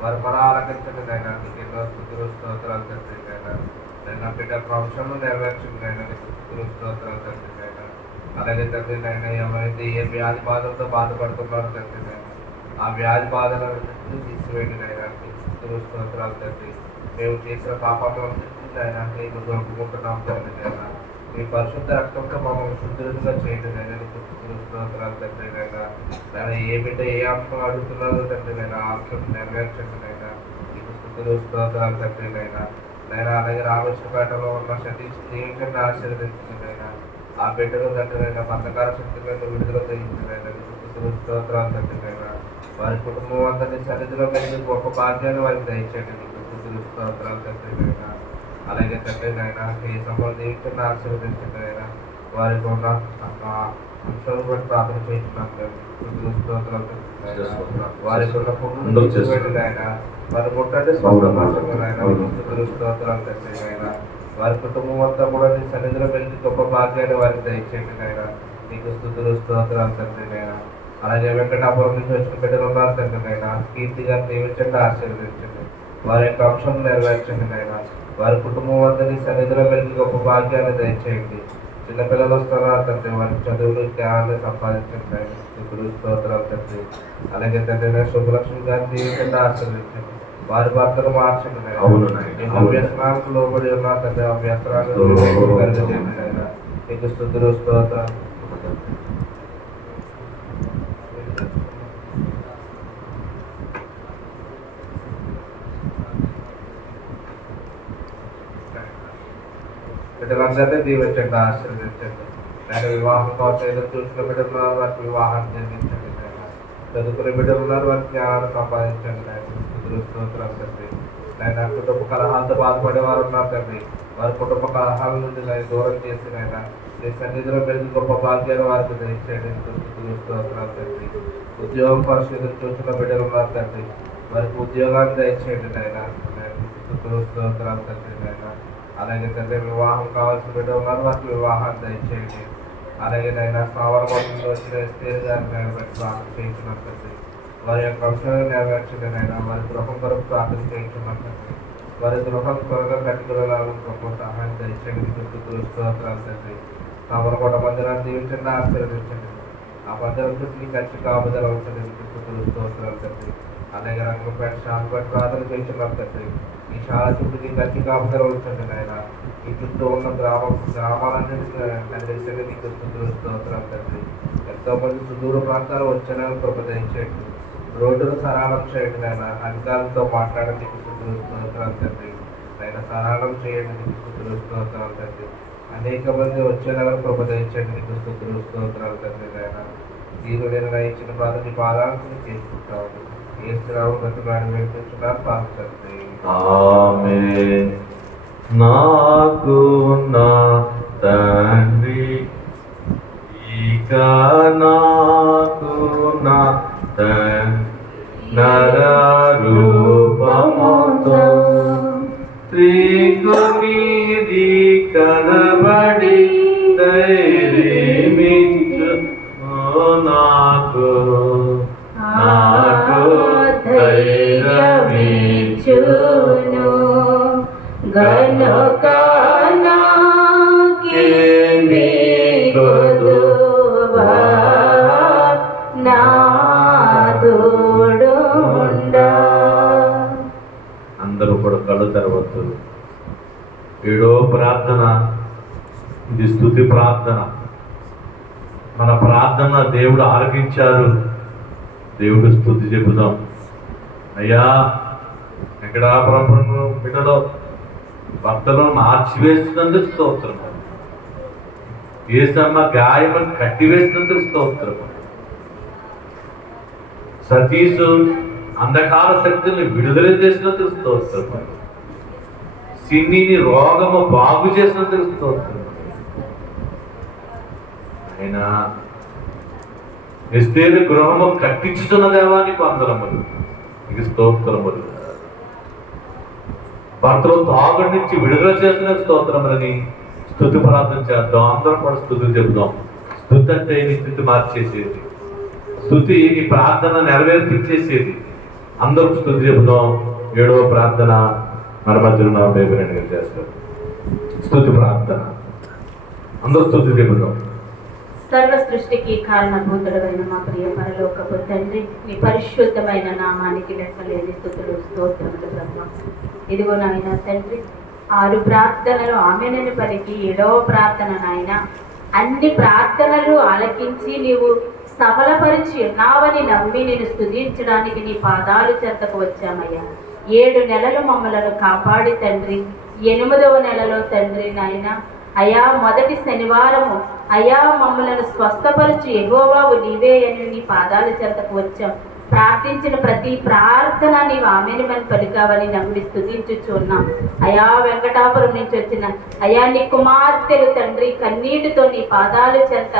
వారి పర ఆలకించండి నాయన. నీకు ఎన్నో స్తుతులు స్తోత్రాలు తండ్రి. నాయన నేను బిడ్డ అంశంలో నెరవేర్చండి నాయన. నీకు స్తుతులు స్తోత్రాలు తండ్రి. నాయన అలాగే తండ్రి నాయన ఎవరైతే ఏ వ్యాధి బాధలతో బాధపడుతున్నారు తండ్రి నాయన ఆ ఆ వ్యాధి బాధల నుంచి తీసివేయండి నాయన. మీకు స్తుతులు స్తోత్రాలు తండ్రి. మేము చేసిన పాపాల నుంచి ఆయన నీకు దొరుకుకుంటున్నాం తండ్రి నాయన. మీ పరిశుద్ధ రక్తంతో మమ్మల్ని శుద్ధులుగా చేయండి నాయన. నీకు స్తుతులు స్తోత్రాలు తండ్రి నాయన. నాయన ఏ బిడ్డ ఏ అంశం అడుగుతున్నారో తండ్రి నాయన ఆ అంశం నెరవేర్చండి నాయన. నీకు స్తుతులు స్తోత్రాలు తండ్రి నాయన. నాయన అలాగే రామేశ్వరపేటలో ఉన్న సతీష్ జీవించండి, ఆశీర్వదించండి నాయన. ఆ బిడ్డలు తండ్రి నాయన బంధకాల శక్తి మీద విడుదల చేయించండి నాయన. నీకు స్తుతులు స్తోత్రాలు తండ్రి నాయన. వారి కుటుంబం అందరినీ సన్నిధిలో కలిగి గొప్ప భాగ్యాన్ని వారికి దయచేయండి. నీకు స్తుతులు స్తోత్రాలు తండ్రి నాయన. అలాగే తండ్రి నాయన ఈ సమయంలో దీవించండి, ఆశీర్వదించండి నాయన. వారికి ఉన్న అంశాలను బట్టి ప్రార్థన చేయించున్నాం స్తుతులు స్తోత్రాలు తండ్రి నాయన. వారికి ఉన్న పుణ్యం తీసివేయండి నాయన. వారి ముట్టండి స్వస్థపరచండి నాయన. నీకు స్తుతులు స్తోత్రాలు తండ్రి నాయన. వారి కుటుంబం అంతా కూడా నీ సన్నిధిలో కలిగి గొప్ప భాగ్యాన్ని వారికి దయచేయండి నాయన. నీకు స్తుతులు స్తోత్రాలు తండ్రి నాయన. అలాగే వెంకటాపురం నుంచి వచ్చిన బిడ్డలు ఉన్నారు తండ్రి నాయన. కీర్తి గారిని దీవించండి, ఆశీర్వదించండి. వారి యొక్క అంశం నెరవేర్చండి నాయన. వారి కుటుంబం అంతా నీ సన్నిధిలో కలిగి గొప్ప భాగ్యాన్ని దయచేయండి. చిన్నపిల్లలు వస్తున్నారు తండ్రి. వారి చదువులు జ్ఞానాన్ని సంపాదించండి నాయన. స్తుతులు స్తోత్రాలు తండ్రి. అలాగే తండ్రి శుభలక్ష్మి గారిని దీవించండి, ఆశీర్వదించండి. వారి భర్తలు మార్చండి నాయన. వ్యసనాలకు లోబడి ఉన్నారు తండ్రి. ఆ వ్యసనాలను కలిగజేయండి నాయన. నీకు స్తుతులు స్తోత్రాలు. బిడ్డలందరినీ దీవించండి, ఆశీర్వదించండి. ఆయన వివాహం కోసం ఏదో చూసిన బిడ్డలు ఉన్నారు, వారికి వివాహాన్ని జరిగించండి నాయన. చదువుకునే బిడ్డలు ఉన్నారు, వారికి జ్ఞానాన్ని సంపాదించండి నాయన. స్తుతులు స్తోత్రాలు తండ్రి. ఆయన కుటుంబ కలహాలతో బాధపడే వారు ఉన్నారు తండ్రి. వారి కుటుంబ కలహాల నుండి నేను దూరం చేసి నాయన నీ సన్నిధిలో పెరిగి గొప్ప భాగ్యాన్ని వారికి దయచేయండి. స్తుతులు స్తోత్రాలు తండ్రి. ఉద్యోగం పరిస్థితులు చూసిన బిడ్డలు ఉన్నారు తండ్రి. వారికి ఉద్యోగాన్ని దయచేయండి నాయన. స్తుతులు స్తోత్రాలు తండ్రి నాయన. అలాగే తండ్రి వివాహం కావాల్సిన బిడ్డ ఉన్నారు, వారికి వివాహాన్ని దయచేయండి. అలాగే నైనా స్థావర కోసం వచ్చిన ఎస్తేరు గారిని నిలబెట్టి ప్రార్థన చేయించున్నాం తండ్రి. వారి యొక్క అంశాలను నెరవేర్చండి నైనా. వారి గృహం కొరకు ప్రార్థన చేయించున్నాం తండ్రి. వారి గృహం త్వరగా కట్టుకురాలని గొప్ప సహాయం దయచేయండి. స్తుతులు స్తోత్రాలు తండ్రి. స్థావర కోట మందిరాన్ని దీవించండి, ఆశీర్వదించండి. ఆ మందిరం చుట్టూ కంచి కాపుదల ఉంచండి. స్తుతులు స్తోత్రాలు తండ్రి. అలాగే రంగంపేట శాంతిపేట ప్రార్థన చేయించున్నాం తండ్రి. ఈ శాల చుట్టూ కంచి కాపుదల ఉంచండి నాయన. ఈ చుట్టూ ఉన్న గ్రామాలన్నింటినీ నడిచేది నీకు స్తుతులు స్తోత్రాలు తండ్రి. ఎంతో మంది సుదూర ప్రాంతాలు వచ్చిన కృప దయచేయండి. రోడ్డును సరళం చేయండి నాయన. అధికారులతో మాట్లాడండి. నీకు స్తుతులు స్తోత్రాలు తండ్రి. నాయన సరళం చేయండి. నీకు స్తుతులు స్తోత్రాలు తండ్రి. అనేక మంది వచ్చేలాగా కృప దయచేయండి. నీకు స్తుతులు స్తోత్రాలు తండ్రి నాయన. మీరు నేను ఇచ్చిన ప్రార్థన నీ పాదాలను చేసుకుంటాను. ఏసురావు బ్రతుకులాడి వేడుకుంటున్నాను పాల్గొంది. ఆమేన్. నాకు నా తండ్రి ఇక నాకు నా నర రూపముతో త్రిగుణిది కనబడి ధైర్యమిచ్చు నాకు ధైర్యమిచ్చును గనుక నాకేమీ కొదువా నా తోడుండా. అందరూ కూడా కళ్ళు తెరవద్దు. ఏడో ప్రార్థన, ఇది స్తుతి ప్రార్థన. మన ప్రార్థన దేవుడు ఆలకించారు. దేవుడు స్తుతి చెబుదాం. అయ్యా వెంకటాపురం బిడ్డలో భర్తలో మార్చివేసినందుకు స్తోత్రం. ఏసమ్మ గాయమని కట్టివేసినందుకు స్తోత్రం. సతీసు అంధకార శక్తుల్ని విడుదల చేసినందుకు స్తోత్రం. సిన్నిని రోగము బాగు చేసినందుకు స్తోత్రం. ఆయన ఎస్తేరు గృహము కట్టించుతున్న దేవానికి వందనములు, నీకు స్తోత్రములు. భర్తలో తాగుడి నుంచి విడుదల చేసిన స్తోత్రములని స్తుతి ప్రార్థన చేద్దాం. అందరం కూడా స్తుతులు చెబుదాం. స్తుతి అంటే నీ స్థితి మార్చేసేది, స్తుతి నీ ప్రార్థన నెరవేర్పించేసేది. అందరూ స్తుతి చెబుదాం. ఏడవ ప్రార్థన మన మధ్యలో బేబిరెడ్డి గారు చేస్తారు. స్తుతి ప్రార్థన అందరూ స్తుతి చెబుదాం. సర్వ సృష్టికి కారణభూతుడైన మా ప్రియ పరలోకపు తండ్రి, నీ పరిశుద్ధమైన నామానికి లెక్కలేని స్తుతులు స్తోత్రములు బ్రహ్మ. ఇదిగో నాయన తండ్రి, 6 ప్రార్థనలు ఆమెనని పలికి 7వ ప్రార్థన నాయన, అన్ని ప్రార్థనలు ఆలకించి నీవు సఫలపరిచి ఉన్నావని నమ్మి నేను స్తుతించడానికి నీ పాదాలు చెంతకు వచ్చామయ్యా. 7 నెలలు మమ్మలను కాపాడి తండ్రి, 8వ నెలలో తండ్రి నాయన అయా మొదటి శనివారము అయా మమ్మలను స్వస్థపరచు యెహోవావు నీవే అని నీ పాదాల చెంతకు వచ్చాం. ప్రార్థించిన ప్రతి ప్రార్థన నీవు ఆమెను మనం పలికావని నమ్మి స్తుతించుచున్నాం. అయా వెంకటాపురం నుంచి వచ్చిన అయా నీ కుమార్తెలు తండ్రి కన్నీటితో నీ పాదాలు చెంత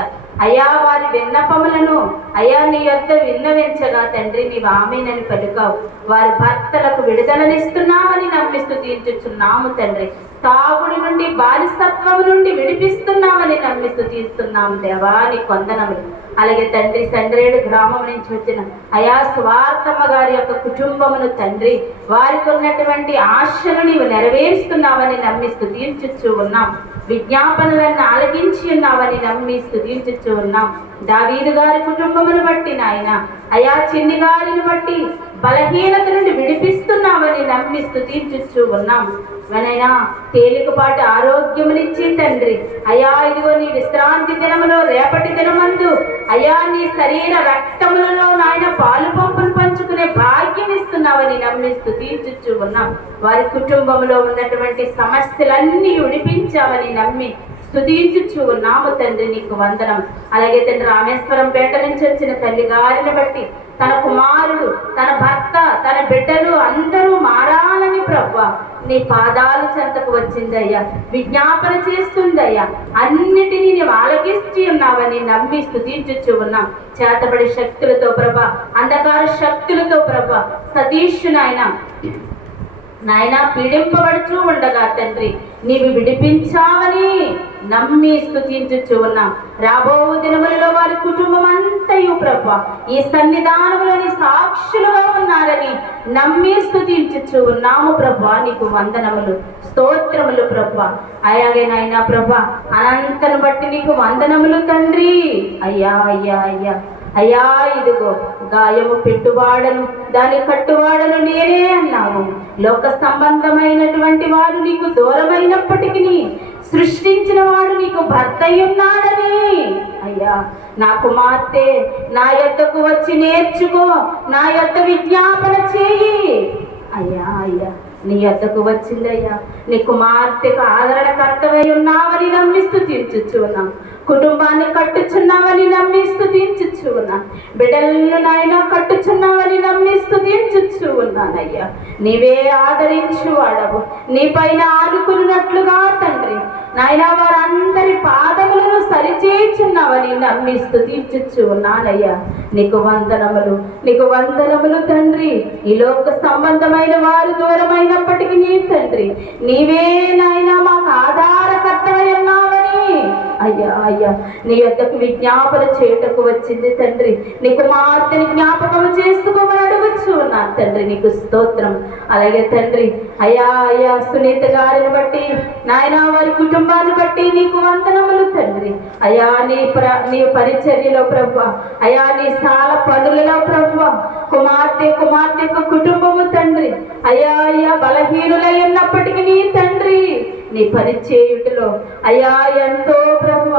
అయా వారి విన్నపములను అయా నీ యొద్ద విన్నవించగా తండ్రి నీవు ఆమెనని పలుకావు. వారి భర్తలకు విడుదలనిస్తున్నామని నమ్మి స్తుతించుచున్నాము తండ్రి. తాగుడి నుండి బానిసత్వము నుండి విడిపిస్తున్నామని నమ్మి స్తుతిస్తున్నాము దేవా, నీ వందనములు. అలాగే తండ్రి సండ్రేడు గ్రామం నుంచి వచ్చిన అయా స్వార్థమ్మ గారి యొక్క కుటుంబమును తండ్రి వారికి ఉన్నటువంటి ఆశను నీవు నెరవేరుస్తున్నావని నమ్మి స్తుతించుచు ఉన్నాం. విజ్ఞాపనలను ఆలకించి ఉన్నావని నమ్మి స్తుతించుచు ఉన్నాం. దావీదు గారి కుటుంబమును బట్టి నాయన అయా చిన్ని గారిని బట్టి బలహీనత నుండి విడిపిస్తున్నావని నమ్మి స్తుతించుచు ఉన్నాం. మనైనా తేలికపాటి ఆరోగ్యమునిచ్చి తండ్రి అయా ఇదిగో నీ విశ్రాంతి దినములో రేపటి దినమందు అయా నీ శరీర రక్తములలో నాయన పాలు పంపులు పంచుకునే భాగ్యం ఇస్తున్నావని నమ్మి స్తుతించుచు ఉన్నాం. వారి కుటుంబంలో ఉన్నటువంటి సమస్యలన్నీ విడిపించావని నమ్మి స్తుతించుచు ఉన్నాము తండ్రి, నీకు వందనం. అలాగే తండ్రి రామేశ్వరం పేట నుంచి వచ్చిన తల్లి గారిని బట్టి తన కుమారుడు, తన భర్త, తన బిడ్డలు అందరూ మారాలని ప్రభువా నీ పాదాలు చెంతకు వచ్చిందయ్యా, విజ్ఞాపన చేస్తుందయ్యా. అన్నిటినీ నీవు ఆలకిస్తూ ఉన్నావని నమ్మి స్తుతించుచు ఉన్నాం. చేతబడి శక్తులతో ప్రభా, అంధకార శక్తులతో ప్రభా సతీష్ నాయన పీడింపబడుచూ ఉండగా తండ్రి నీవు విడిపించావని నమ్మి స్తుతించుచు ఉన్నాం. రాబో దినములలో వారి కుటుంబం అంతయు ప్రభా ఈ సన్నిధానములోని సాక్షులుగా ఉన్నారని నమ్మి స్తుతించుచు ఉన్నాము ప్రభా, నీకు వందనములు స్తోత్రములు ప్రభా. అలాగే నాయన ప్రభా అనంతను బట్టి నీకు వందనములు తండ్రి. అయ్యా అయ్యా అయ్యా అయ్యా ఇదిగో గాయము పెట్టువాడను దాని కట్టువాడను నేనే అన్నావు. లోక సంబంధమైనటువంటి వారు నీకు దూరమైనప్పటికీ సృష్టించిన వాడు నీకు భర్త ఉన్నాడని అయ్యా నా కుమార్తె నా యొద్దకు వచ్చి నేర్చుకో, నా యొద్ద విజ్ఞాపన చేయి. అయ్యా అయ్యా నీ యొద్దకు వచ్చిందయ్యా, నీ కుమార్తెకు ఆదరణకర్తవై ఉన్నావని నమ్మి స్తుతించుచు ఉన్నాం. కుటుంబాన్ని కట్టుచున్నావని నమ్మి స్తుతించుచు ఉన్నా. బిడ్డలను నాయన కట్టుచున్నావని నమ్మి స్తుతించుచు ఉన్నానయ్యా. నీవే ఆదరించు వాడవు, నీ పైన ఆనుకున్నట్లుగా తండ్రి నాయన వారందరి పాదములను సరిచేయుచున్నావని నమ్మి స్తుతించుచు ఉన్నానయ్యా. నీకు వందనములు, నీకు వందనములు తండ్రి. ఈ లోక సంబంధమైన వారు దూరమైనప్పటికీ నీ తండ్రి నీవే నాయన మాకు ఆధారకర్తమై ఉన్నావని అయ్యా అయ్యా నీ యొద్దకు విజ్ఞాపన చేయుటకు వచ్చింది తండ్రి. నీ కుమార్తెని జ్ఞాపకం చేసుకోమని అడుగుచు ఉన్నాను తండ్రి, నీకు స్తోత్రం. అలాగే తండ్రి అయ్యా అయ్యా సునీత గారిని బట్టి నాయన వారి కుటుంబాన్ని బట్టి నీకు వందనములు తండ్రి. అయ్యా నీ పరిచర్యలో ప్రభు, అయ్యా నీ సాల పనులలో ప్రభు కుమార్తె యొక్క కుటుంబము తండ్రి అయ్యా అయ్యా బలహీనులై ఉన్నప్పటికీ నీ తండ్రి నీ పరిచర్యలో అయ్యా ఎంతో ప్రభు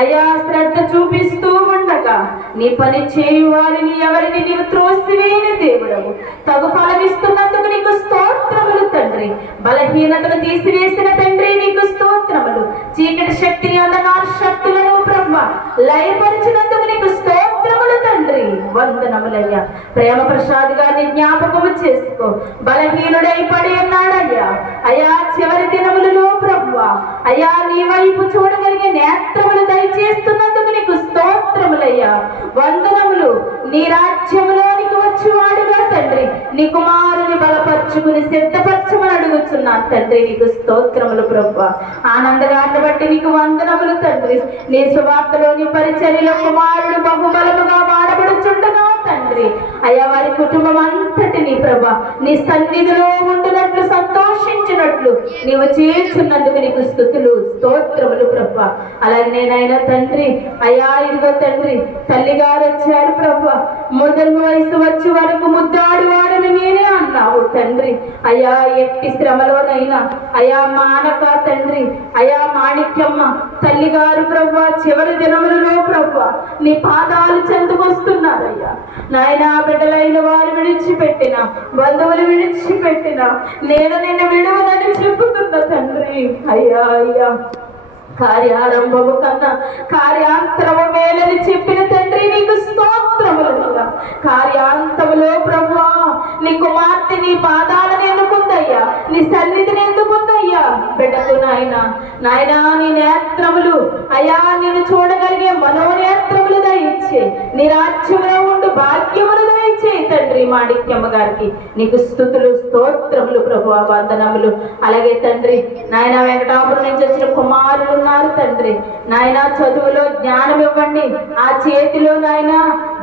అయ్యా శ్రద్ధ చూపిస్తూ ఉండగా నీ పని చేయు వారిని ఎవరిని నీవు త్రోసివేయని దేవుడవు. తగు ఫలమిస్తున్నందుకు నీకు స్తోత్రములు తండ్రి. బలహీనతను తీసివేసిన తండ్రి నీకు స్తోత్రములు. చీకటి శక్తిని అంధకార శక్తులను ప్రభు లయపరిచినందుకు నీకు స్తోత్రములు తండ్రి. వందనములయ్యా. ప్రేమ ప్రసాద్ గారిని జ్ఞాపకము చేసుకో. బలహీనుడై పడి ఉన్నాడయ్యా. అయ్యా చివరి దినములలో ప్రభువా అయ్యా నీ వైపు చూడగలిగే నేత్రములు దయచేస్తున్నందుకు నీకు స్తోత్రములయ్యా. వందనములు. నీ రాజ్యములోనికి వచ్చేవాడుగా తండ్రి నీ కుమారుని బలపరుచుకుని సిద్ధపరచమని అడుగుతున్నాను తండ్రి, నీకు స్తోత్రములు ప్రభువా. ఆనందగాన్ని బట్టి నీకు వందనములు తండ్రి. నీ సువార్తలోని పరిచర్యలో కుమారుడు బహుబలముగా వాడబడుచుండగా తండ్రి అయ్యా వారి కుటుంబం అంతటిని ప్రభా నీ సన్నిధిలో ఉండునట్లు సంతోషించినట్లు పనులు నీవు చేర్చున్నందుకు నీకు స్తుతులు స్తోత్రములు ప్రభా. అలాగే నేనైనా తండ్రి అయ్యా ఇదిగో తండ్రి తల్లిగారు వచ్చారు ప్రభా, మొదలు వయసు వచ్చే వరకు ముద్దాడు వాడని నేనే అన్నావు తండ్రి. అయ్యా ఎట్టి శ్రమలోనైనా అయా మానక తండ్రి అయా మాణిక్యమ్మ తల్లిగారు ప్రభా చివరి దినములలో ప్రభా నీ పాదాలు చెందుకొస్తున్నారయ్యా నాయనా. బిడ్డలైన వారు విడిచిపెట్టిన బంధువులు విడిచిపెట్టిన నేను నిన్ను విడువనని చెప్పుతున్న తండ్రి అయ్యా అయ్యా కార్యారంభము కన్నా కార్యాంతరము మేలని చెప్పిన తండ్రి నీకు స్తోత్రములు. కార్యాంతములో ప్రభువా నీ కుమార్తె నీ పాదాలను ఎన్నుకుందయ్యా, నీ సన్నిధిని ఎందుకుందయ్యా బిడ్డకు నాయనా. నాయనా నీ నేత్రములు అయ్యా నిన్ను చూడగలిగే మనోనేత్రములు దయచే, నీ రాజ్యములో ఉండు భాగ్యములు దయచే తండ్రి. మాణిక్యమ్మ గారికి నీకు స్తుతులు స్తోత్రములు ప్రభువా వందనములు. అలాగే తండ్రి నాయన వెంకటాపురం నుంచి వచ్చిన కుమారులు ఉన్నారు తండ్రి నాయన, చదువులో జ్ఞానం ఇవ్వండి, ఆ చేతిలో నాయన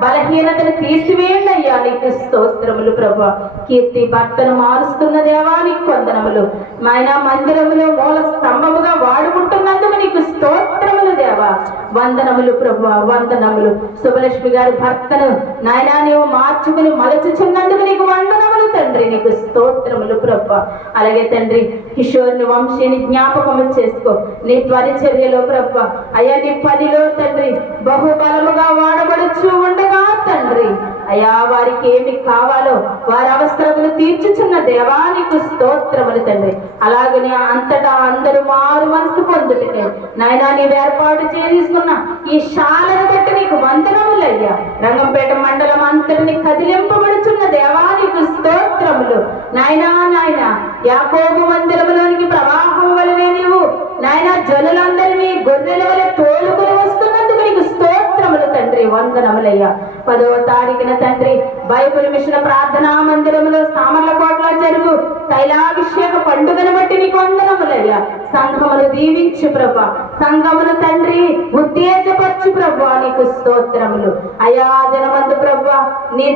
బలహీనతను తీసివేయండి అయ్యా. నీకు స్తోత్రములు ప్రభా. కీర్తి భర్తను మారుస్తున్న దేవా నీకు వందనములు. నాయన మందిరములో మూల స్తంభముగా వాడుకుంటున్నందుకు నీకు స్తోత్రములు దేవా వందనములు ప్రభా వందనములు. శుభలక్ష్మి గారి భర్తను నాయన నీవు మార్చుకుని మలచుచున్నందుకు నీకు వందనములు తండ్రి. నీకు స్తోత్రములు ప్రభా. అలాగే తండ్రి కిషోర్ని వంశీని జ్ఞాపకము చేసుకో నీ పరిచర్యలో ప్రభా. అయ్యా నీ పనిలో తండ్రి బహుబలముగా వాడబడుచు ఉండగా తండ్రి అయ్యా వారికి ఏమి కావాలో వారి అవసరములు తీర్చుచున్న దేవా నీకు స్తోత్రములు తండ్రి. అలాగనే అంతటా అందరూ మారు మనసు పొందుటకే నాయనా నీవు ఏర్పాటు చేసుకున్న ఈ శాలను బట్టి నీకు వందనములయ్యా. రంగంపేట మండలం అంతటిని కదిలింపబడుచున్న దేవా నీకు స్తోత్రములు నాయనా. నాయన యాకోబు మందిరములోనికి ప్రవాహం వలనే నీవు నాయన జనులందరినీ గొర్రెల వలె తోలుకొని వస్తున్నందుకు నీకు స్తోత్రములు తండ్రి వందనములయ్యా. 10వ తారీఖున తండ్రి బైబిల్ మిషన్ ప్రార్థనా మందిరములో సామర్లకోటలో జరుగు తైలాభిషేక పండుగను బట్టి నీకు వందనములయ్యా. సంఘమును దీవించు ప్రభా, సంఘమును తండ్రి ఉత్తేజపరచు ప్రభా నీకు స్తోత్రములు అయ్యా. దినమందు ప్రభా నీ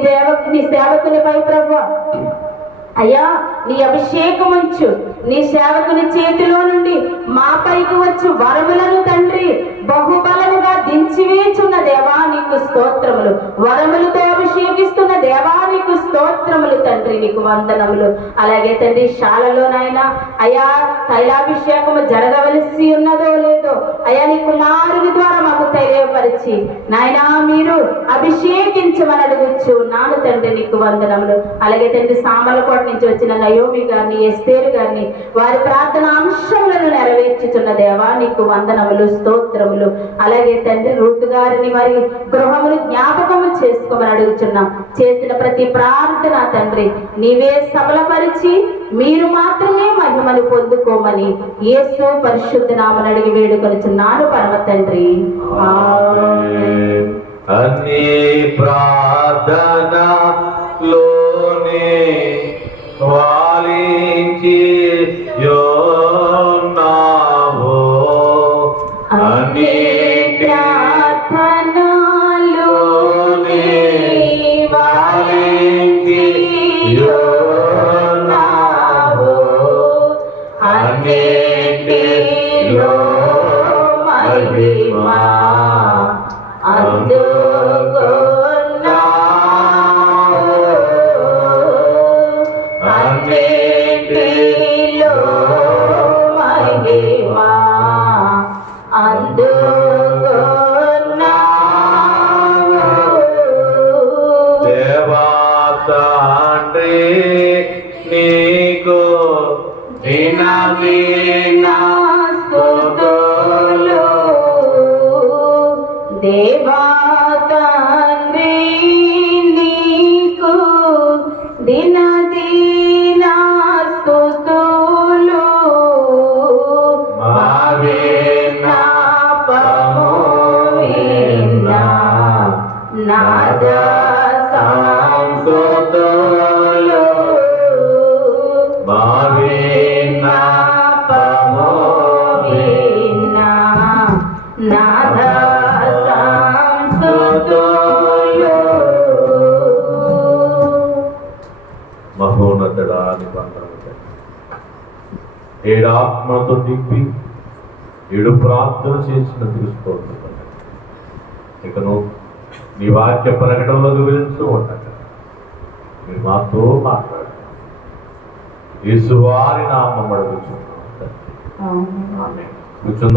సేవకునిపై ప్రభా అయ్యా నీ అభిషేకం ఉంచు, నీ సేవకుని చేతిలో నుండి మా పైకి వచ్చు వరములను తండ్రి బహుబలముగా దించివేచున్న దేవా నీకు స్తోత్రములు. వరములతో అభిషేకిస్తున్న దేవా నీకు స్తోత్రములు తండ్రి నీకు వందనములు. అలాగే తండ్రి శాలలోనైనా అయా తైలాభిషేకము జరగవలసి ఉన్నదో లేదో అయా నీ కుమారుని ద్వారా మాకు తెలియపరిచి నాయనా మీరు అభిషేకించమని అడుగుచ్చు ఉన్నాను తండ్రి నీకు వందనములు. అలాగే తండ్రి సామర్లకోట నుంచి వచ్చిన నయోమి గారిని ఎస్తేరు గారిని వారి ప్రార్థన అంశములను నెరవేర్చుచున్న దేవా నీకు వందనములు స్తోత్రములు. అలాగే తండ్రి రూతు గారిని వారి గృహమును జ్ఞాపకము చేసుకోమని అడుగుచున్నాం. చేసిన ప్రతి ప్రార్థన తండ్రి నీవే సఫలపరిచి మీరు మాత్రమే మహిమను పొందుకోమని యేసు పరిశుద్ధ నామమున అడిగి వేడుకొనుచున్నాను పరమ తండ్రి ఆమేన్. అన్ని ప్రార్థనలోనే వాలించి యోన్నావో అన్ని ప్రార్థనలోనే వాలించి యోన్నావో అన్నిటిలో మహిమ అన్నిటిలో మహిమ దేవా తండ్రి నీకు దినదినా స్తుతులు దేవా తండ్రి నీకు దినదినా స్తుతులు విన్నపము విన్నా నాద సంస్తుతులు విన్నపము ఏడు ఆత్మతో నింపి ఏడు ప్రార్థన చేసిన తెలుసుకోవాలి. ఇక నువ్వు నీ వాక్య ప్రకటనలో వివరిస్తూ ఉండగా మీరు మాతో మాట్లాడు. యేసువారి నామమున అడుగుచున్నాము. ఆమేన్. కూర్చుందాం.